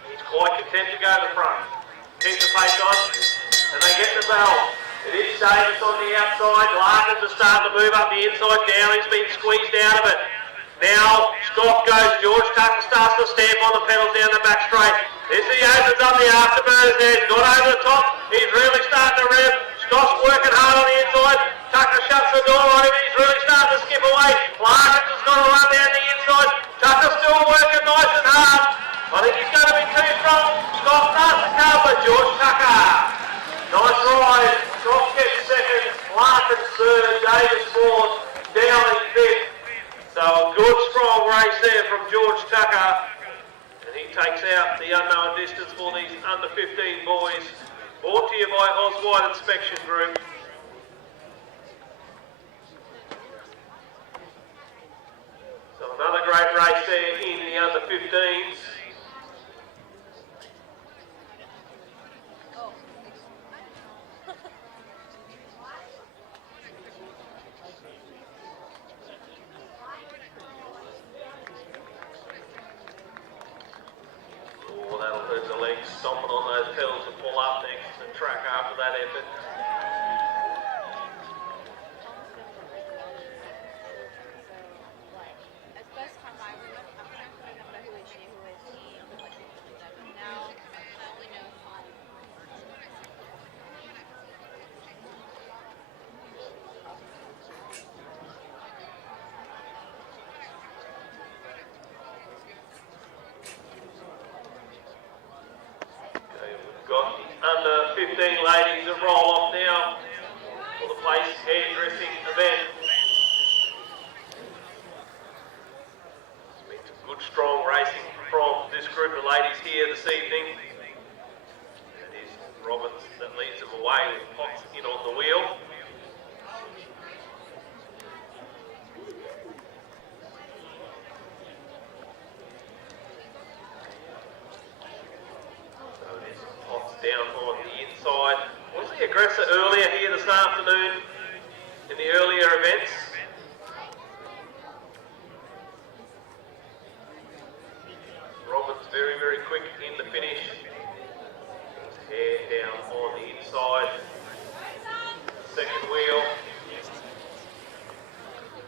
He's quite content to go to the front. Keep the pace on, and they get the bell. It is Davis on the outside. Larkins are starting to move up the inside. Dowling's been squeezed out of it. Now Scott goes. George Tucker starts to stamp on the pedals down the back straight. This he opens up the afterburners there. He's got over the top. He's really starting to rev. Scott's working hard on the inside. Tucker shuts the door on him. He's really starting to skip away. Larkins has got to run down the inside. Tucker's still working nice and hard. I think he's going to be too strong. Scott starts to cover. George Tucker. Nice ride. Scott gets second. Larkins third. Davis fourth. Dowling fifth. So a good strong race there from George Tucker. And he takes out the unknown distance for these under 15 boys. Brought to you by Oswald Inspection Group. So another great race there in the under 15s. Oh, that'll hurt the legs, stomping on those pedals to pull up next to the track after that effort. Got the under 15 ladies that roll off now for the place hairdressing event. It's been some good strong racing from this group of ladies here this evening. It is Roberts that leads them away with Potts in on the wheel. Down on the inside. Was the aggressor earlier here this afternoon in the earlier events? Roberts very, very quick in the finish. Hair down on the inside. Second wheel.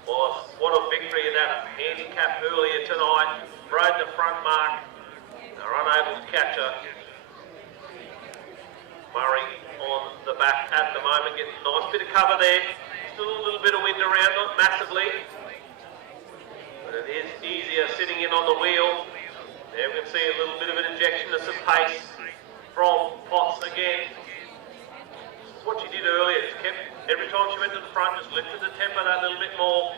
Well, what a victory in that handicap earlier tonight. Rode the front mark. They're unable to catch her. Murray on the back at the moment, getting a nice bit of cover there. Still a little bit of wind around, not massively. But it is easier sitting in on the wheel. There we can see a little bit of an injection of some pace from Potts again. This is what she did earlier. Just kept, every time she went to the front, just lifted the tempo that little bit more.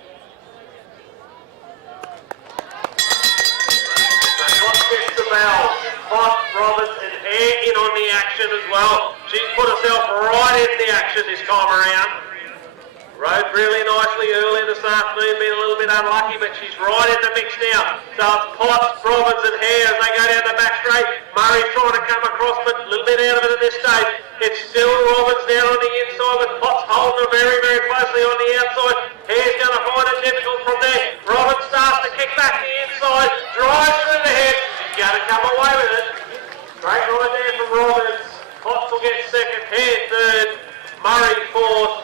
Potts gets the bell. Potts, Roberts and Hare in on the action as well. She's put herself right in the action this time around. Rode really nicely earlier this afternoon, been a little bit unlucky, but she's right in the mix now. So it's Potts, Roberts and Hare as they go down the back straight. Murray's trying to come across, but a little bit out of it at this stage. It's still Roberts down on the inside with Potts holding her very, very closely on the outside. Hare's going to find it difficult from there. Roberts starts to kick back the inside, drives through the head. She's going to come away with it. Great ride there from Roberts. Potts will get second, Hare third, Murray fourth.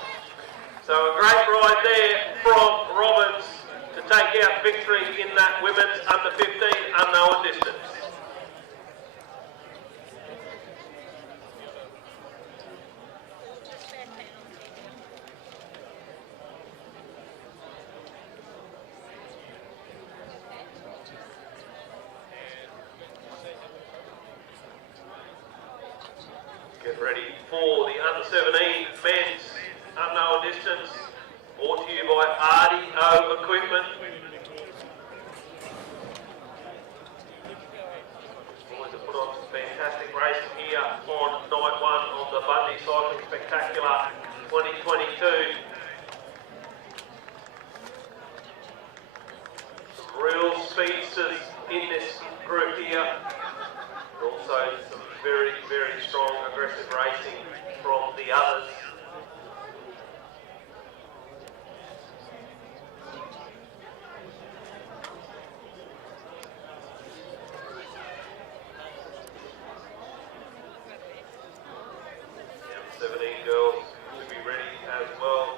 So a great ride there from Roberts to take out victory in that women's under 15 unknown distance. Get ready for the under 17 men's unknown distance, brought to you by RDO Equipment. Boys have put on some fantastic racing here on night one of the Bundaberg Spectacular 2022. Some real speedsters in this group here. Also some very, very strong aggressive racing from the others. The 17 girls should be ready as well.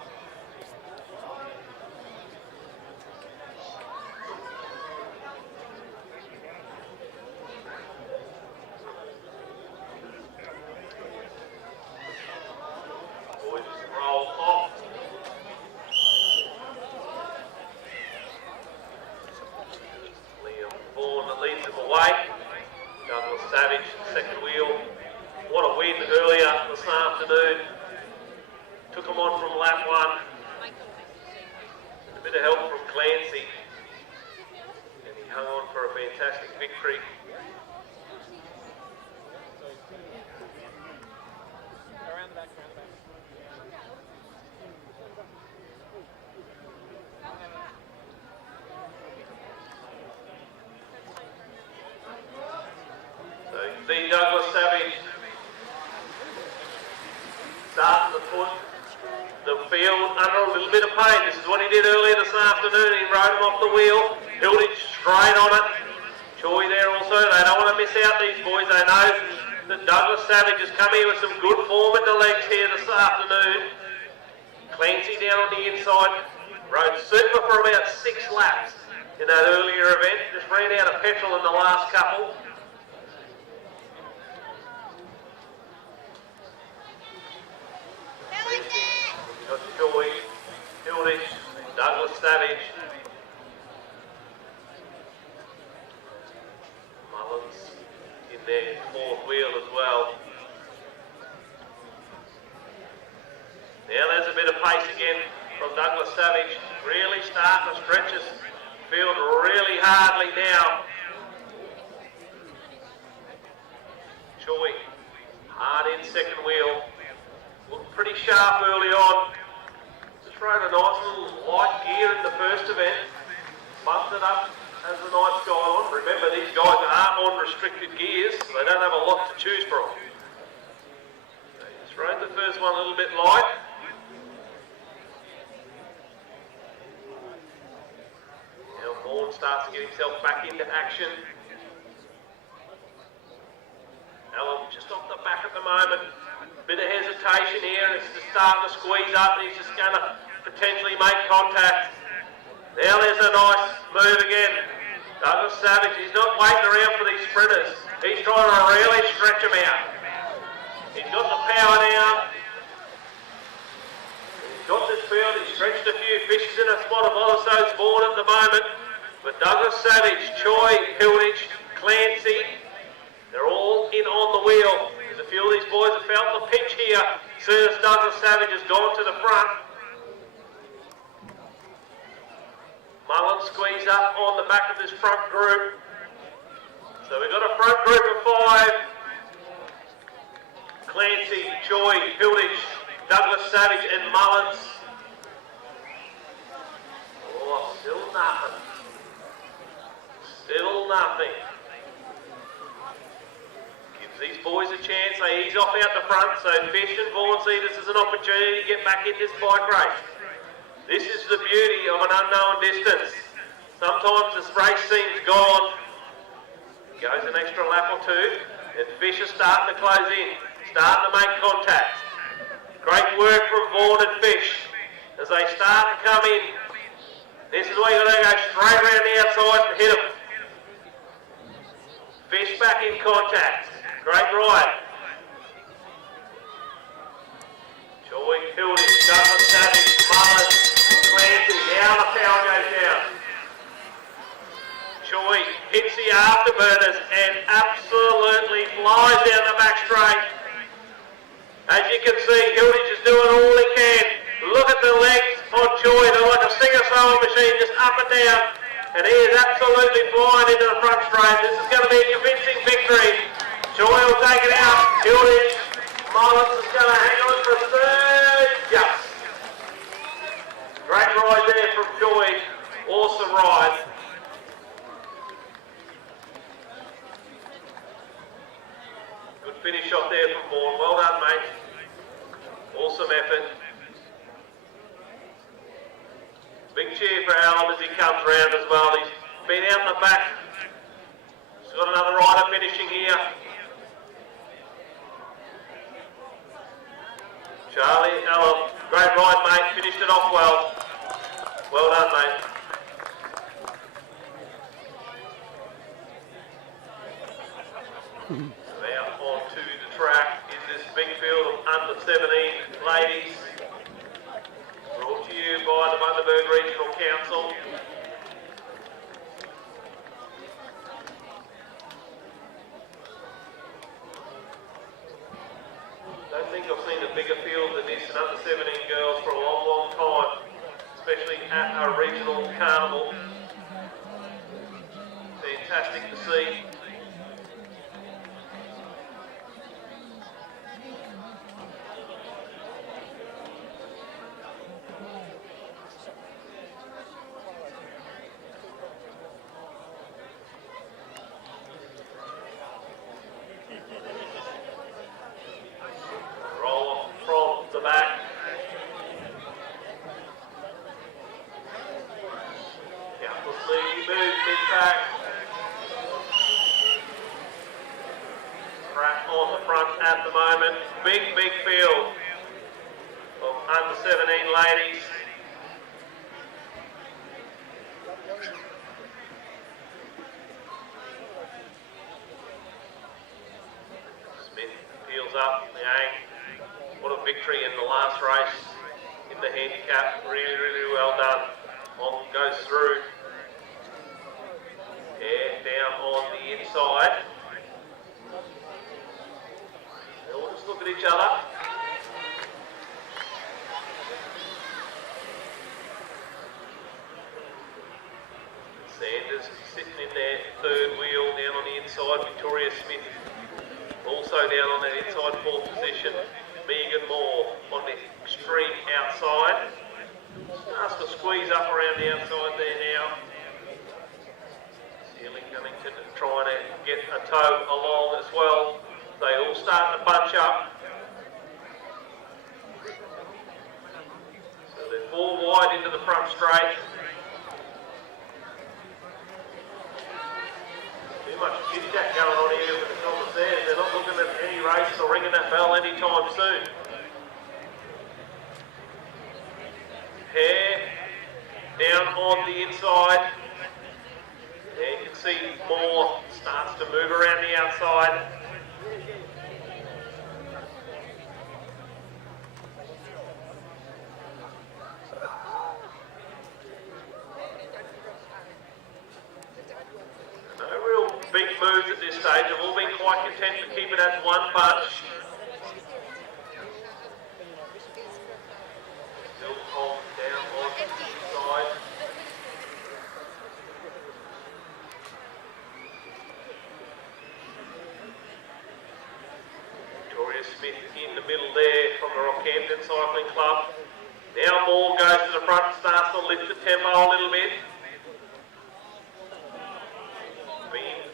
Savage, second wheel. What a win earlier this afternoon. Took him on from lap one. A bit of help from Clancy. And he hung on for a fantastic victory. Around the back, around the back. The Douglas Savage starting to put the field under a little bit of pain. This is what he did earlier this afternoon. He rode him off the wheel, held it straight on it. Choi there also. They don't want to miss out, these boys. They know that Douglas Savage has come here with some good form in the legs here this afternoon. Clancy down on the inside. Rode super for about 6 laps in that earlier event. Just ran out of petrol in the last couple. Got Joy, Hilditch, Douglas Savage, Mullins in their fourth wheel as well. Now there's a bit of pace again from Douglas Savage, really starting to stretch his field really hardly now. Joy, hard in second wheel. Looked pretty sharp early on. Just rode a nice little light gear in the first event. Bumped it up as the night's gone on. Remember, these guys are on restricted gears, so they don't have a lot to choose from. So just rode the first one a little bit light. Now Vaughan starts to get himself back into action. Alan just off the back at the moment. Bit of hesitation here, and it's just starting to squeeze up, and he's just going to potentially make contact. Now there's a nice move again. Douglas Savage, he's not waiting around for these sprinters. He's trying to really stretch them out. He's got the power now. He's got this field, he's stretched a few fishes in a spot of Oliso's Vaughan at the moment. But Douglas Savage, Choi, Hilditch, Clancy, they're all in on the wheel. There's a few of these boys have felt the pinch here as soon as Douglas Savage has gone to the front. Mullen squeezed up on the back of this front group. So we've got a front group of 5. Clancy, Choi, Hilditch, Douglas Savage and Mullins. Oh, still nothing. Still nothing. These boys a chance, they ease off out the front, so Fish and Vaughan see this as an opportunity to get back in this bike race. This is the beauty of an unknown distance. Sometimes this race seems gone, goes an extra lap or two, and Fish is starting to close in, starting to make contact. Great work from Vaughan and Fish as they start to come in. This is where you've got to go straight around the outside and hit them. Fish back in contact. Great ride. Joy, Hilditch, Douglas Savage, Mullins, Clancy. Now the power goes down. Joy hits the afterburners and absolutely flies down the back straight. As you can see, Hilditch is doing all he can. Look at the legs on Joy. They're like a singer-sewing machine, just up and down. And he is absolutely flying into the front straight. This is going to be a convincing victory. Joy will take it out. Hilditch, Mullins is going to hang on for a third. Yes. Great ride there from Joy. Awesome ride. Good finish shot there from Vaughan. Well done, mate. Awesome effort. Big cheer for Alan as he comes round as well. He's been out in the back. He's got another rider finishing here. Charlie Allen, great ride, mate. Finished it off well. Well done, mate. Now onto the track is this big field of under 17 ladies. Brought to you by the Bundaberg Regional Council. Don't think I've seen a bigger field than this in under 17 girls for a long, long time, especially at a regional carnival. Fantastic to see. Back. Countlessly moved mid-pack. Track on the front at the moment. Big field of under 17 ladies. Smith peels up the Yang. What a victory in the last race in the handicap. Really, really well done. On goes through. Air down on the inside. They'll just look at each other. Sanders sitting in their third wheel down on the inside. Victoria Smith also down on that inside fourth position. Megan Moore on the extreme outside. Starts to squeeze up around the outside there now. Sealing Cunnington trying to get a toe along as well. They all start to bunch up. So they're four wide into the front straight. Too much chit-chat going on here with the commissaires. They're not looking at any races or ringing that bell anytime soon. Hare down on the inside. There you can see Moore starts to move around the outside. Big moves at this stage. They've all been quite content to keep it as one bunch. Still Tom down on the inside. Victoria Smith in the middle there from the Rockhampton Cycling Club. Now Moore goes to the front and starts to lift the tempo a little bit.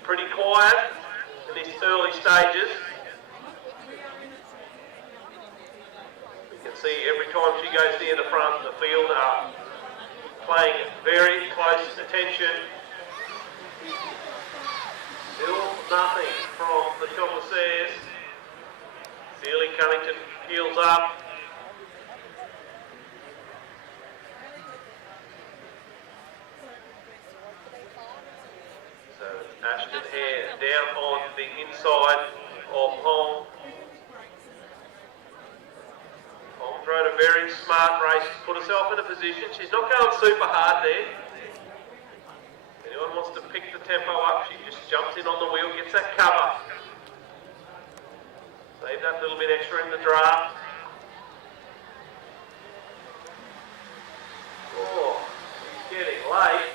Pretty quiet in these early stages. You can see every time she goes near the front, the field are paying very close attention. Still nothing from the commissaires. Sealy Cunnington peels up. So Ashton Hare down on the inside of Hong. Hong's rode a very smart race, put herself in a position. She's not going super hard there. Anyone wants to pick the tempo up, she just jumps in on the wheel, gets that cover. Save that little bit extra extra in the draft. Oh, it's getting late.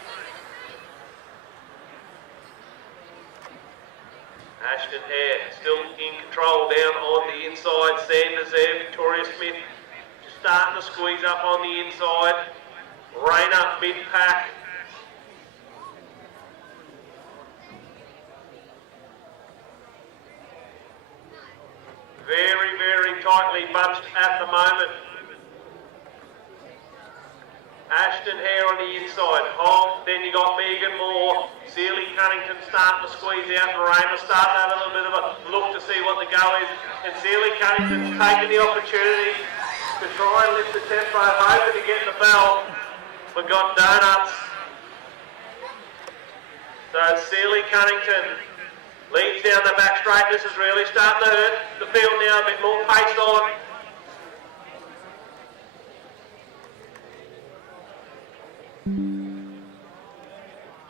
Ashton Hare still in control down on the inside. Sanders there, Victoria Smith starting to squeeze up on the inside. Rayner mid-pack. Very, very tightly bunched at the moment. Ashton Hare on the inside. Hong, then you got Megan Moore. Sealy Cunnington starting to squeeze out. Rayner starting to have a little bit of a look to see what the go is. And Sealy Cunnington's taken the opportunity to try and lift the tempo, hoping to get the bell, but got donuts. So Sealy Cunnington leads down the back straight. This is really starting to hurt the field now, a bit more pace on.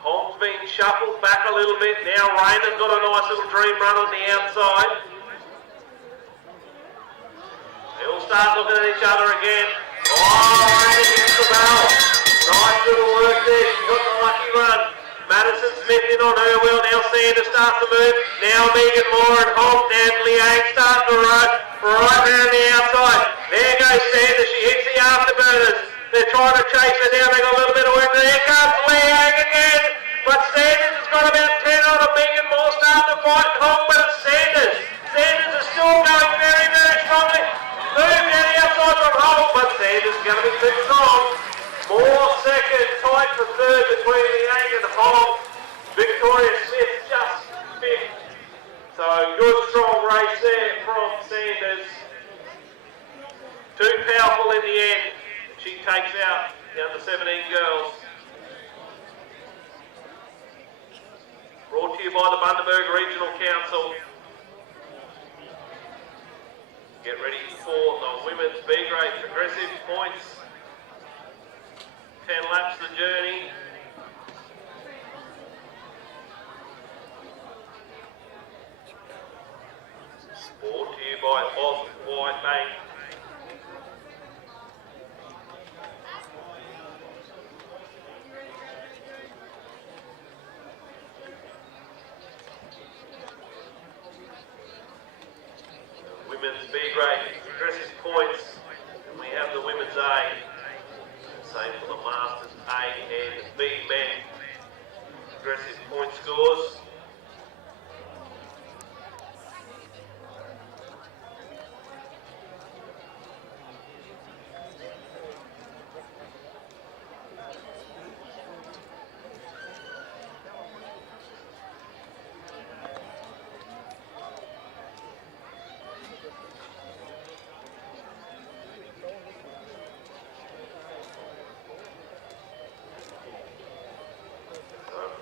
Holmes being shuffled back a little bit. Now Rayner's got a nice little dream run on the outside. They'll start looking at each other again. Oh, Rayner gets the bell. Nice little work there. She got the lucky run. Madison Smith in on her wheel. Now Sanders starts to move. Now Megan Moore and Holt and Liang starting to run right around the outside. There goes Sanders. She hits the afterburners. They're trying to chase her down. They got a little bit of work. There comes Liang again. But Sanders has got about 10 on her. Megan Moore starting to fight Holt, but it's Sanders. Sanders is still going very, very strongly. Moved down the outside from Holt, but Sanders is going to be too strong. Moore second, tight for third between Liang and Holt. Victoria Smith just fifth. So good strong race there from Sanders. Too powerful in the end. She takes out the under 17 girls. Brought to you by the Bundaberg Regional Council. Get ready for the women's B-grade progressive points. 10 laps the journey. Brought to you by Oz White Bank. Women's B-grade progressive points, and we have the women's A. Same for the Masters A and B men. Progressive point scores.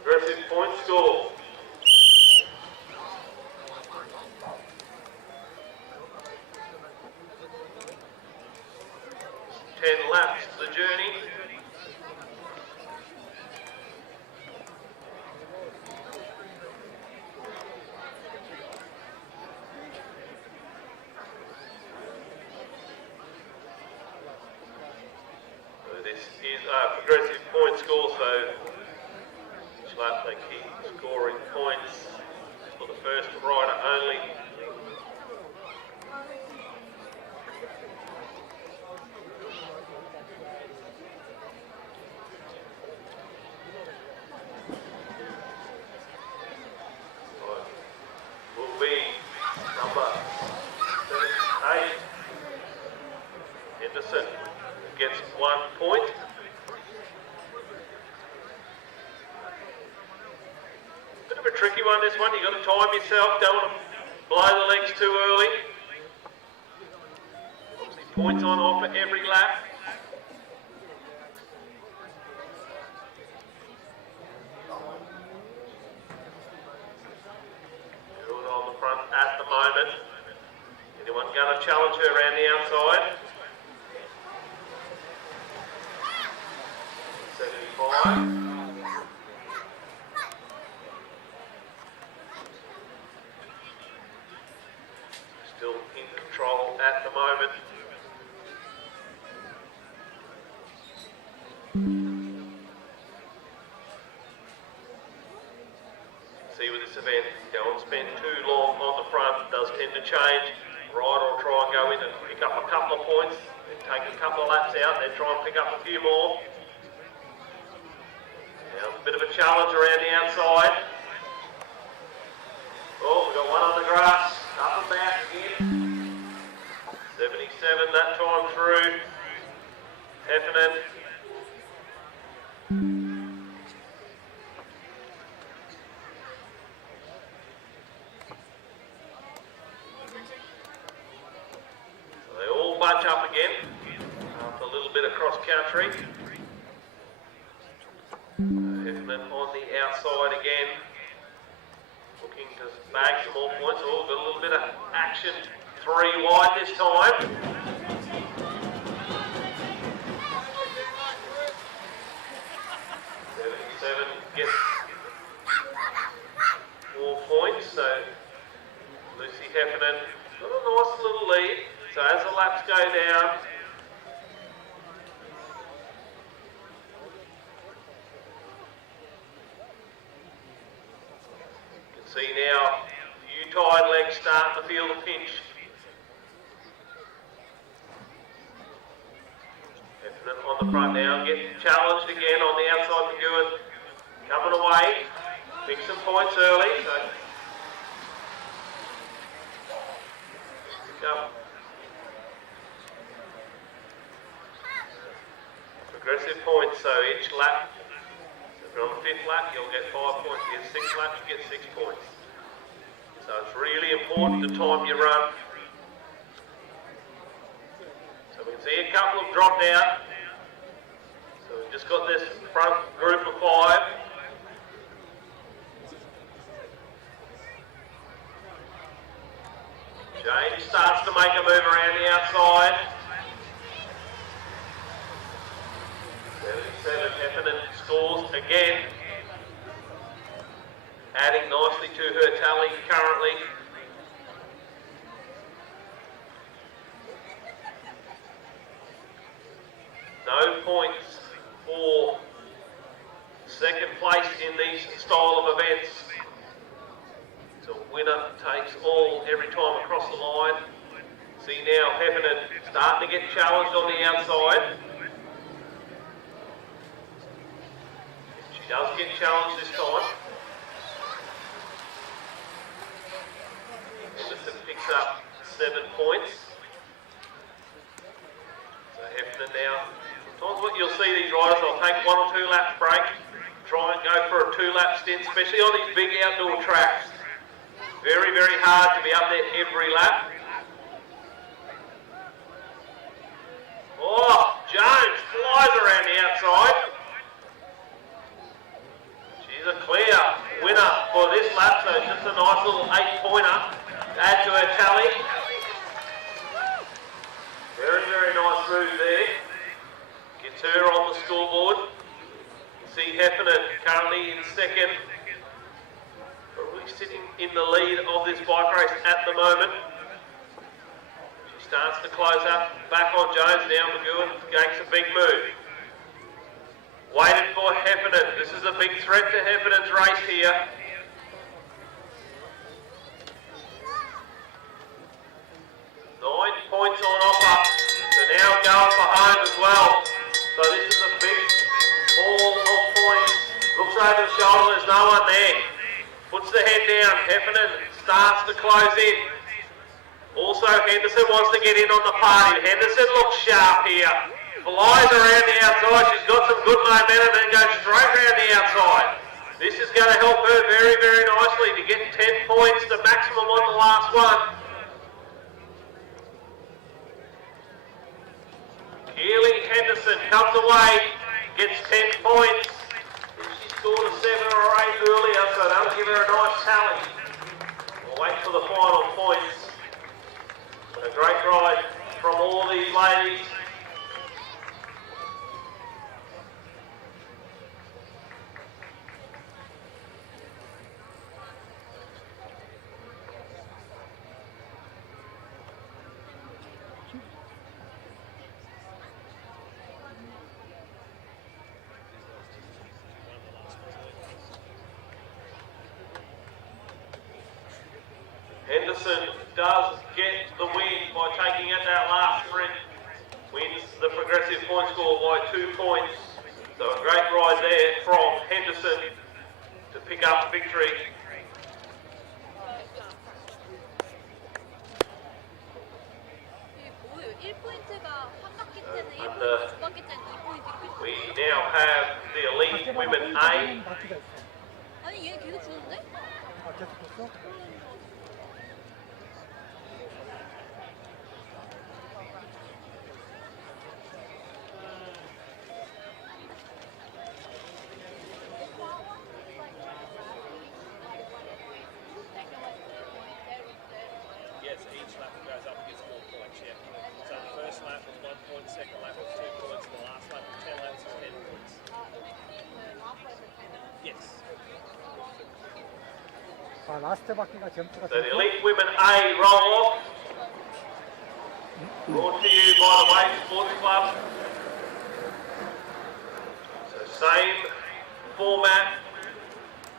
Progressive point score. 10 laps the journey. So this is a progressive point score, so each lap they keep scoring points for the first rider only. Will be number 8, Henderson, gets 1 point. Bit of a tricky one, this one. You've got to time yourself, don't want to blow the legs too early. Obviously points on offer every lap. Good on the front at the moment. Anyone going to challenge her around the outside? 75. Still in control See with this event, don't spend too long on the front, does tend to change. Rider will try and go in and pick up a couple of points, then take a couple of laps out, then try and pick up a few more. Now a bit of a challenge around the outside. Oh, we've got one on the grass, up and back again. 77 that time through. Heffernan. So they all bunch up again after a little bit of cross country. Heffernan on the outside again, looking to bag some more points. Oh, got a little bit of action. 3 wide this time. 77 gets 4 points, so Lucy Heffernan got a nice little lead. So as the laps go down, you can see now a few tired legs starting to feel the pinch. Heffernan on the front now, getting challenged again on the outside for Goodwin. Coming away, pick some points early. So pick up progressive points, so each lap, so if you're on the 5th lap, you'll get 5 points. If you get 6 laps, you get 6 points. So it's really important the time you run. So we can see a couple have dropped out. So we've just got this front group of 5. James starts to make a move around the outside. 77 Heffernan scores again, adding nicely to her tally currently. No points for second place in these style of events. So winner takes all every time across the line. See now Heffernan starting to get challenged on the outside. She does get challenged this time. Henderson picks up 7 points. So Heffernan now. Sometimes what you'll see these riders, they'll take 1 or 2 laps break, try and go for a 2-lap stint, especially on these big outdoor tracks. Very, very hard to be up there every lap. Oh, Jones flies around the outside. She's a clear winner for this lap, so it's just a nice little 8-pointer to add to her tally. Very, very nice move there. Gets her on the scoreboard. You see Heffernan currently in 2nd. Probably sitting in the lead of this bike race at the moment. She starts to close up. Back on Jones now. McGowan makes a big move. Waited for Heffernan. This is a big threat to Heffernan's race here. Nine points on offer. So now going for home as well. So this is a big haul of points. Looks over the shoulder. There's no one there. Puts the head down. Heffernan starts to close in. Also, Henderson wants to get in on the party. Henderson looks sharp here. Flies around the outside. She's got some good momentum and goes straight around the outside. This is going to help her very, very nicely to get 10 points, the maximum on the last one. Keely Henderson comes away, gets 10 points. She scored a 7 or 8 earlier, so that'll give her a nice tally. We'll wait for the final points. A great ride from all these ladies. Henderson does get the win by taking out that last sprint. Wins the progressive point score by 2 points. So a great ride there from Henderson to pick up victory. We now have the Elite Women A. 아니 얘 계속 주는데? 아, 계속 줬어? Yes, each lap goes up gets 4 points, yeah. So the first lap was 1 point, second lap was 2 points, the last lap was 10 laps was 10 points. Yes. 아, 라스트 바퀴가 점프가 So the Elite Women A roll off. Brought to you by the Wave Sports Club. So same format.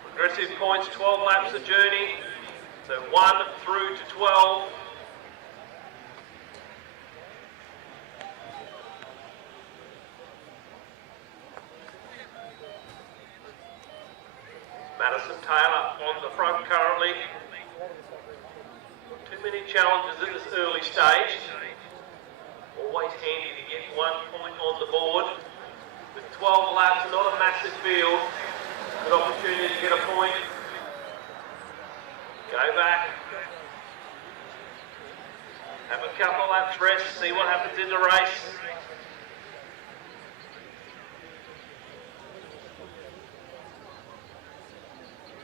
Progressive points, 12 laps a journey. So 1 through to 12. Madison Taylor on the front currently. Too many challenges in this early stage. Always handy to get 1 point on the board. With 12 laps, not a massive field. Good opportunity to get a point. Go back. Have a couple of laps rest, see what happens in the race.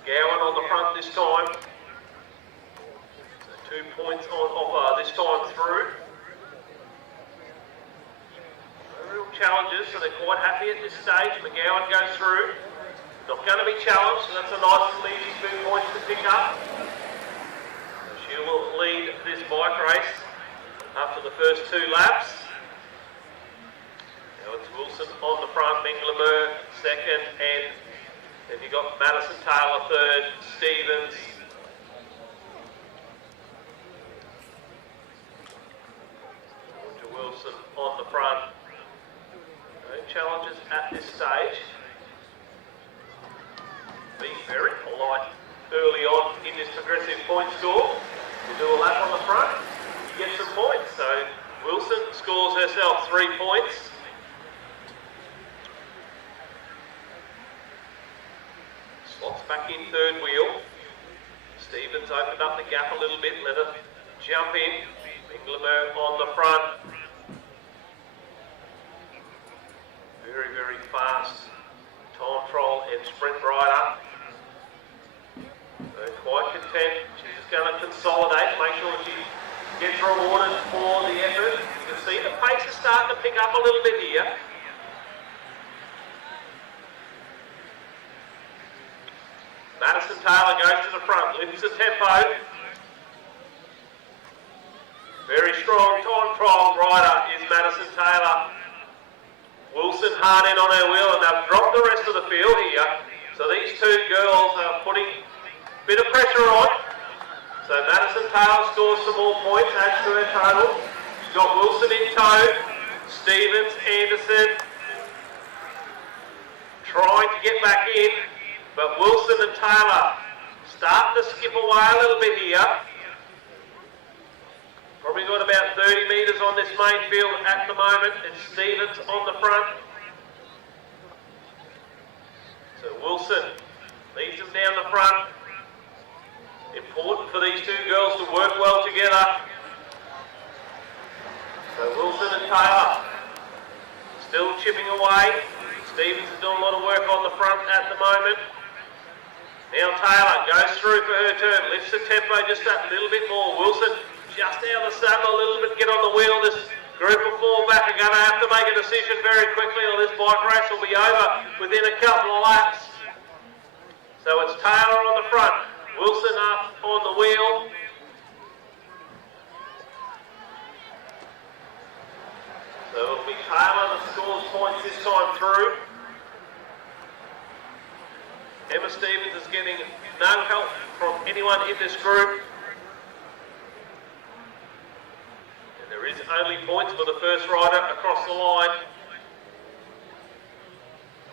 Gowan on the front this time. So 2 points on offer this time through. No real challenges, so they're quite happy at this stage. McGowan goes through. Not going to be challenged, so that's a nice and easy 2 points to pick up. She will lead this bike race after the first 2 laps. Now it's Wilson on the front, Minglemer second, and then you've got Madison Taylor third, Stevens. To Wilson on the front. No challenges at this stage. Being very polite early on in this progressive point score. You do a lap on the front, you get some points. So Wilson scores herself 3 points. Slots back in third wheel. Stevens opened up the gap a little bit, let her jump in. Minglemer on the front. Very, very fast time trial and sprint rider. So quite content. She's just going to consolidate, make sure she gets rewarded for the effort. You can see the pace is starting to pick up a little bit here. Madison Taylor goes to the front, lifts the tempo. Very strong time trial rider is Madison Taylor. Wilson hard in on her wheel, and they've dropped the rest of the field here. So these 2 girls are putting a bit of pressure on. So Madison Taylor scores some more points, adds to her total. She's got Wilson in tow, Stevens, Anderson trying to get back in. But Wilson and Taylor starting to skip away a little bit here. Probably got about 30 metres on this main field at the moment. It's Stevens on the front. So Wilson leads them down the front. Important for these 2 girls to work well together. So Wilson and Taylor still chipping away. Stevens is doing a lot of work on the front at the moment. Now Taylor goes through for her turn, lifts the tempo just that little bit more. Wilson just out of the saddle a little bit, get on the wheel. This group of 4 back are going to have to make a decision very quickly or this bike race will be over within a couple of laps. So it's Taylor on the front, Wilson up on the wheel. So it'll be Taylor that scores points this time through. Emma Stevens is getting no help from anyone in this group. only points for the first rider across the line.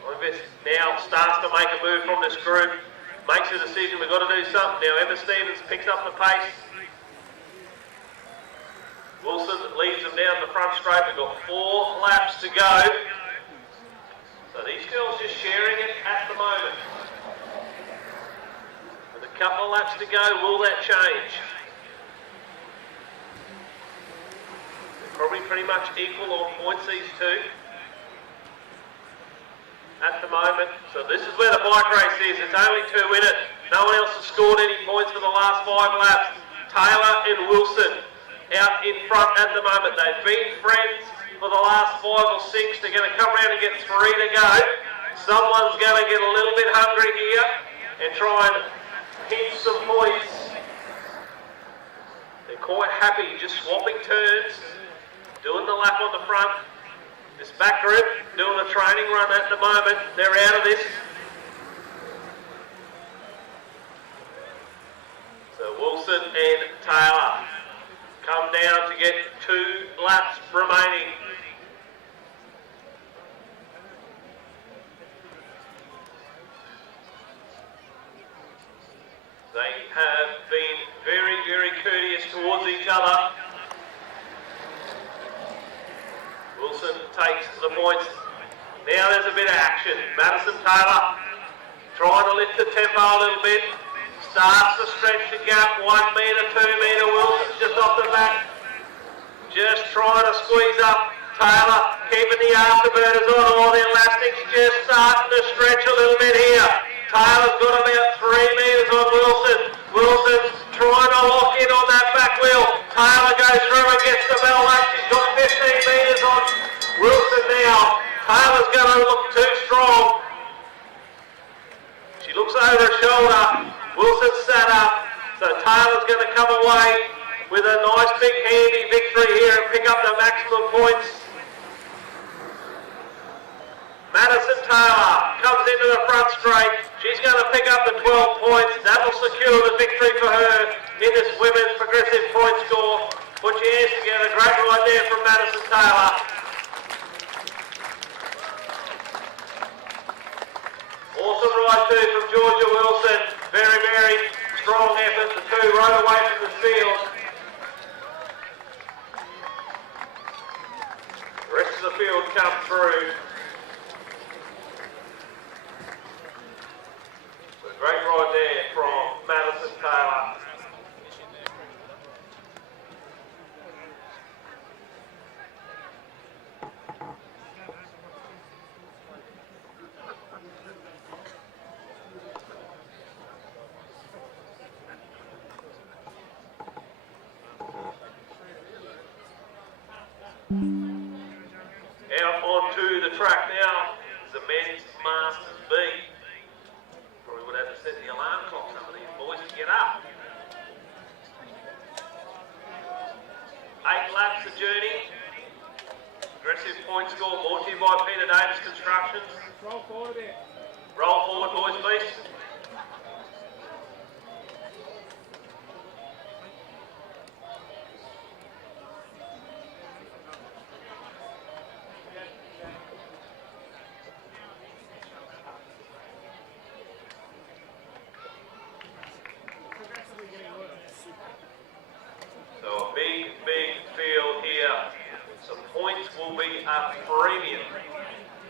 Olympias now starts to make a move from this group, makes a decision, we've got to do something now. Emma Stevens picks up the pace. Wilson leads them down the front straight. We've got 4 laps to go. So these girls just sharing it at the moment. With a couple of laps to go, will that change? They're probably pretty much equal on points, these two, at the moment. So this is where the bike race is. It's only 2 in it. No one else has scored any points for the last 5 laps. Taylor and Wilson out in front at the moment. They've been friends for the last 5 or 6. They're going to come around and get 3 to go. Someone's going to get a little bit hungry here and try and hit some points. They're quite happy just swapping turns, doing the lap on the front. This back group doing a training run at the moment. They're out of this. So Wilson and Taylor come down to get 2 laps remaining. They have been very, very courteous towards each other. Wilson takes the points. Now there's a bit of action. Madison Taylor trying to lift the tempo a little bit. Starts to stretch the gap, 1 metre, 2 metre. Wilson's just off the back. Just trying to squeeze up. Taylor keeping the afterburners on. All the elastics just starting to stretch a little bit here. Taylor's got about 3 metres on Wilson. Wilson's trying to lock in on that back wheel. Taylor goes through and gets the bell up. She's got 15 metres on Wilson now. Taylor's going to look too strong. She looks over her shoulder. Wilson's sat up. So Taylor's going to come away with a nice big handy victory here and pick up the maximum points. Madison Taylor comes into the front straight. She's going to pick up the 12 points. That will secure the victory for her in this women's progressive point score. Put your hands together. Great ride there from Madison Taylor. Awesome ride too from Georgia Wilson. Very, very strong effort. The 2 right away from the field. The rest of the field come through. Great ride there from Madison Taylor. Out onto the track now is the men's Masters B. Probably would have to set the alarm clock, some of these boys, to get up. 8 laps of journey. Aggressive point score brought to you by Peter Davis Constructions. Roll forward a bit. Roll forward, boys, please. So a big, big field here. So points will be a premium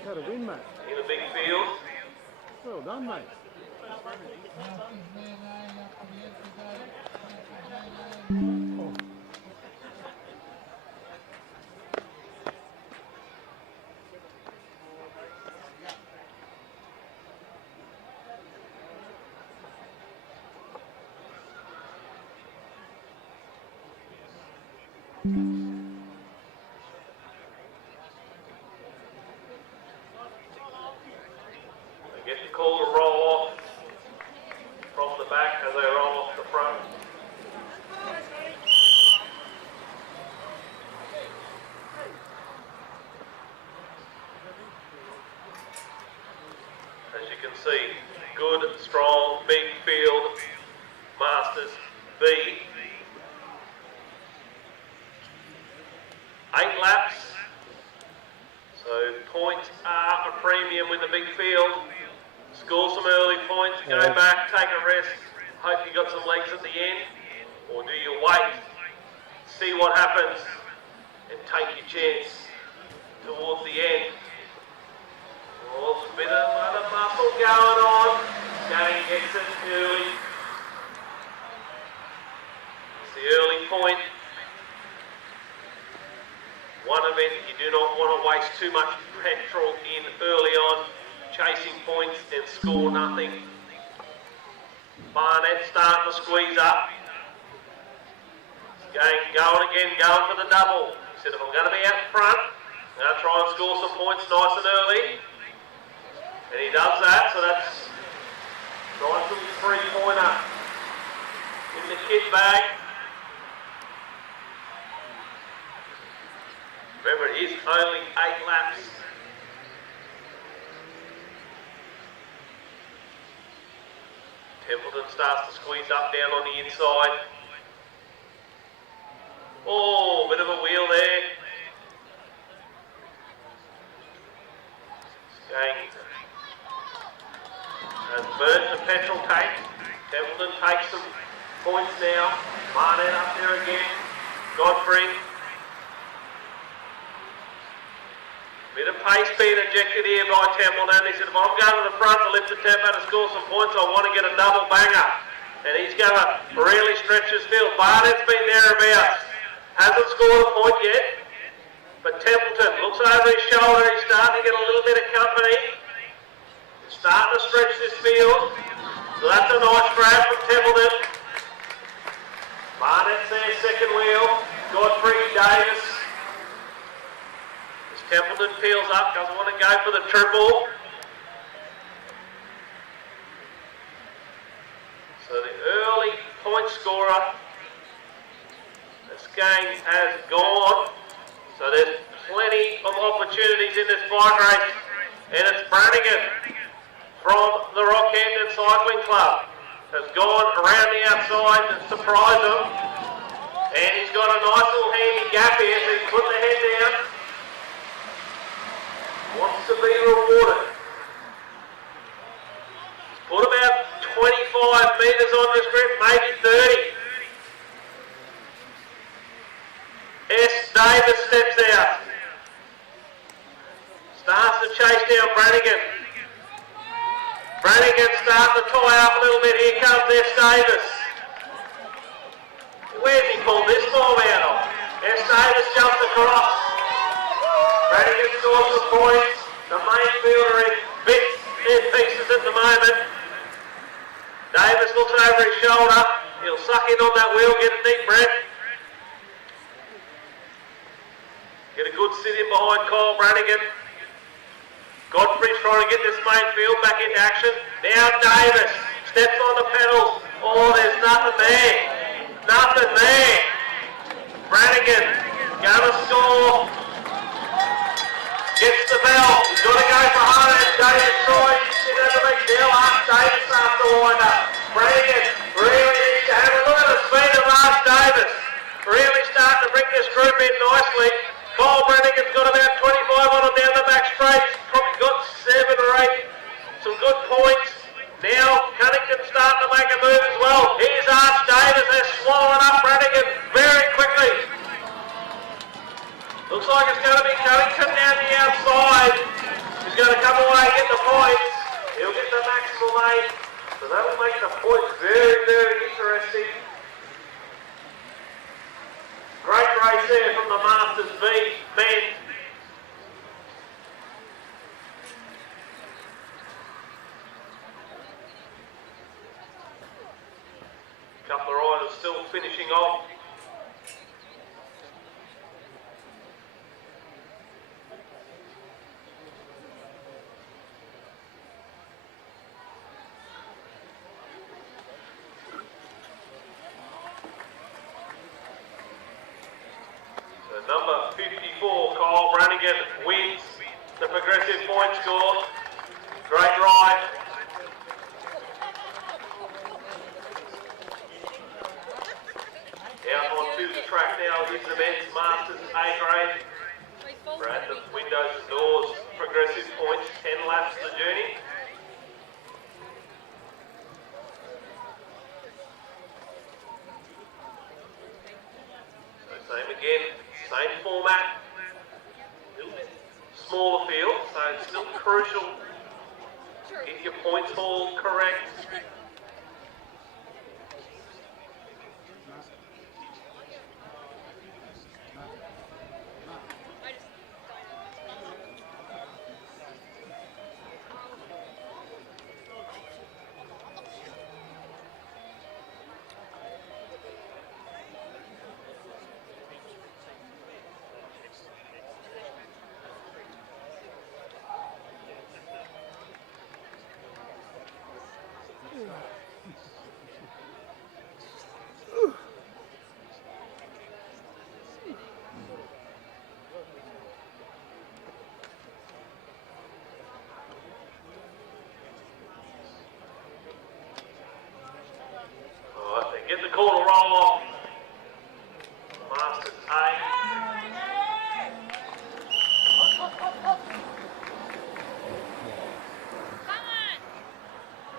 Got a win, mate. in a big field. Well done, mate. They get the call to roll off from the back as they roll off the front. As you can see, good, strong, big field, Masters B. legs at the end, or do you wait, see what happens, and take your chance towards the end? Oh, there's a bit of other muscle going on. Game gets it early. It's the early point. One event you do not want to waste too much petrol in early on, chasing points and score nothing. Barnett starting to squeeze up. Going again, going for the double. He said, if I'm going to be out front, I'm going to try and score some points nice and early. And he does that, so that's nice little three-pointer in the kit bag. Remember, it is only 8 laps. Templeton starts to squeeze up down on the inside. Oh, bit of a wheel there. Has burnt the petrol tank. Templeton takes some points now. Barnett up there again. Godfrey. Bit of pace being injected here by Templeton. He said, if I'm going to the front to lift the tempo to score some points, I want to get a double banger. And he's going to really stretch his field. Barnett's been thereabouts. Hasn't scored a point yet. But Templeton looks over his shoulder. He's starting to get a little bit of company. He's starting to stretch this field. So that's a nice grab from Templeton. Barnett's there, second wheel. Godfrey, Davis. As Templeton peels up, doesn't want to go for the triple. So the early point scorer, this game has gone. So there's plenty of opportunities in this bike race. And it's Brannigan from the Rockhampton Cycling Club. Has gone around the outside and surprised them. And he's got a nice little handy gap here, so he's put the head down. Wants to be rewarded. He's put about 25 metres on this grip, maybe 30. S. Davis steps out. Starts to chase down Brannigan. Brannigan starting to tie up a little bit. Here comes S. Davis. Where's he pulled this form out of? S. Davis jumps across. Brannigan scores some points. The main fielder in bits and pieces at the moment. Davis looks over his shoulder. He'll suck in on that wheel, get a deep breath. Get a good sit in behind Kyle Brannigan. Godfrey's trying to get this main field back into action. Now Davis steps on the pedals. Oh, there's nothing there. Nothing there. Brannigan gonna score. Gets the bell. He's got to go for 100. Davis tries. Sit at the big deal. Davis starts to wind up. Brannigan really needs to have a look at the speed of Lars Davis. Really starting to bring this group in nicely. Kyle Brannigan's got about 25 on him down the back straight. He's probably got 7 or 8. Some good points. Now Cunnington's starting to make a move as well. Here's Arch Davis. They're swallowing up Brannigan very quickly. Looks like it's going to be Cunnington down the outside. He's going to come away and get the points. He'll get the maximum 8. So that will make the points very, very interesting. Great race there from the Masters B men. A couple of riders still finishing off. Number 54, Kyle Brannigan, wins the progressive point score. Great ride. Out onto the track now is the men's Masters A grade. We're at the windows and doors, progressive points, 10 laps of the journey. format. A little bit smaller field, so it's still crucial. Get your points all correct. Get the call to roll off. Masters A.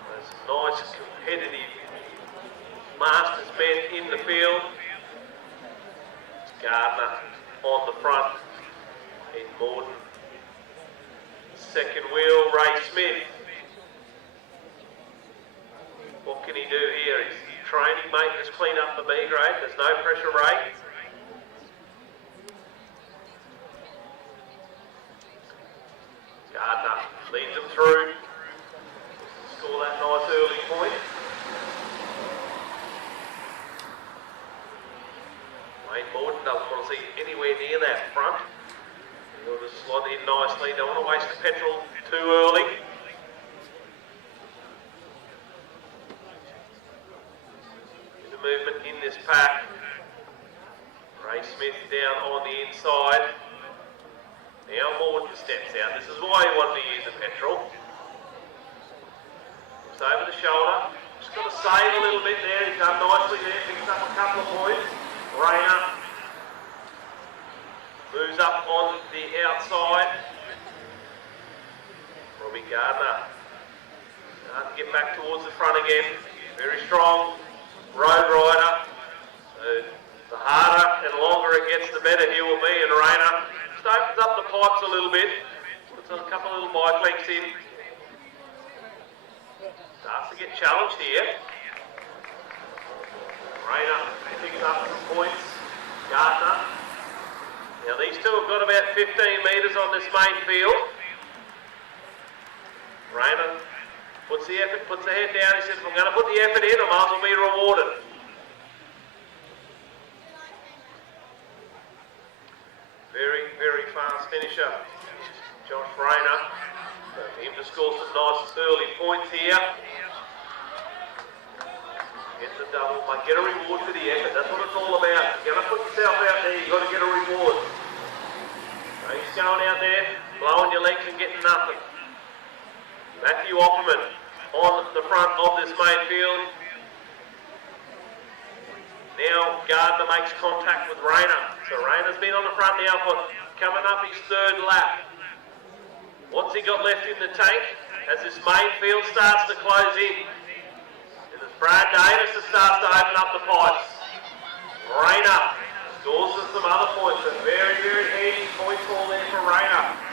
There's nice competitive Masters men in the field. It's Gardner on the front. Ed Morton. Second wheel, Ray Smith. What can he do here? He's training, maintenance, clean up the B grade. There's no pressure rate. Gardner leads them through. Score that nice early point. Wayne Morton doesn't want to see anywhere near that front. He'll just slot in nicely. Don't want to waste the petrol too early. Movement in this pack. Ray Smith down on the inside. Now Morton steps out. This is why he wanted to use the petrol. Looks over the shoulder. Just got to save a little bit there. He's done nicely there. Picks up a couple of points. Rayner moves up on the outside. Robbie Gardner. Gardner get back towards the front again. Very strong. Road rider, so the harder and longer it gets, the better he will be. And Rayner just opens up the pipes a little bit, puts a couple of little bike lengths in. Starts to get challenged here. Rayner picks up some points. Gardner. Now these two have got about 15 metres on this main field. Rayner puts the effort, puts the head down. He says, if I'm going to put the effort in, I might as well be rewarded. Very, very fast finisher. Josh Rayner. So for him to score some nice early points here. Get the double, but get a reward for the effort. That's what it's all about. You're going to put yourself out there, you've got to get a reward. So he's going out there, blowing your legs and getting nothing. Matthew Opperman on the front of this main field. Now Gardner makes contact with Rayner. So Rayner's been on the front now for coming up his third lap. What's he got left in the tank as this main field starts to close in? And it's Brad Davis that starts to open up the pipes. Rayner scores some other points. A very, very easy point call there for Rayner.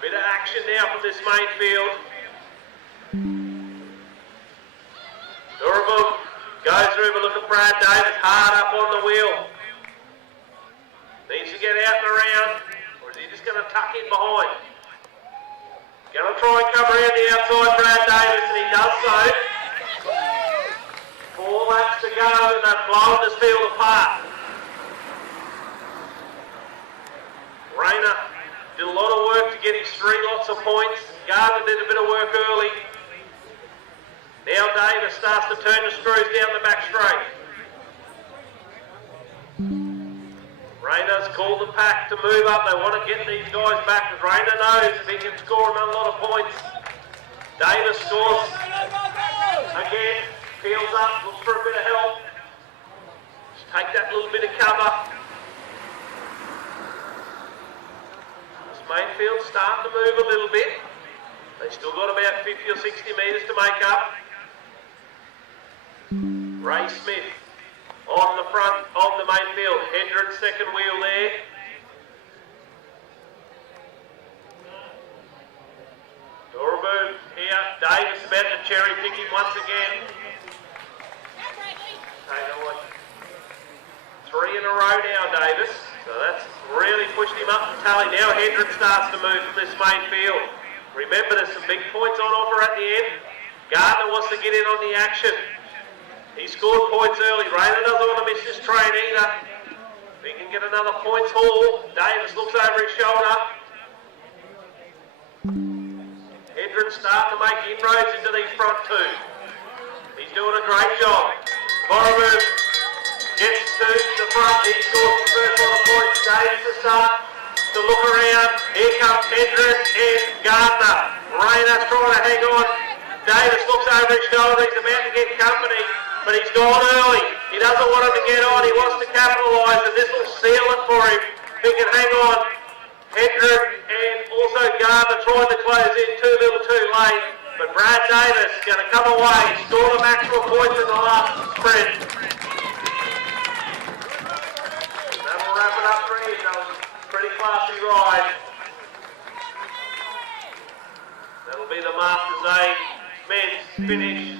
Bit of action now from this main field. Durabum goes through, but look at Brad Davis hard up on the wheel. Needs to get out and around, or is he just going to tuck in behind? Going to try and cover around the outside, Brad Davis, and he does so. 4 laps to go, and they've blown this field apart. Rayner did a lot of work to get his string, lots of points. Gardner did a bit of work early. Now Davis starts to turn the screws down the back straight. Rayner's called the pack to move up. They want to get these guys back because Rayner knows if he can score them a lot of points. Davis scores again, peels up, looks for a bit of help. Just take that little bit of cover. This main field's starting to move a little bit. They still got about 50 or 60 metres to make up. Ray Smith on the front of the main field. Hendren second wheel there. Doraboo here. Davis about to cherry pick him once again. Three in a row now, Davis. So that's really pushed him up the tally. Now Hendren starts to move from this main field. Remember, there's some big points on offer at the end. Gardner wants to get in on the action. He scored points early. Rayner doesn't want to miss this train either. If he can get another points haul. Davis looks over his shoulder. Hendren starting to make inroads into these front two. He's doing a great job. Borough gets to the front. He scores the first lot of points. Davis to start to look around. Here comes Hendren and Gardner. Rayner's trying to hang on. Davis looks over his shoulder. He's about to get company, but he's gone early. He doesn't want him to get on. He wants to capitalise, and this will seal it for him. He can hang on. Hendren and also Gardner trying to close in too little too late. But Brad Davis is going to come away, score the maximum points in the last sprint. That will wrap it up for him. That was a pretty classy ride. That'll be the Masters A men's finish.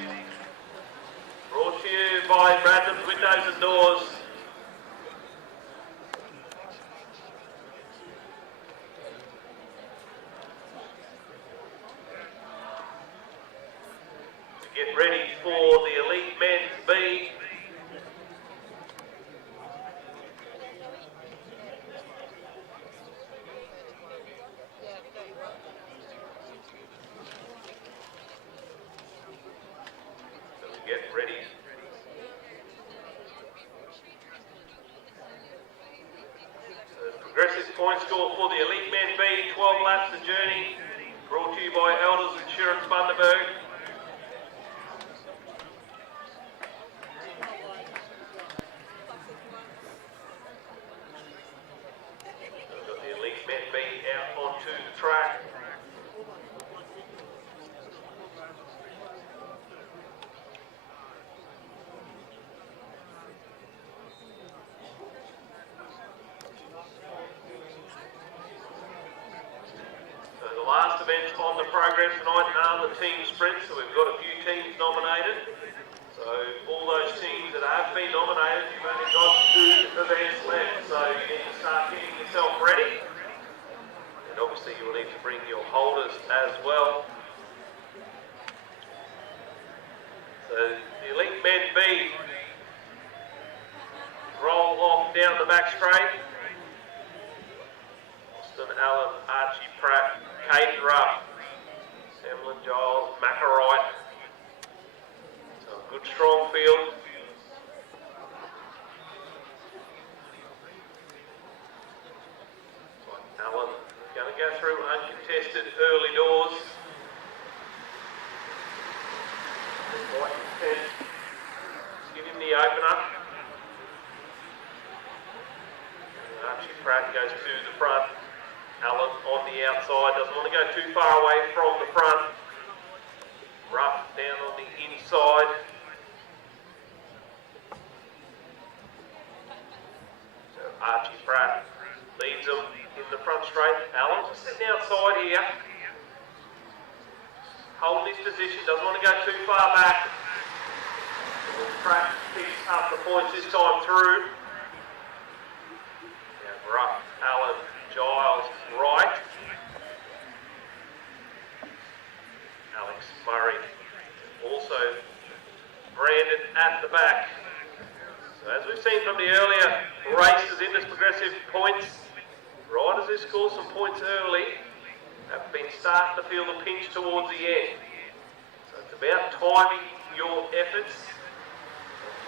Brought to you by Bradham's Windows and Doors. Get ready for the Elite Men's B. So we get ready. So progressive point score for the Elite Men B, 12 laps the journey. Brought to you by Elders Insurance Bundaberg. Track. So the last event on the program tonight are the team sprints, so we've got a few teams nominated. So all those teams that have been nominated, you've only got 2 events left, so you need to start getting yourself ready. Obviously you will need to bring your holders as well. So the Elite Men B roll off down the back straight. Austin Allen, Archie Pratt, Caden Ruff, Emlyn Giles, Macarite. So a good strong field. Allen going to go through uncontested early doors. Give him the opener. Archie Pratt goes to the front. Allen on the outside, doesn't want to go too far away from the front. Ruff down on the inside. So Archie Pratt leads them in the front straight. Allen just sitting outside here. Holding his position, doesn't want to go too far back. Pratt picks up the points this time through. Now Ruff, Allen, Giles, right. Alex Murray, also Brandon at the back. So as we've seen from the earlier races in this progressive points, riders who score some points early have been starting to feel the pinch towards the end. So it's about timing your efforts.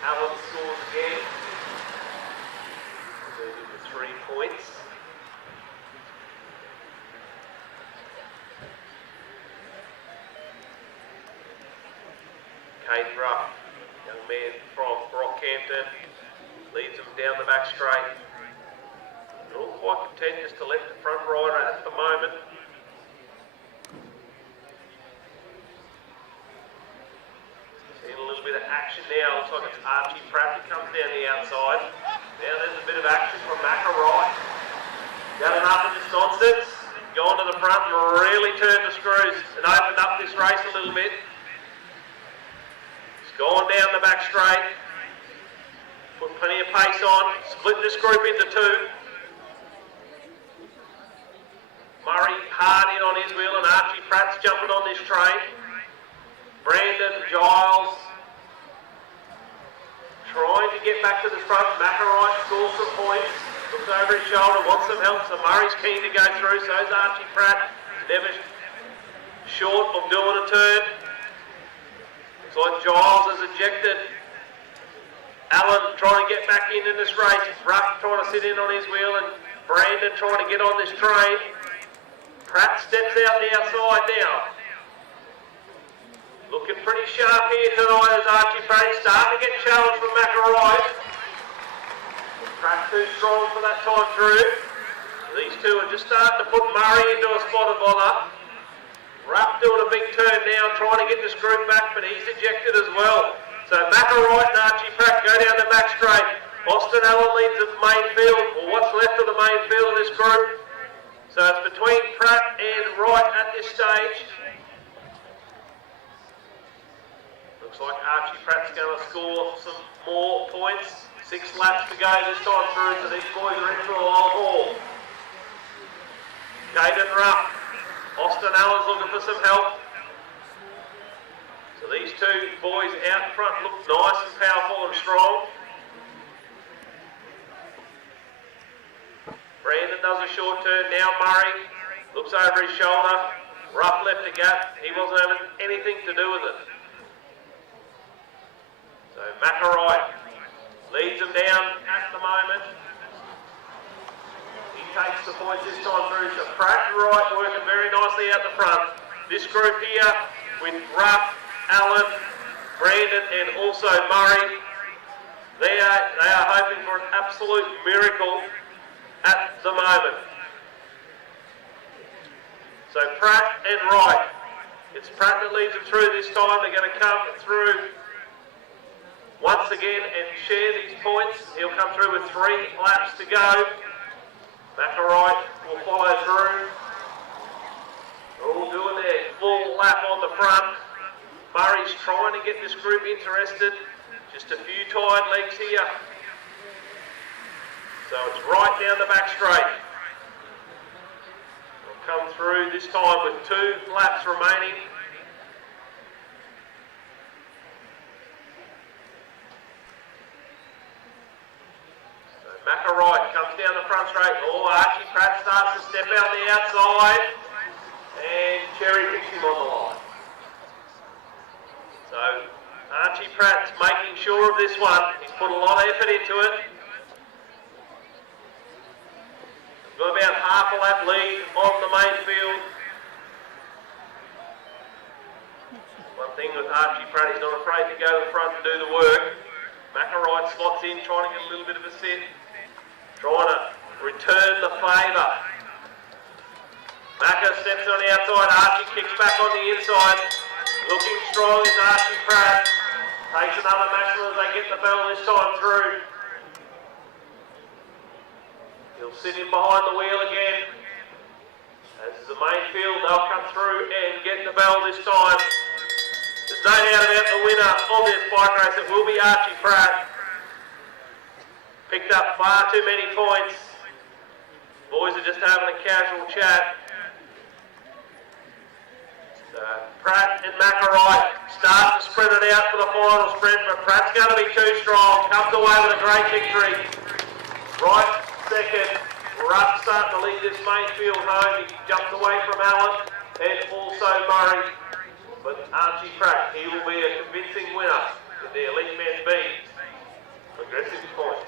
Allen scores again. Moving to 3 points. Caden Ruff, young man from Rockhampton, leads them down the back straight. They're all quite contentious to let the front rider at the moment. Seen a little bit bit of action now. Looks like it's Archie Pratt that comes down the outside. Now there's a bit of action from Macca Wright. Got enough of this nonsense. Gone to the front and really turned the screws and opened up this race a little bit. He's gone down the back straight. Put plenty of pace on. Split this group into two. Murray hard in on his wheel and Archie Pratt's jumping on this train. Brandon Giles trying to get back to the front. McElroy scores some points. Looks over his shoulder, wants some help. So Murray's keen to go through. So is Archie Pratt. Never short of doing a turn. Looks like Giles has ejected. Allen trying to get back in this race. Ruck trying to sit in on his wheel and Brandon trying to get on this train. Pratt steps out the outside now. Looking pretty sharp here tonight as Archie Pratt starting to get challenged from McElroy. Pratt too strong for that time through. These two are just starting to put Murray into a spot of bother. Rupp doing a big turn now, trying to get this group back, but he's ejected as well. So McElroy and Archie Pratt go down the back straight. Austin Allen leads the main field, or what's left of the main field of this group. So it's between Pratt and Wright at this stage. Looks like Archie Pratt's going to score some more points. 6 laps to go this time through, so these boys are in for a long haul. Caden Rupp. Austin Allen's looking for some help. So these two boys out front look nice and powerful and strong. Brandon does a short turn now. Murray looks over his shoulder. Ruff left a gap. He wasn't having anything to do with it. So McElroy leads him down at the moment. He takes the points this time through. So Pratt and Wright working very nicely out the front. This group here with Ruff, Allen, Brandon and also Murray. They are hoping for an absolute miracle at the moment. So Pratt and Wright. It's Pratt that leads them through this time. They're going to come through once again and share these points. He'll come through with 3 laps to go. McElroy will follow through. They're all doing their full lap on the front. Murray's trying to get this group interested. Just a few tired legs here. So it's right down the back straight. We'll come through this time with 2 laps remaining. So McElroy comes down the front straight. Oh, Archie Pratt starts to step out the outside. And Cherry picks him on the line. So Archie Pratt's making sure of this one. He's put a lot of effort into it. Got about half a lap lead on the main field. One thing with Archie Pratt, he's not afraid to go to the front and do the work. McElroy slots in, trying to get a little bit of a sit. Trying to return the favour. Macca steps on the outside, Archie kicks back on the inside. Looking strong is Archie Pratt. Takes another maximum as they get the bell this time through. He'll sit in behind the wheel again. As is the main field, they'll come through and get the bell this time. There's no doubt about the winner of this bike race. It will be Archie Pratt. Picked up far too many points. Boys are just having a casual chat. Pratt and McElroy start to sprint it out for the final sprint, but Pratt's going to be too strong. Comes away with a great victory. Right second, Rupp starting to lead this main field home. He jumped away from Allen and also Murray. But Archie Pratt, he will be a convincing winner in the Elite Men B progressive points.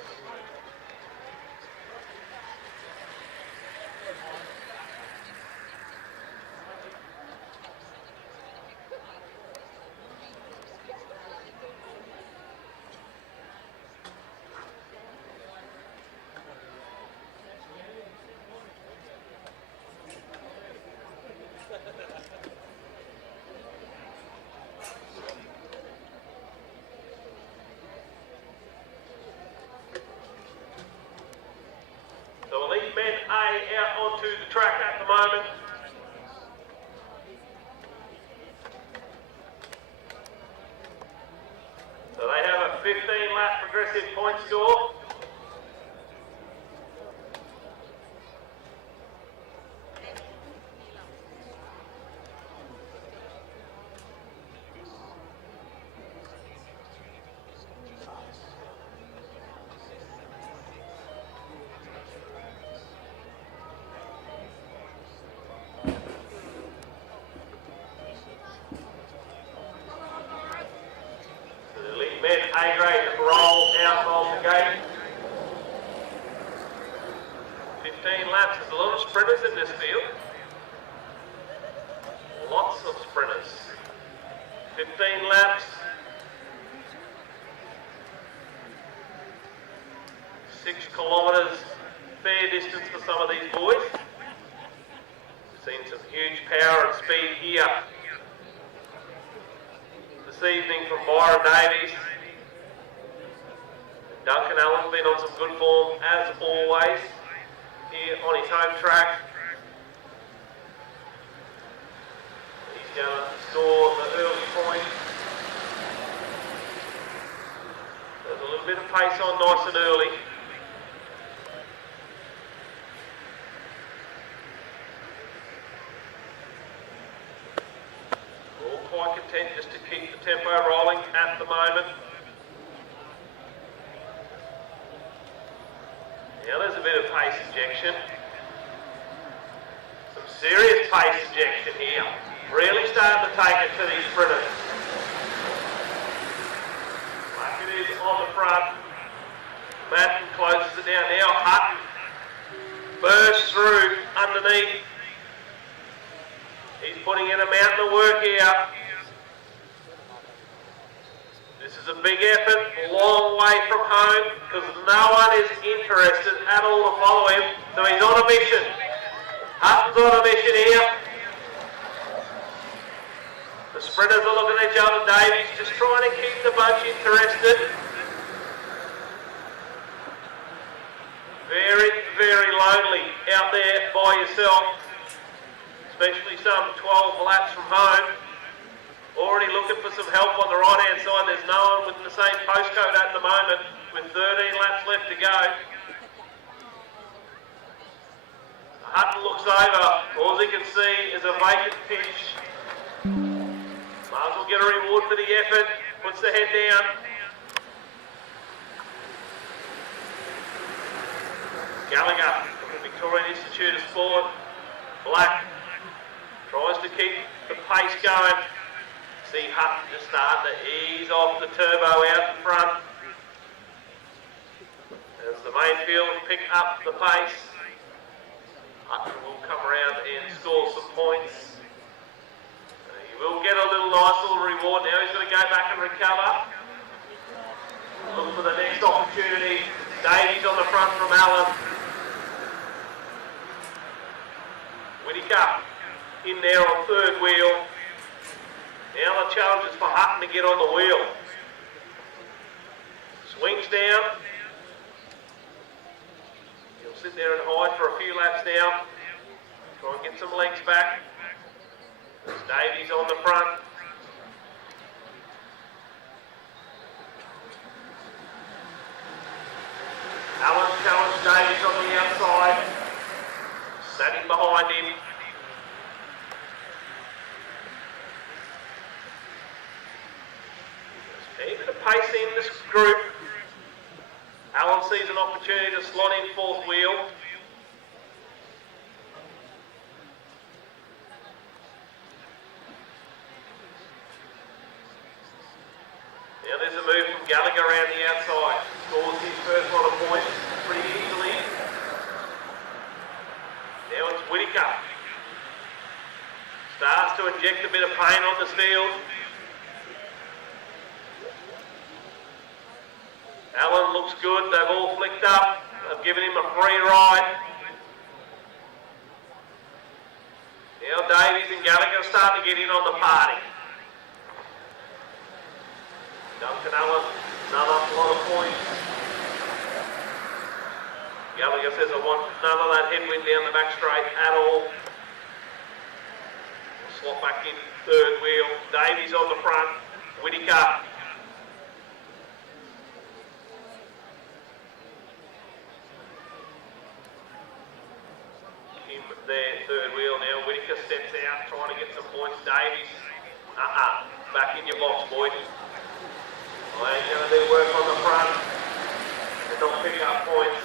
moment. So they have a 15-lap progressive point score. A-grade roll out of the gate. 15 laps. There's a lot of sprinters in this field. Lots of sprinters. 15 laps. 6 kilometres. Fair distance for some of these boys. We've seen some huge power and speed here this evening from Byron Davies. Duncan Allen's been on some good form, as always, here on his home track. He's going to score the early point. There's a little bit of pace on nice and early. All quite content just to keep the tempo rolling at the moment. Now there's a bit of pace injection. Some serious pace injection here. Really starting to take it to these sprinters. Like it is on the front. Madden closes it down now. Hutton bursts through underneath. He's putting in a mountain of work here. This is a big effort, long way from home, because no one is interested at all to follow him, so he's on a mission. Hutton's on a mission here. The sprinters are looking at each other. Davies just trying to keep the bunch interested. Very, very lonely out there by yourself, especially some 12 laps from home. Already looking for some help on the right-hand side. There's no one with the same postcode at the moment, with 13 laps left to go. Hutton looks over. All he can see is a vacant pitch. Might as well get a reward for the effort. Puts the head down. Gallagher from the Victorian Institute of Sport. Black tries to keep the pace going. See Hutton just starting to ease off the turbo out in front. As the main field pick up the pace, Hutton will come around and score some points. He will get a nice little reward. Now he's going to go back and recover. Look for the next opportunity. Davies on the front from Allen. Whittaker in there on third wheel. Now the challenge is for Hutton to get on the wheel. Swings down. He'll sit there and hide for a few laps now. Try and get some legs back. There's Davies on the front. Allen challenged Davies on the outside. Sat in behind him. Even a pace in this group. Allen sees an opportunity to slot in fourth wheel. Now there's a move from Gallagher around the outside. Scores his first lot of points pretty easily. Now it's Whittaker. Starts to inject a bit of pain on this field. Allen looks good. They've all flicked up. They've given him a free ride. Now Davies and Gallagher are starting to get in on the party. Duncan Allen, another lot of points. Gallagher says, I want none of that headwind down the back straight at all. swap back in third wheel. Davies on the front. Whittaker. Kim there, third wheel now. Whittaker steps out, trying to get some points. Davies. Back in your box, boy. Well, they're going to do work on the front. They don't pick up points.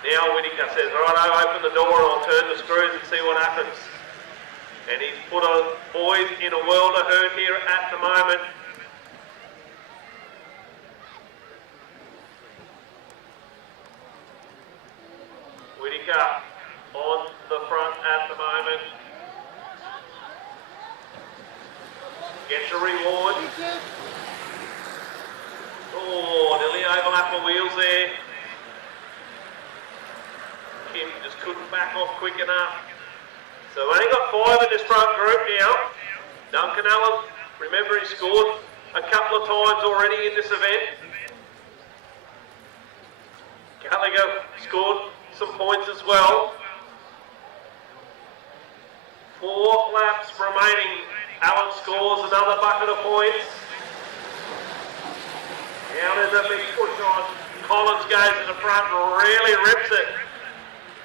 Now Whittaker says, right, I'll open the door and I'll turn the screws and see what happens. And he's put a boys in a world of hurt here at the moment. Whittaker on the front at the moment. Gets a reward. Oh, nearly overlap the wheels there. Kim just couldn't back off quick enough. So we've only got 5 in this front group now. Duncan Allen, remember he scored a couple of times already in this event. Gallagher scored some points as well. 4 laps remaining. Allen scores another bucket of points. Now there's a big push on. Collins goes to the front and really rips it.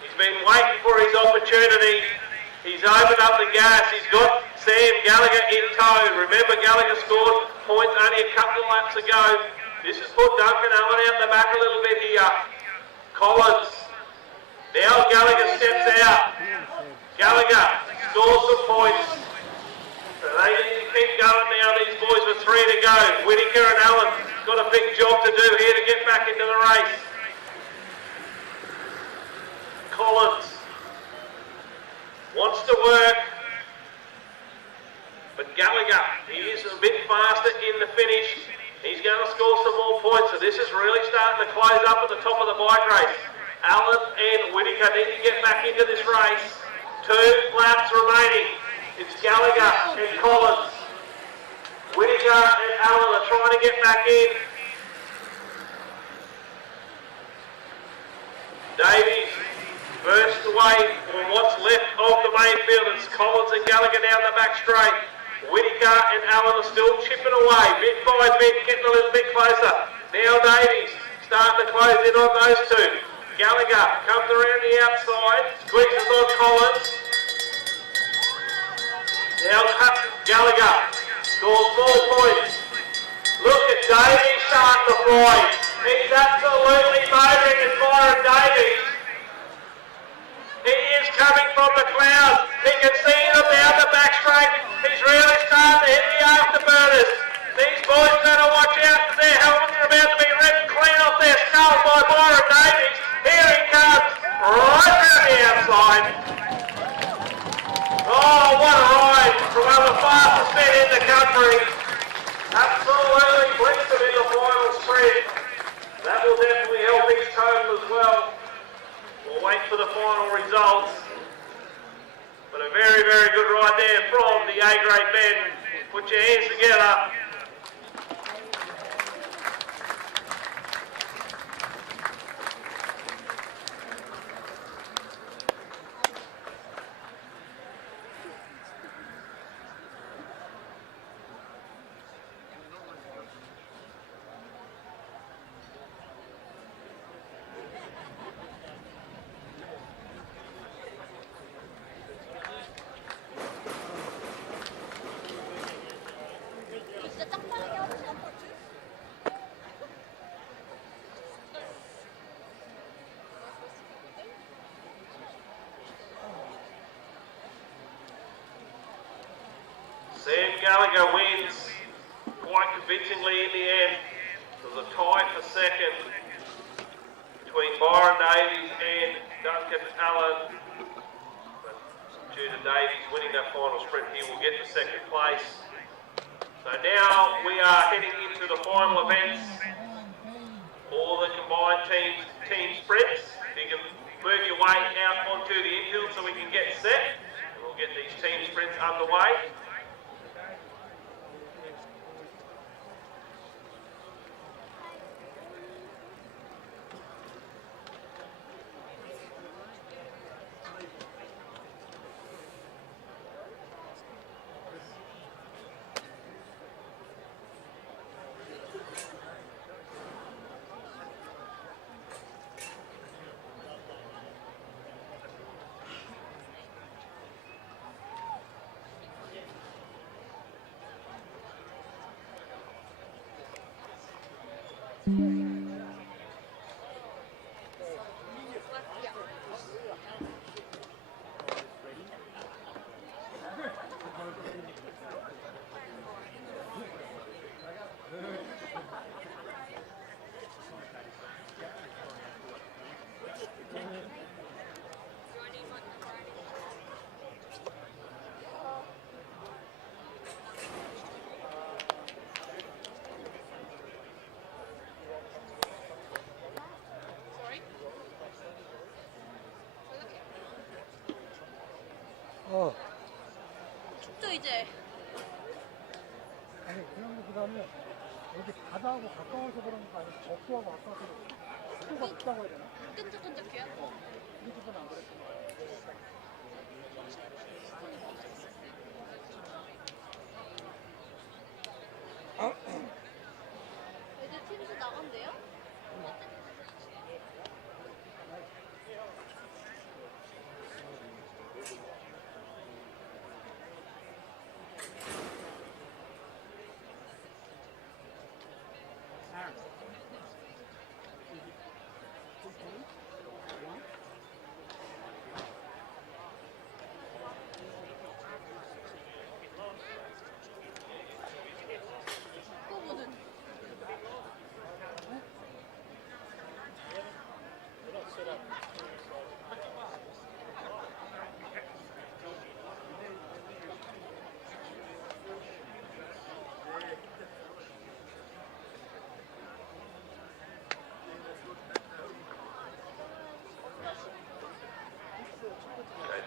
He's been waiting for his opportunity. He's opened up the gas. He's got Sam Gallagher in tow. Remember, Gallagher scored points only a couple of laps ago. This has put Duncan Allen out the back a little bit here. Collins. Now Gallagher steps out. Gallagher scores some points. So they need to keep going now. These boys with 3 to go. Whittaker and Allen got a big job to do here to get back into the race. Collins wants to work, but Gallagher, he is a bit faster in the finish. He's going to score some more points, so this is really starting to close up at the top of the bike race. Allen and Whittaker need to get back into this race. 2 laps remaining. It's Gallagher and Collins. Whittaker and Allen are trying to get back in. Davies burst away from what's left of the main field. It's Collins and Gallagher down the back straight. Whittaker and Allen are still chipping away, bit by bit, getting a little bit closer. Now Davies starting to close in on those 2. Gallagher comes around the outside, squeezes on Collins. Now Gallagher scores more points. Look at Davies starting to fly. He's absolutely motoring as Byron Davies. He is coming from the clouds. He can see him down the back straight. He's really starting to hit the afterburners. These boys got to watch out because their helmets are about to be ripped clean off their skulls by Byron Davies. Here he comes, right around the outside. Oh, what a ride from one of the fastest men in the country. Absolutely blitzed him in the final sprint. That will definitely help his total as well. We'll wait for the final results. But a very, very good ride there from the A-grade men. Put your hands together. Sam Gallagher wins quite convincingly in the end. There's a tie for second between Byron Davies and Duncan Allen. But due to Davies winning that final sprint, he will get the second place. So now we are heading into the final events. All the combined team sprints. You can move your way out onto the infield so we can get set. We'll get these team sprints underway. 춥죠 이제? 아니 그런 것보다는 여기 바다하고 가까워서 그런 거 아니고 적도하고 가까워서 습도가 높다고 해야 되나? 끈적끈적해요? 우리 집은 안 그랬어. 애들 팀수 나간대요? 그거는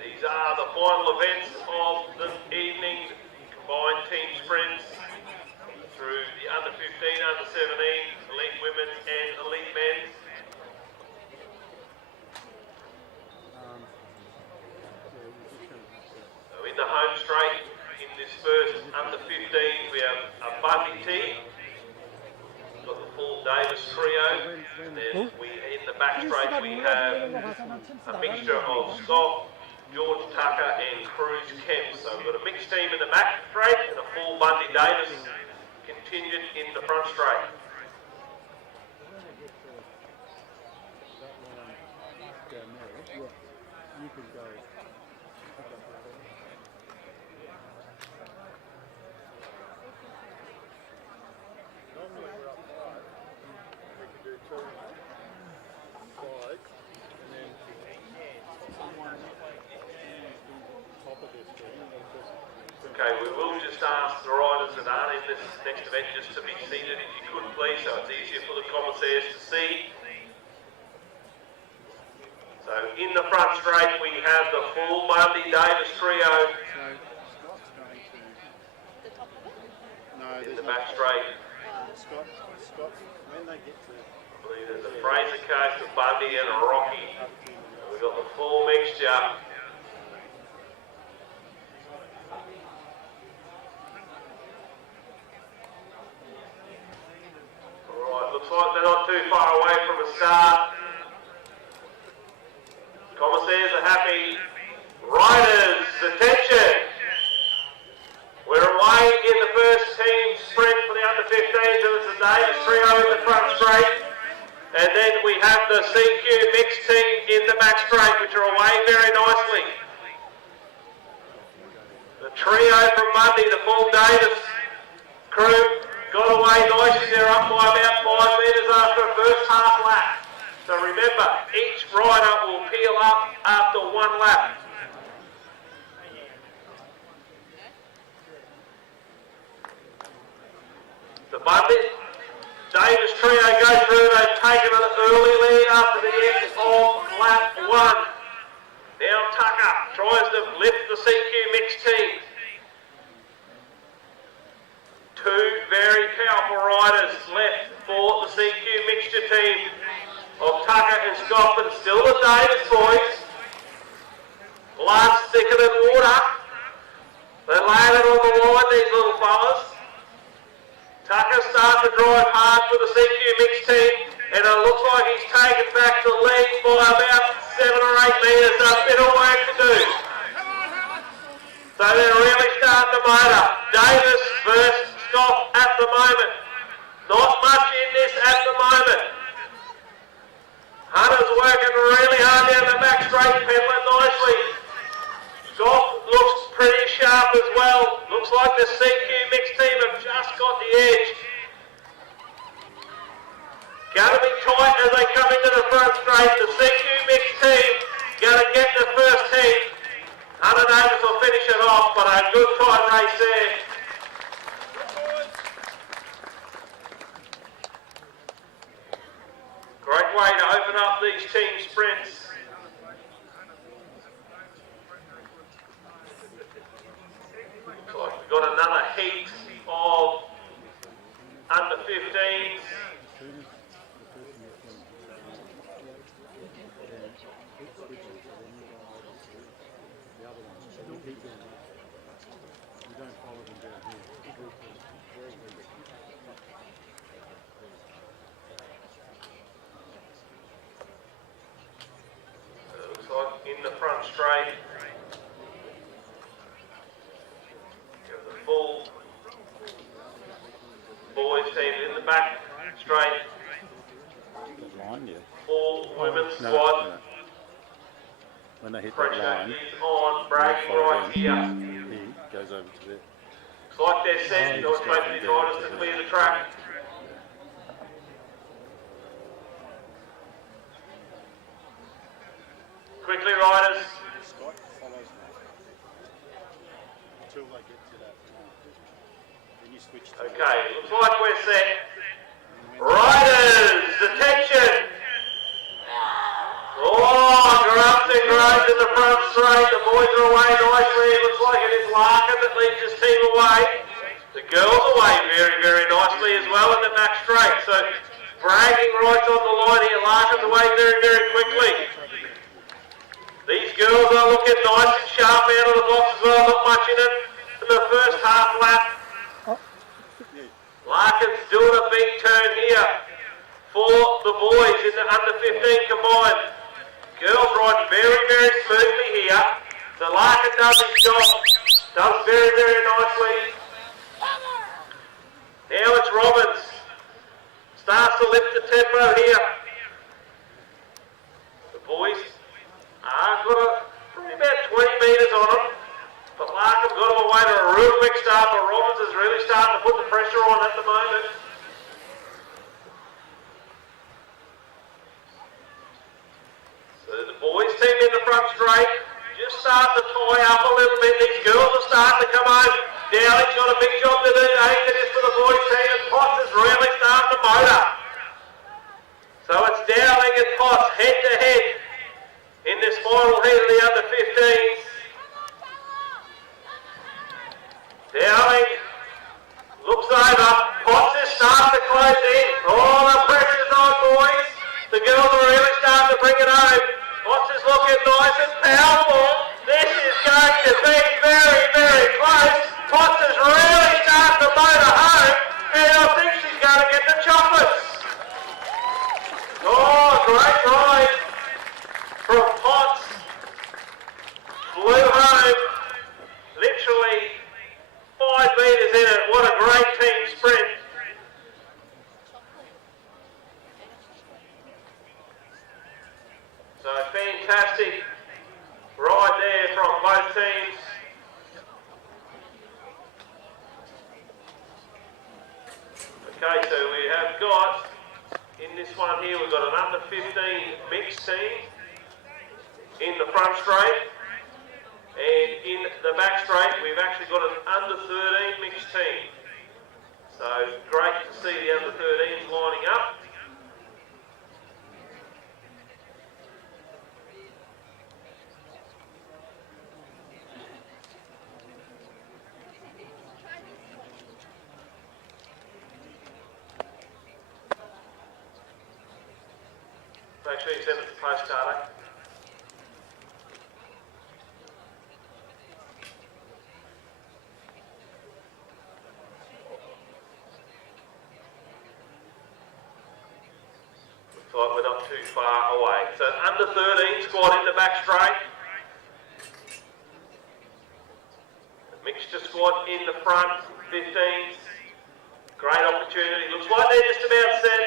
These are the final events of the evening, combined team sprints through the under 15, under 17, elite women and elite men. So in the home straight, in this first under 15, we have a Bundy team. We've got the full Davis trio, and then in the back straight we have a mixture of Scott, George Tucker and Cruz Kemp. So we've got a mixed team in the back straight and a full Bundy Davis contingent in the front straight. You can go. Normally we're up 5. We can do 2 sides and then someone top of this thing. Okay, we will just ask the riders that aren't in this next event just to be seated if you could please, so it's easier for the commissaires to see. So in the front straight we have the full Bundy Davis trio. So Scott's going to. the top of it? No, In there's the back straight, Scott, when they get to I believe there's a Fraser Coast, a Bundy and a Rocky. We've got the full mixture. Alright, looks like they're not too far away from a start. Commissaires are happy. Riders, attention! We're away in the first team sprint for the under 15s, and it's the Davis trio in the front straight. And then we have the CQ mixed team in the back straight, which are away very nicely. The trio from Bundy, the full Davis crew, got away nicely. They're up by about 5 metres after a first half lap. So remember, each rider will peel up after 1 lap. The Bundy Davis trio go through. They've taken an early lead after the end of lap 1. Now Tucker tries to lift the CQ mixed team. 2 very powerful riders left for the CQ mixture team of Tucker and Scott, but still the Davis boys. Blood's thicker than water. They landed on the line, these little fellas. Tucker starts to drive hard for the CQ mixed team, and it looks like he's taken back the lead by about 7 or 8 metres. A bit of work to do. So they're really starting to motor. Davis versus Scott at the moment. Not much in this at the moment. Hunter's working really hard down the back straight, pedaling nicely. Goff looks pretty sharp as well. Looks like the CQ mixed team have just got the edge. Gonna be tight as they come into the front straight. The CQ mixed team gonna get the first heat. Hunter Davis will finish it off, but a good tight race there. Great way to open up these team sprints. Looks like we've got another heat of under 15s. Looks like in the front straight. The full boys team in the back straight. Line, yeah. Full women's No, squad. no. When they hit that Pressure line, is on, bragging right here. he goes over to there. Looks like they're set. They're supposed to be drivers to clear the track. Quickly, riders. Scott follows me until they get to that line. Then you switch to Okay, looks like we're set. Riders, attention! Oh, grubs and groans in the front straight. The boys are away nicely. It looks like it is Larkin that leads his team away. The girls away very, very nicely as well in the back straight. So, bragging right on the line here. Larkin's away very, very quickly. These girls are looking nice and sharp out of the box as well. Not much in it in the first half lap. Larkin's doing a big turn here for the boys in the under 15 combined. Girls ride very, very smoothly here. So Larkin does his job. Does very, very nicely. Now it's Robbins. Starts to lift the tempo here. The boys got probably about 20 metres on them. But Larkin got them away to a real quick start, but Robbins is really starting to put the pressure on at the moment. So the boys team in the front straight, just starting to tie up a little bit. These girls are starting to come home. Dowling's got a big job to do. Aiken is for the boys team, and Potts is really starting to motor. So it's Dowling and Potts head to head in this final heat of the under 15s. Dowling looks over. Potts is starting to close in. Oh, the pressure's on, boys. The girls are really starting to bring it home. Potts is looking nice and powerful. This is going to be very, very close. Potts is really starting to motor home, and I think she's going to get the chocolates. Oh, great ride from Potts. Flew home. Literally 5 metres in it. What a great team sprint. So fantastic ride there from both teams. Okay, so we have got, in this one here, we've got an under 15 mixed team in the front straight. And in the back straight, we've actually got an under 13 mixed team. So great to see the under 13s lining up. Make sure you send it to postcard, eh? Like we're not too far away. So under 13 squad in the back straight. The mixture squad in the front, 15s. Great opportunity. Looks like they're just about set.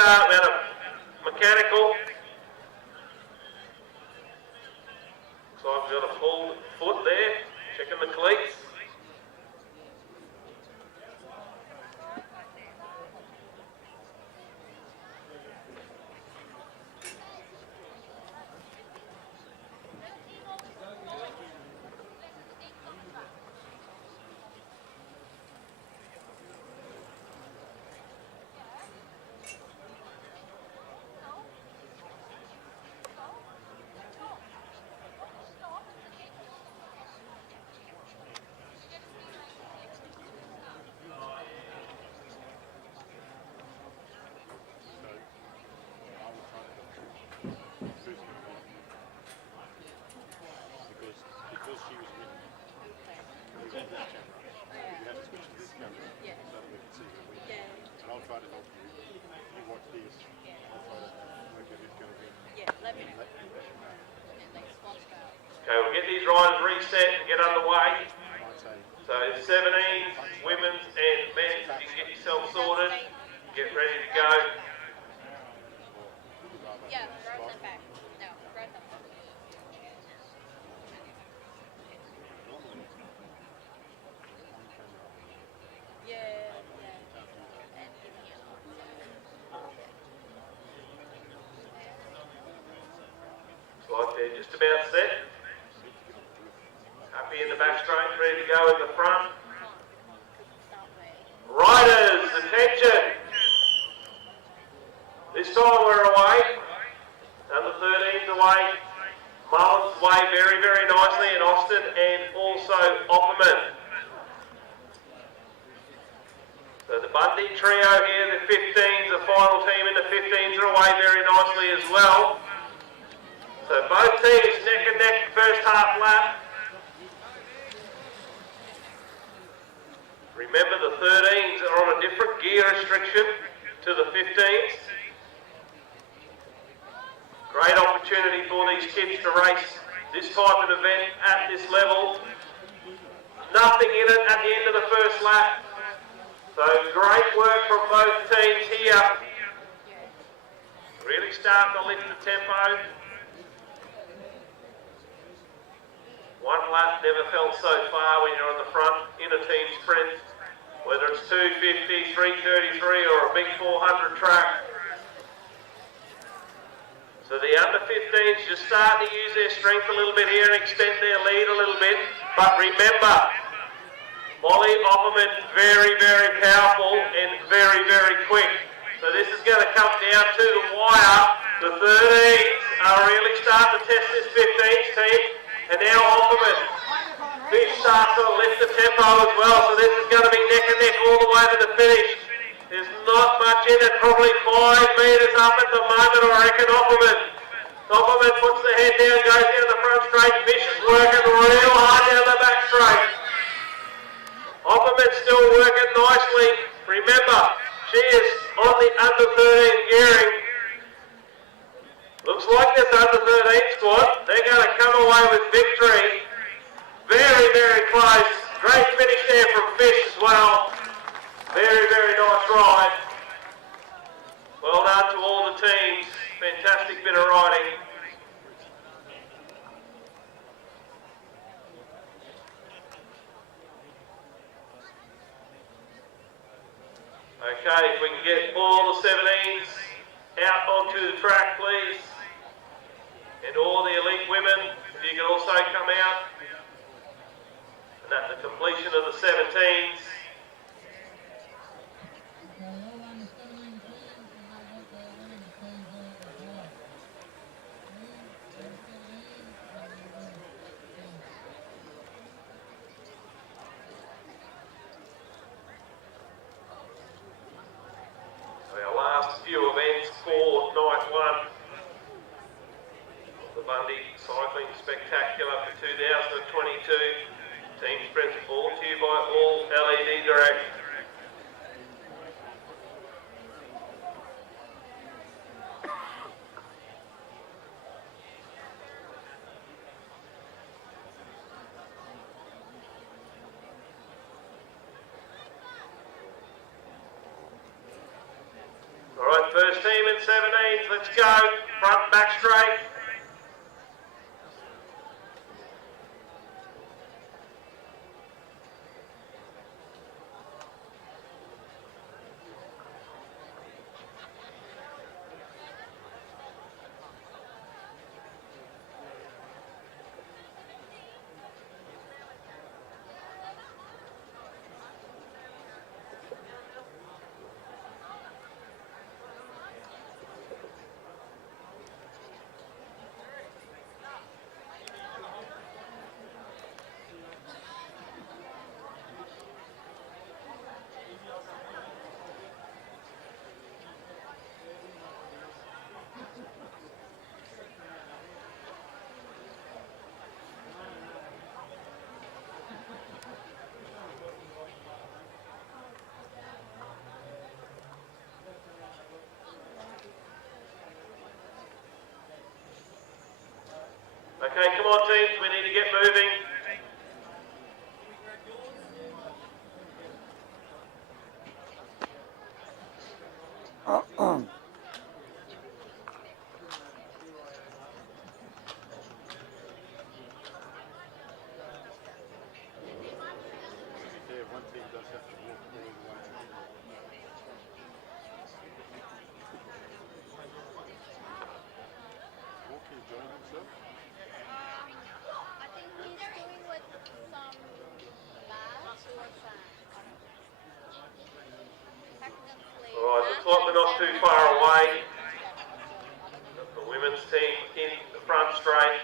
restart. We had a mechanical. So I've got a pulled foot there, checking the cleats. Because she was winning, we got this camera. You have to switch to this camera so that we can see her win. And I'll try to help you. You watch this. I'll try to work out who's going to win. Let me know. Okay, we'll get these riders reset and get underway. I'd say So 17s, women's and men's, you can get yourself sorted, get ready to go. Yeah, throw them back. No, throw them back. Like they're just about set. Happy in the back straight, ready to go in the front. Riders, attention! This time we're away. Under 13's away. Mullins away very, very nicely, and Austin and also Opperman. So the Bundy trio here, the 15s, the final team in the 15s are away very nicely as well. So both teams neck and neck first half lap. Remember the 13s are on a different gear restriction to the 15s. Great opportunity for these kids to race this type of event at this level. Nothing in it at the end of the first lap. So great work from both teams here. Really starting to lift the tempo. One lap never felt so far when you're on the front in a team sprint, whether it's 250, 333 or a big 400 track. So the under 15s just starting to use their strength a little bit here and extend their lead a little bit. But remember, Molly Opperman, very, very powerful and very, very quick. So this is going to come down to the wire. The 13s are really starting to test this 15s team. And now Opperman, who starts to lift the tempo as well. So this is going to be neck and neck all the way to the finish. There's not much in it, probably 5 metres up at the moment, I reckon. Opperman puts the head down, goes down the front straight. Fish is working real hard down the back straight. Opperman's still working nicely. Remember, she is on the under 13 gearing. Looks like this under 13 squad, they're going to come away with victory. Very, very close. Great finish there from Fish as well. Very, very nice ride. Well done to all the teams. Fantastic bit of riding. Okay, if we can get all the 17s out onto the track, please. And all the elite women, if you can also come out. And at the completion of the 17s. Our last few events for night one. The Bundaberg Spectacular for 2022. Team sprints brought to you by All LED Direct. All right, first team 17s, let's go. Front and back straight. Okay, come on teams, we need to get moving. Yeah, one team does have to walk all the way. Walking, join himself. I think he's doing with some labs or some technically. Alright, looks like we're not too far away. Got the women's team in the front straight.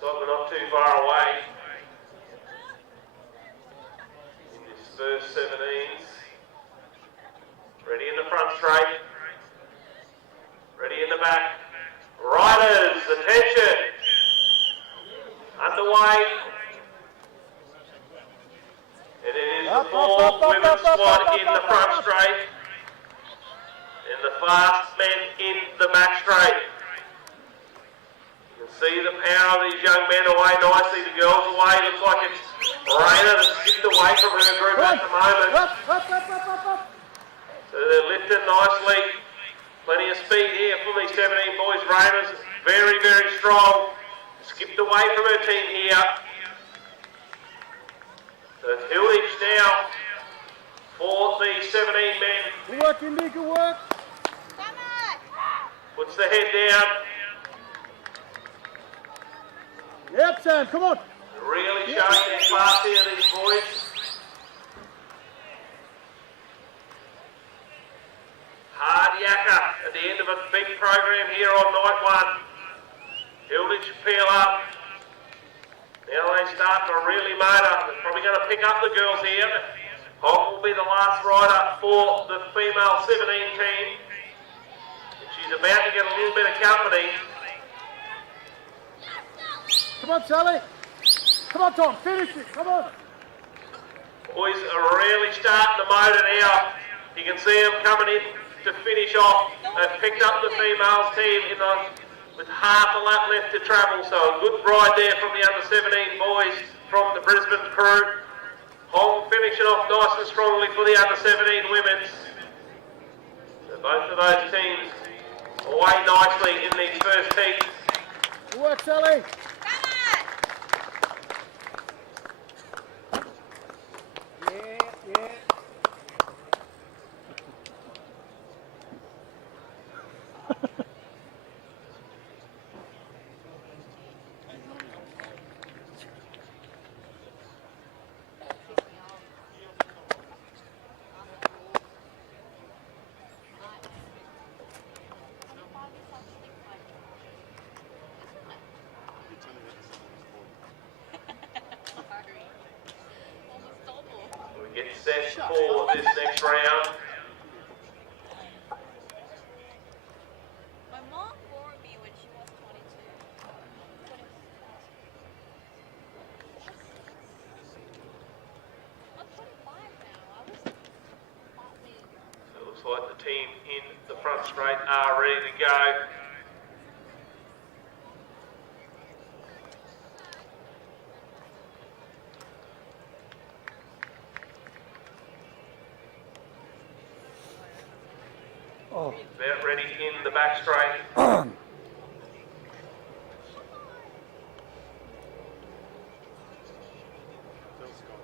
So we're not too far away in this first 17s. Ready in the front straight. Ready in the back. Riders, attention. Underway. And it is the full women's squad in the front straight. And the fast men in the back straight. See the power of these young men away nicely, the girls away, looks like it's Raina that's skipped away from her group at the moment. So they're lifting nicely, plenty of speed here from these 17 boys. Raina's very, very strong, skipped away from her team here. So it's Hilditch now for the 17 men. Good work, Indy, good work. Puts the head down. Yep, Sam, come on. Really showing their class here, these boys. Hard yakka at the end of a big program here on night one. Hilditch peel up. Now they start to really motor. They're probably going to pick up the girls here. Hogg will be the last rider for the female 17 team. And she's about to get a little bit of company. Come on, Sally. Come on, Tom, finish it, come on. Boys are really starting to motor now. You can see them coming in to finish off. They've picked up the females team with half a lap left to travel. So a good ride there from the under 17 boys from the Brisbane crew. Hong finishing off nice and strongly for the under 17 women's. So both of those teams away nicely in these first heats. Good work, Sally. Yeah. get set for this next round. My mom bore me when she was 22. I'm 25 now. I was partly. So it looks like the team in the front straight are ready to go. Oh. About ready in the back straight. Tell Scott,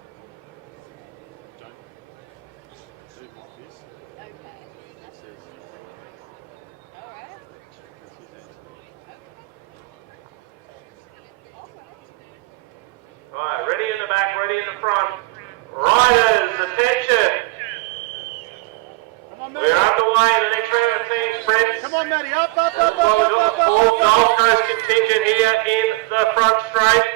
don't do like this. Okay. It says, Alright. that's his answer. Right, ready in the back, ready in the front. Riders, attention. Come on, We're underway in the next round of team sprints. Come on, Matty, up. Well, we've got the full Gold Coast contingent here in the front straight.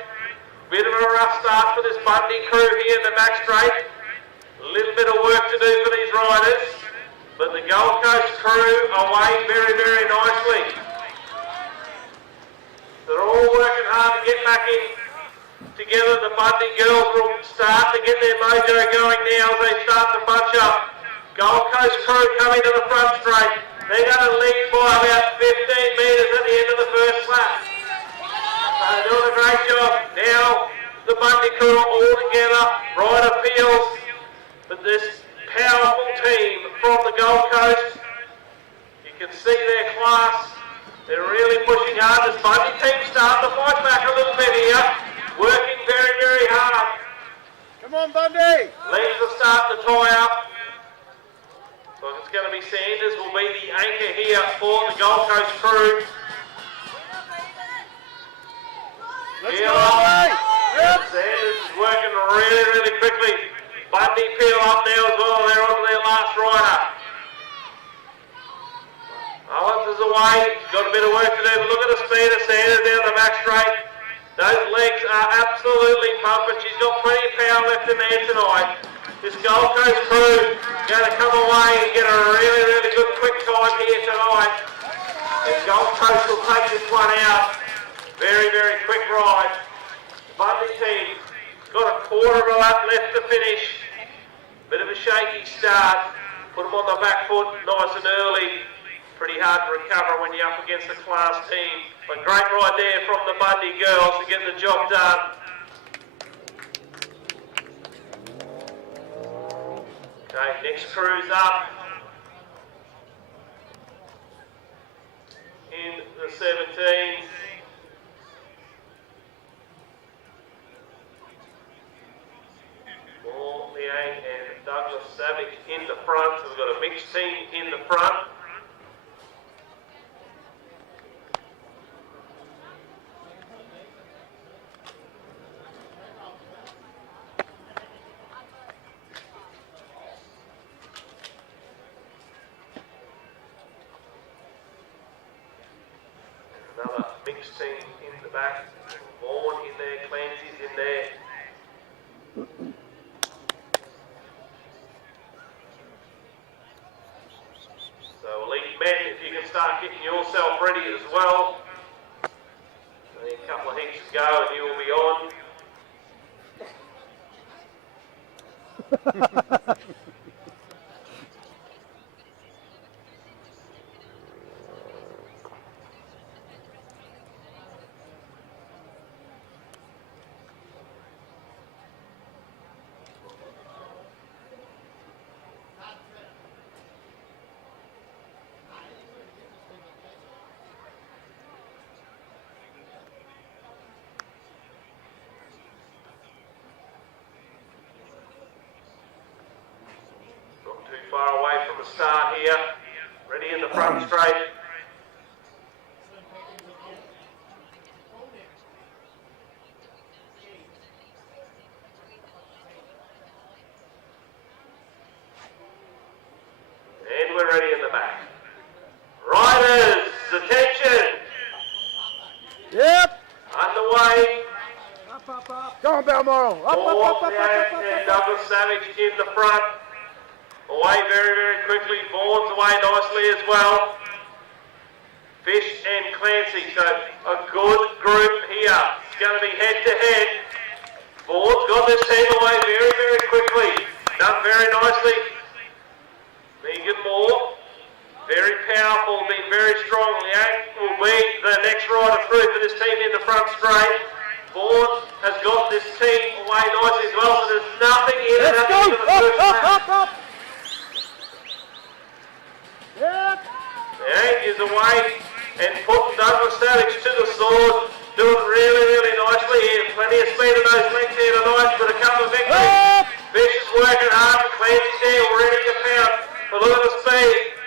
Bit of a rough start for this Bundy crew here in the back straight. A little bit of work to do for these riders, but the Gold Coast crew are weighing very, very nicely. They're all working hard to get back in together. The Bundy girls will start to get their mojo going now as they start to bunch up. Gold Coast crew coming to the front straight. They're going to lead by about 15 metres at the end of the first lap. They're doing a great job. Now the Bundy crew are all together. Rider feels that this powerful team from the Gold Coast, you can see their class. They're really pushing hard. This Bundy team starting to fight back a little bit here. Working very, very hard. Come on, Bundy. Legs are starting to tie up. So it's going to be Sanders will be the anchor here for the Gold Coast crew. Let's go, Bundy. Yep. Sanders is working really, really quickly. Bundy peel up now as well. They're on to their last rider. Owens is away. He's got a bit of work to do, but look at the speed of Sanders down the back straight. Those legs are absolutely pumping. She's got plenty of power left in there tonight. This Gold Coast crew going to come away and get a really, really good quick time here tonight. And Gold Coast will take this one out. Very, very quick ride. The Bundy team got a quarter of a lap left to finish. Bit of a shaky start. Put them on the back foot nice and early. Pretty hard to recover when you're up against a class team. But great ride there from the Bundy girls to get the job done. Okay, next crew's up in the 17. Paul Liang and Douglas Savage in the front. So we've got a mixed team in the front. Another mixed team in the back. Vaughan in there, Clancy's in there. So Elite Men, if you can start getting yourself ready as well. Only a couple of heats to go and you will be on. Not too far away from the start here. Ready in the front straight. And we're ready in the back. Riders, attention! Yep. Underway. Up, up, up. Go on, Belmore. go. And Douglas Savage in the front. Away very, very quickly. Vaughan's away nicely as well. Fish and Clancy, so a good group here. It's going to be head to head. Vaughan's got this team away very, very quickly. Done very nicely. Megan Moore, very powerful, been very strong. Liang will be the next rider through for this team in the front straight. Vaughan has got this team away nicely as well, so there's nothing in it. Let's go. Up. Yep. Liang is away and putting Douglas Savage to the sword. Doing really, really nicely here. Plenty of speed in those legs here tonight, but a couple of victories. Fish is working hard. Clancy's there, ready to pound. But look at the speed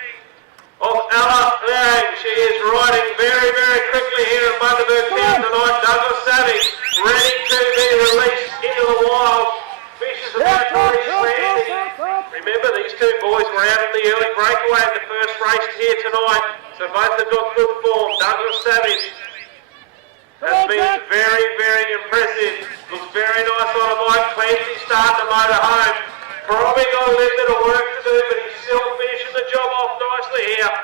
of Ella Liang. She is riding very, very quickly here in Bundaberg tonight. Douglas Savage ready to be released into the wild. Fish is about to release Clancy. Remember, these two boys were out in the early breakaway in the first race here tonight. So both have got good form. Douglas Savage has been very, very impressive. Looks very nice on a bike. Clancy starting to motor home. Probably got a little bit of work to do, but he's still finishing the job off nicely here.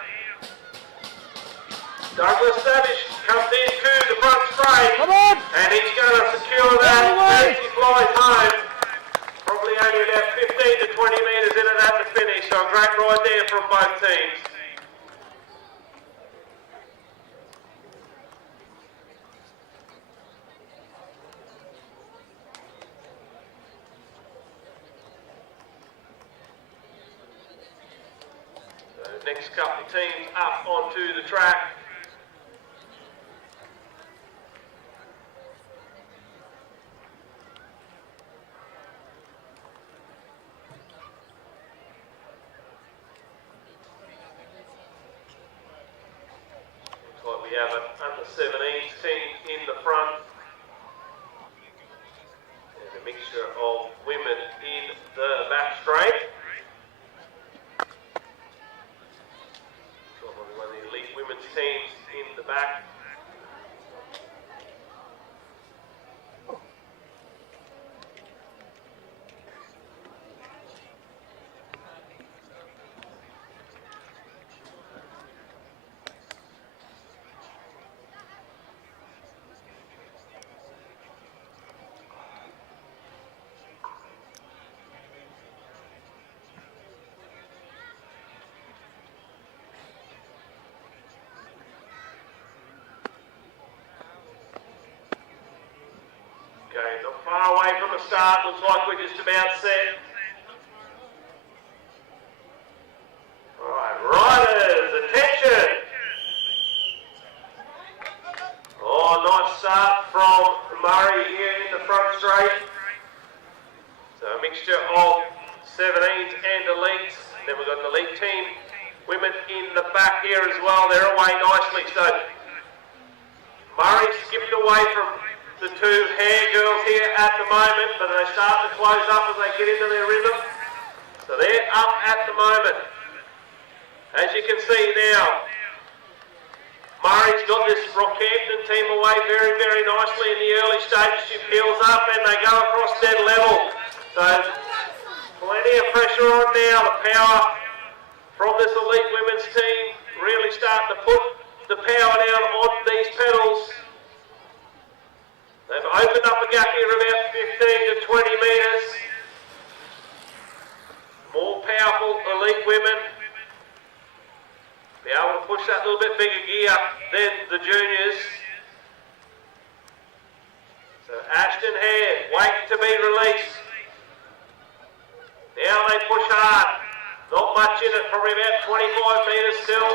Douglas Savage comes into the front straight. Come on. And he's going to secure that. Clancy flies home. Probably only about 15 to 20 metres in and at the finish. So a great ride there from both teams. Next couple of teams up onto the track. Looks like we have an under 17s team in the front. There's a mixture of women in the back straight. One of the elite women's teams in the back. Okay, not far away from the start. Looks like we're just about set. Alright, riders, attention! Oh, nice start from Murray here in the front straight. So a mixture of 17s and elites. Then we've got an elite team. Women in the back here as well. They're away nicely. So Murray skipped away from the two hair girls here at the moment, but they start to close up as they get into their rhythm. So they're up at the moment. As you can see now, Murray's got this Rockhampton team away very, very nicely in the early stages. She peels up and they go across dead level. So plenty of pressure on now. The power from this elite women's team really starting to put the power down on these pedals. They've opened up a gap here about 15 to 20 metres. More powerful elite women. Be able to push that little bit bigger gear than the juniors. So Ashton Hare waiting to be released. Now they push hard. Not much in it, probably about 25 metres still.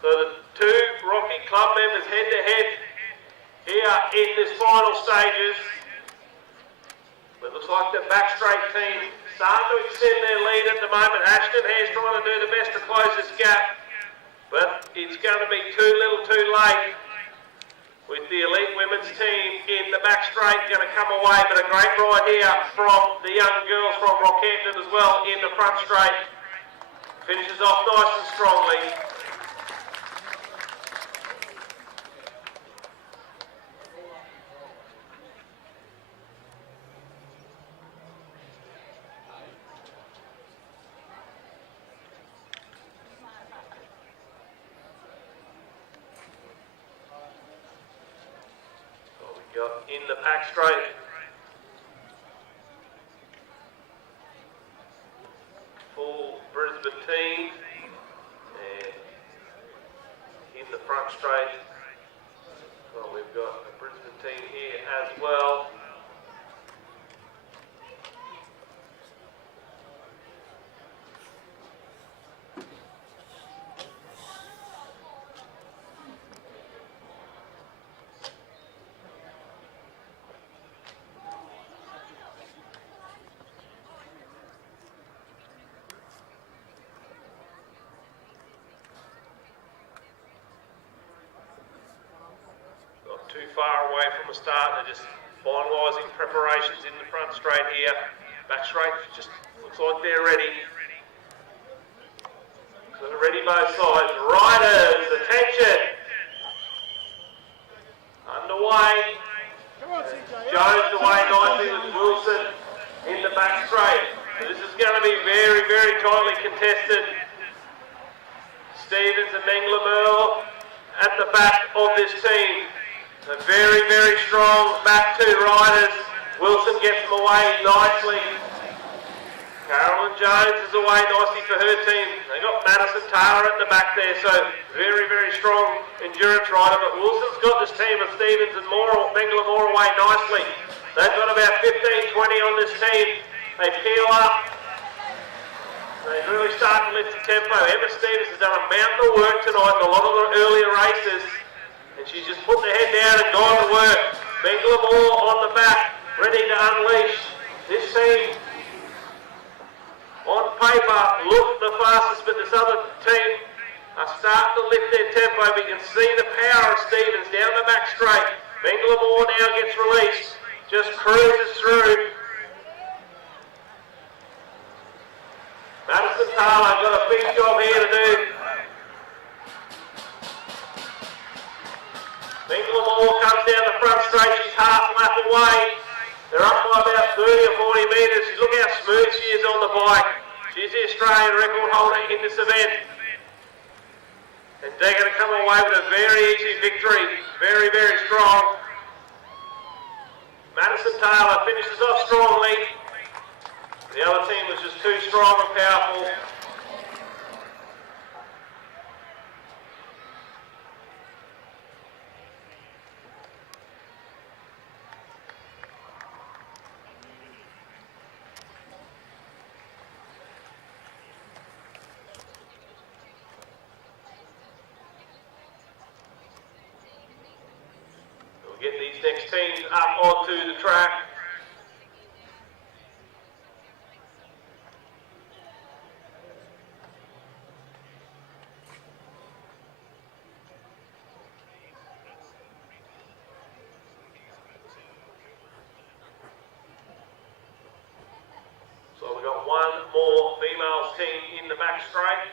So the two Rocky Club members head to head here in this final stages. It looks like the back straight team starting to extend their lead at the moment. Ashton Hare's trying to do the best to close this gap, but it's going to be too little too late with the elite women's team in the back straight going to come away, but a great ride here from the young girls from Rockhampton as well in the front straight. Finishes off nice and strongly. in the pack straight. Full Brisbane team, and in the front straight, well, we've got a Brisbane team here as well. Too far away from the start, they're just finalising preparations in the front straight here. Back straight just looks like they're ready. So they're ready both sides. Riders, attention! Underway. Jones away nicely with Wilson in the back straight. So this is going to be very, very tightly contested. Stevens and Mengler at the back of this team. A very, very strong back two riders. Wilson gets them away nicely. Carolyn Jones is away nicely for her team. They got Madison Taylor at the back there, so very, very strong endurance rider. But Wilson's got this team of Stevens and Mengler away nicely. They've got about 15, 20 on this team. They peel up. They really start to lift the tempo. Emma Stevens has done a mountain of work tonight in a lot of the earlier races. And she's just put the head down and gone to work. Mengler on the back, ready to unleash. This team, on paper, look the fastest, but this other team are starting to lift their tempo. But you can see the power of Stevens down the back straight. Mengler now gets released, just cruises through. Madison Taylor got a big job here to do. Mengler comes down the front straight, she's half lap away. They're up by about 30 or 40 metres. Look how smooth she is on the bike. She's the Australian record holder in this event. And they're going to come away with a very easy victory. Very, very strong. Madison Taylor finishes off strongly. The other team was just too strong and powerful. Get these next teams up onto the track. So we've got one more females team in the back straight.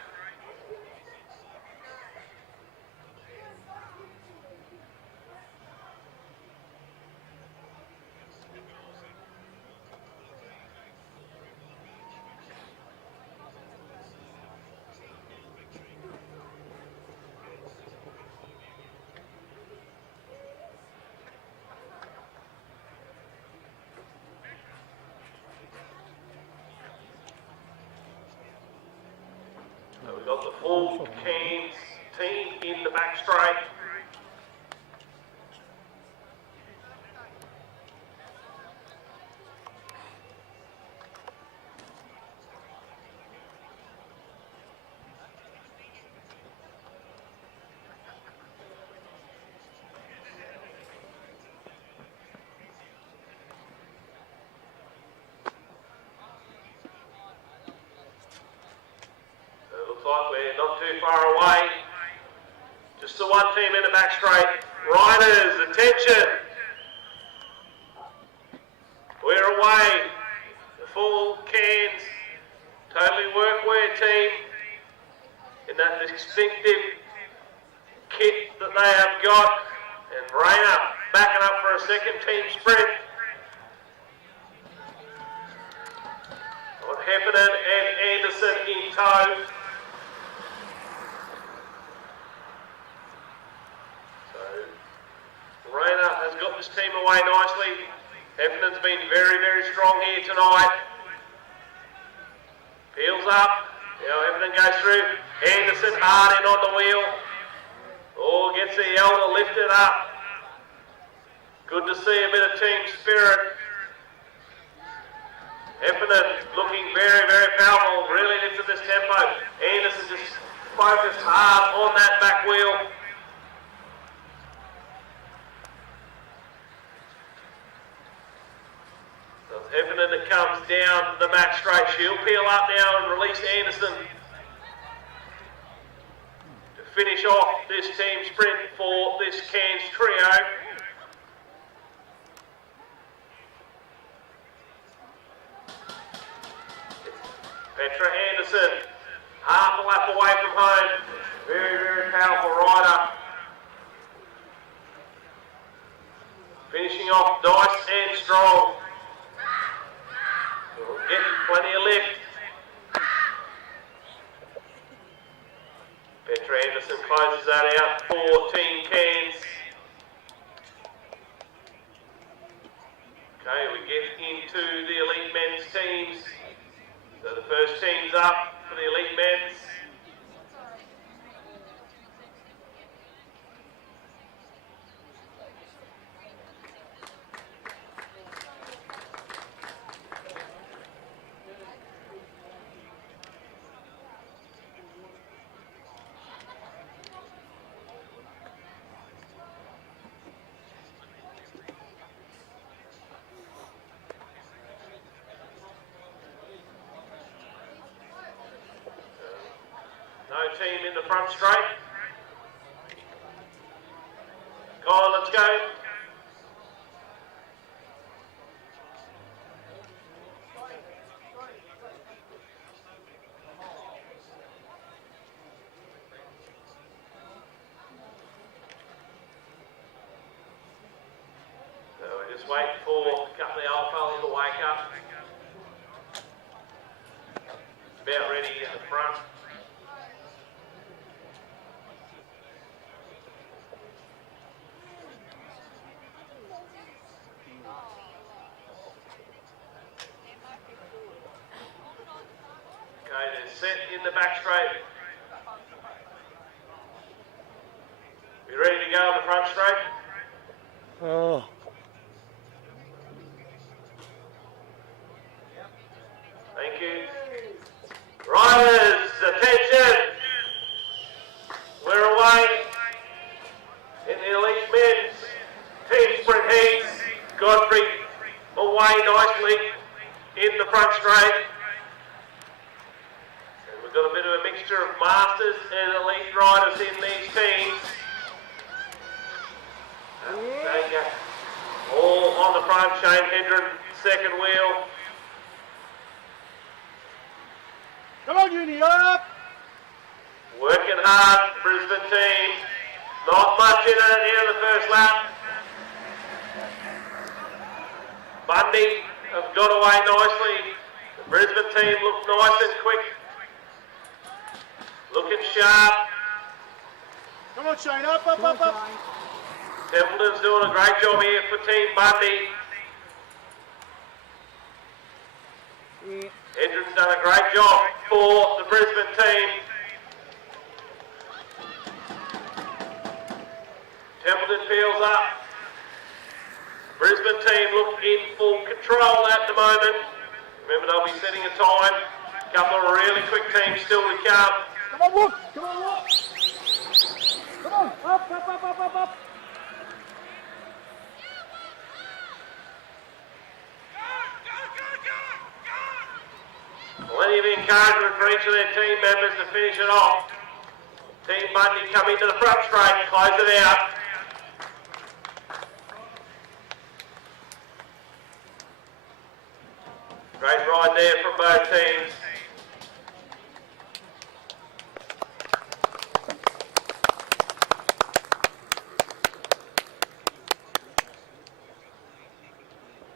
We've got the full Cairns team in the back straight. Like we're not too far away. Just the one team in the back straight. Riders, attention. We're away. The full Cairns totally workwear team in that distinctive kit that they have got. And Rayner backing up for a second team sprint. Got Heffernan and Anderson in tow. Rayner has this team away nicely. Heffernan's been very, very strong here tonight. Peels up. Now Heffernan goes through. Anderson hard in on the wheel. Oh, gets the elder lifted up. Good to see a bit of team spirit. Heffernan looking very, very powerful. Really lifted this tempo. Anderson just focused hard on that back wheel. Heffernan that comes down the back straight. She'll peel up now and release Anderson to finish off this team sprint for this Cairns trio. Petra Anderson, half a lap away from home. Very, very powerful rider. Finishing off nice and strong. Getting plenty of lift. Petra Anderson closes that out for Team Cairns. Okay, we get into the elite men's teams. So the first team's up for the elite men's. No team in the front straight. Go on, let's go. So we're just waiting for a couple of the old fellas to wake up. About ready in the front. Okay, they're set in the back straight. You ready to go on the front straight? Oh. Thank you. Riders, attention! We're away in the elite men's team sprint heats. Godfrey away nicely in the front straight. And we've got a bit of a mixture of masters and elite riders in these teams. All on the front, Shane Hendren, second wheel. Come on, Uni, up! Working hard, Brisbane team. Not much in it at the end of the first lap. Bundy have got away nicely. The Brisbane team look nice and quick. Looking sharp. Come on, Shane, up, up, up, up! Templeton's doing a great job here for Team Bundy. Hendren's done a great job for the Brisbane team. Templeton peels up. Brisbane team look in full control at the moment. Remember, they'll be setting a time. A couple of really quick teams still to come. Come on, look! Come on, look! Come on, up, up, up, up, up, up! Plenty of encouragement for each of their team members to finish it off. Team Bundy come into the front straight, close it out. Great ride there from both teams.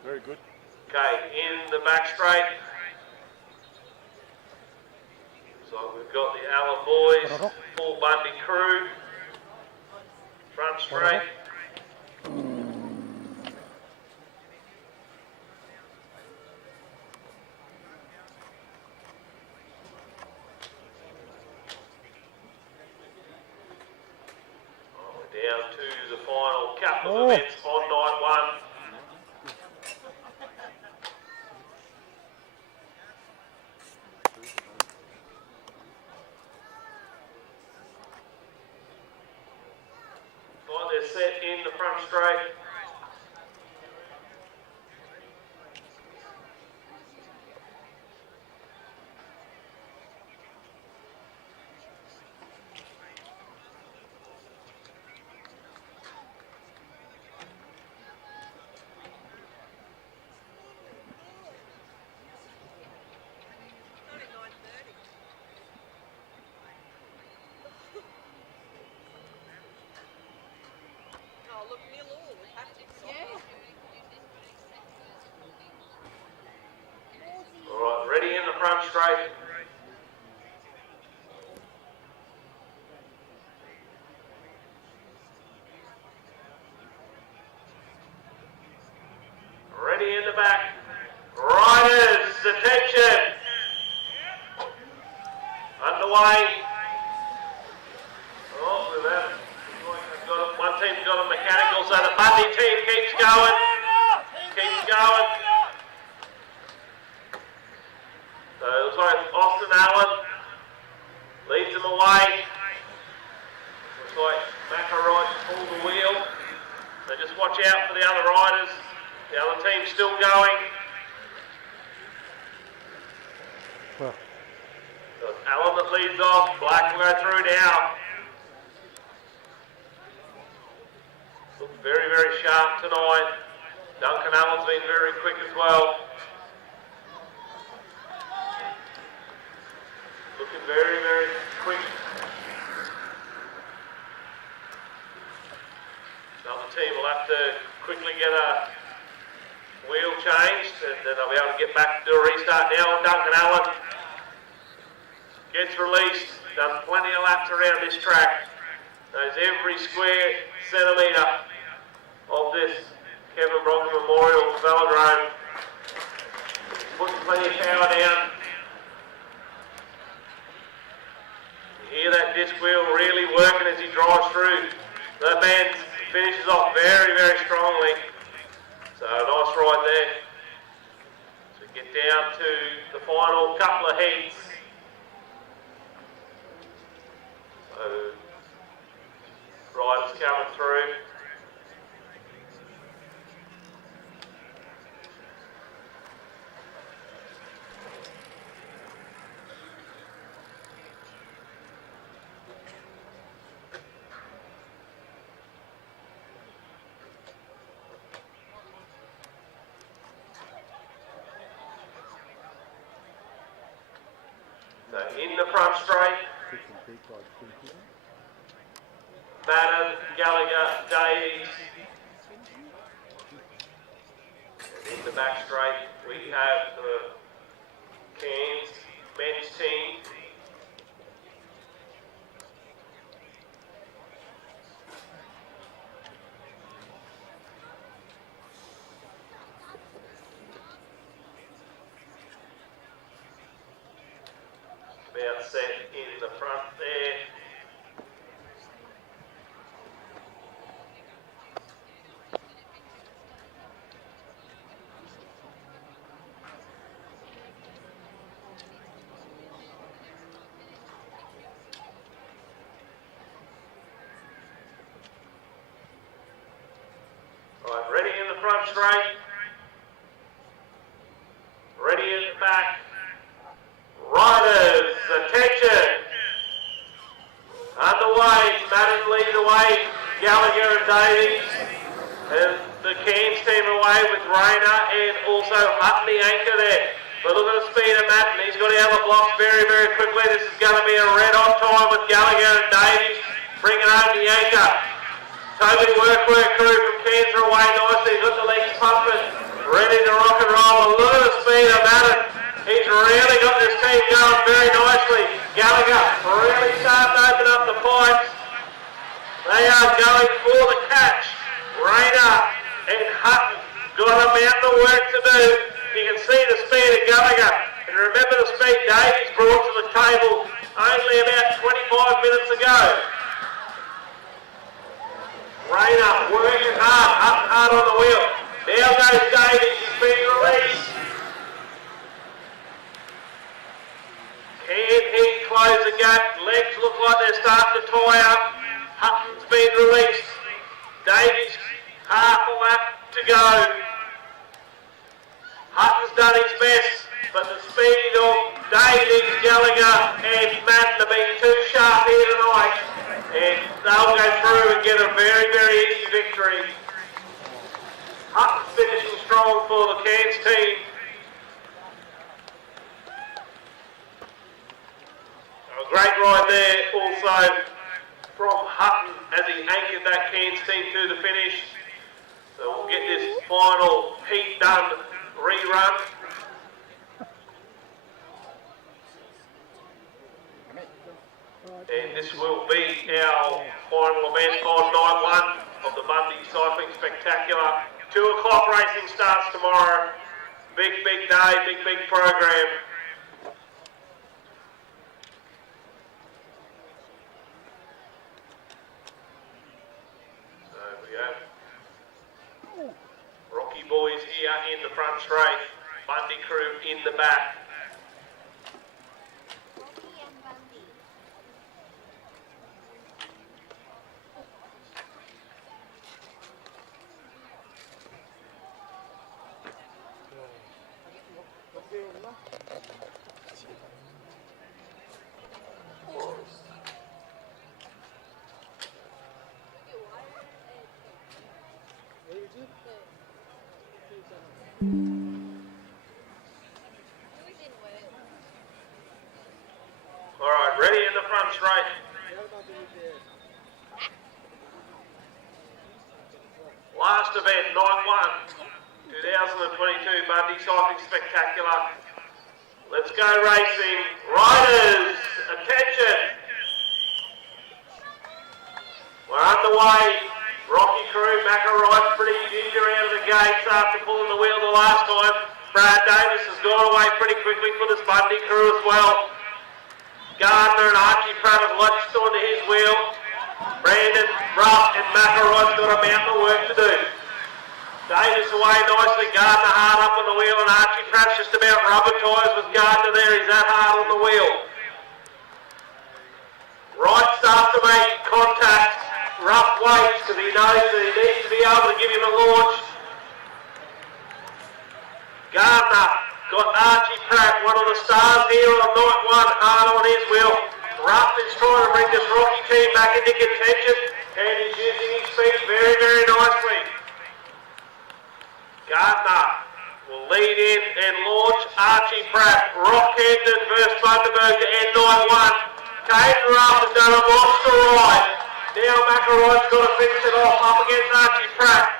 Very good. Okay, in the back straight. So we've got the Allen boys, full Bundy crew. Front straight. to the final couple of events on night one. Right, they're set in the front straight. Alright, ready in the front straight. Ready in the back. Riders, attention. Underway. Oh, we've had one team's got a mechanical, so the Bundy team keeps going. Keeps going. So it looks like Austin Allen leads them away. Looks like McElroy pulled the wheel. So just watch out for the other riders. The other team's still going. Well. So it's Allen that leads off. Black will go through now. Looks very, very sharp tonight. Duncan Allen's been very quick as well. Looking very, very quick. Another team will have to quickly get a wheel changed and then they'll be able to get back to do a restart now on Duncan Allen. Gets released, done plenty of laps around this track. Knows every square centimetre of this Kevin Bronco Memorial Velodrome. Putting plenty of power down. You hear that disc wheel really working as he drives through. The bend finishes off very, very strongly. So nice ride there. So we get down to the final couple of heats. So riders coming through. So in the front straight, Madden, Gallagher, Davies. And in the back straight, we have the Cairns men's team. About set in the front there. Right, ready in the front straight. Ready in the back. Riders, attention! Underway, Madden leads away, Gallagher and Davies, and the Cairns team away with Rayner and also Hutton the anchor there. But look at the speed of Madden, he's got out of the blocks very, very quickly. This is going to be a red hot time with Gallagher and Davies bringing home the anchor. Totally workwear crew from Cairns are away nicely, he's got the legs pumping, ready to rock and roll. A lot of the speed of Madden. He's really got this team going very nicely. Gallagher really starting to open up the pipes. They are going for the catch. Rayner and Hutton got a mountain of work to do. You can see the speed of Gallagher. And remember the speed Davies brought to the table only about 25 minutes ago. Rayner working hard on the wheel. Now goes Davies, he's been released. Can he close the gap? Legs look like they're starting to tie up. Hutton's been released. Davies, half a lap to go. Hutton's done his best, but the speed of Davies, Gallagher and Madden have been too sharp here tonight. And they'll go through and get a very, very easy victory. Hutton's finishing strong for the Cairns team. A great ride there also from Hutton as he anchored that Cairns team to the finish. So we'll get this final heat done, rerun. And this will be our final event on night 1 of the Bundaberg Cycling Spectacular. 2 o'clock racing starts tomorrow. Big, big day, big program. So we have Rocky boys here in the front straight. Bundy crew in the back. Alright, ready in the front straight. Last event, night 1, 2022 Bundaberg Cycling Spectacular. Let's go racing. Riders, attention. We're underway. Rocky crew, McElroy's pretty ginger out of the gates after pulling the wheel the last time. Brad Davis has gone away pretty quickly for this Bundy crew as well. Gardner and Archie Pratt have latched onto his wheel. Brandon, Ruff and McElroy's got a mountain of work to do. Davis away nicely, Gardner hard up on the wheel and Archie Pratt's just about rubber tyres with Gardner there. He's that hard on the wheel. Wright starts to make contact. Ruff waits because he knows that he needs to be able to give him a launch. Gardner got Archie Pratt, one of the stars here on night 1, hard on his wheel. Ruff is trying to bring this Rocky team back into contention and he's using his speed very, very nicely. Gardner will lead in and launch Archie Pratt. Rockhampton versus Bundaberg to end night 1. Caden Ruff has done a monster ride. Now McElroy's got to finish it off up against Archie Pratt,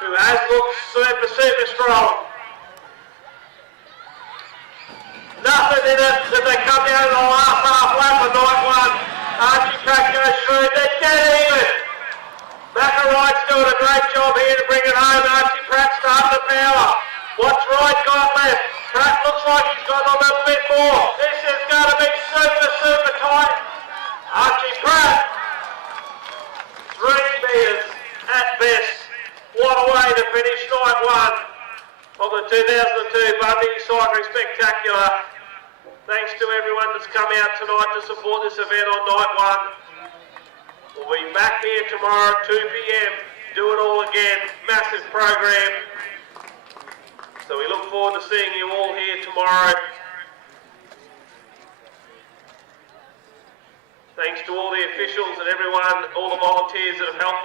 who has looked super strong. Nothing in it as they come down to the last half lap of night 1. Archie Pratt goes through, they're dead even. McElroy's doing a great job here to bring it home. Archie Pratt starting to power. What's Wright got left? Pratt looks like he's got a little bit more. This is going to be super tight. Archie Pratt, 3 meters at best. What a way to finish night 1 of the 2002 Bundaberg Cycling Spectacular. Thanks to everyone that's come out tonight to support this event on night 1. We'll be back here tomorrow at 2 p.m. Do it all again. Massive program. So we look forward to seeing you all here tomorrow. Thanks to all the officials and everyone, all the volunteers that have helped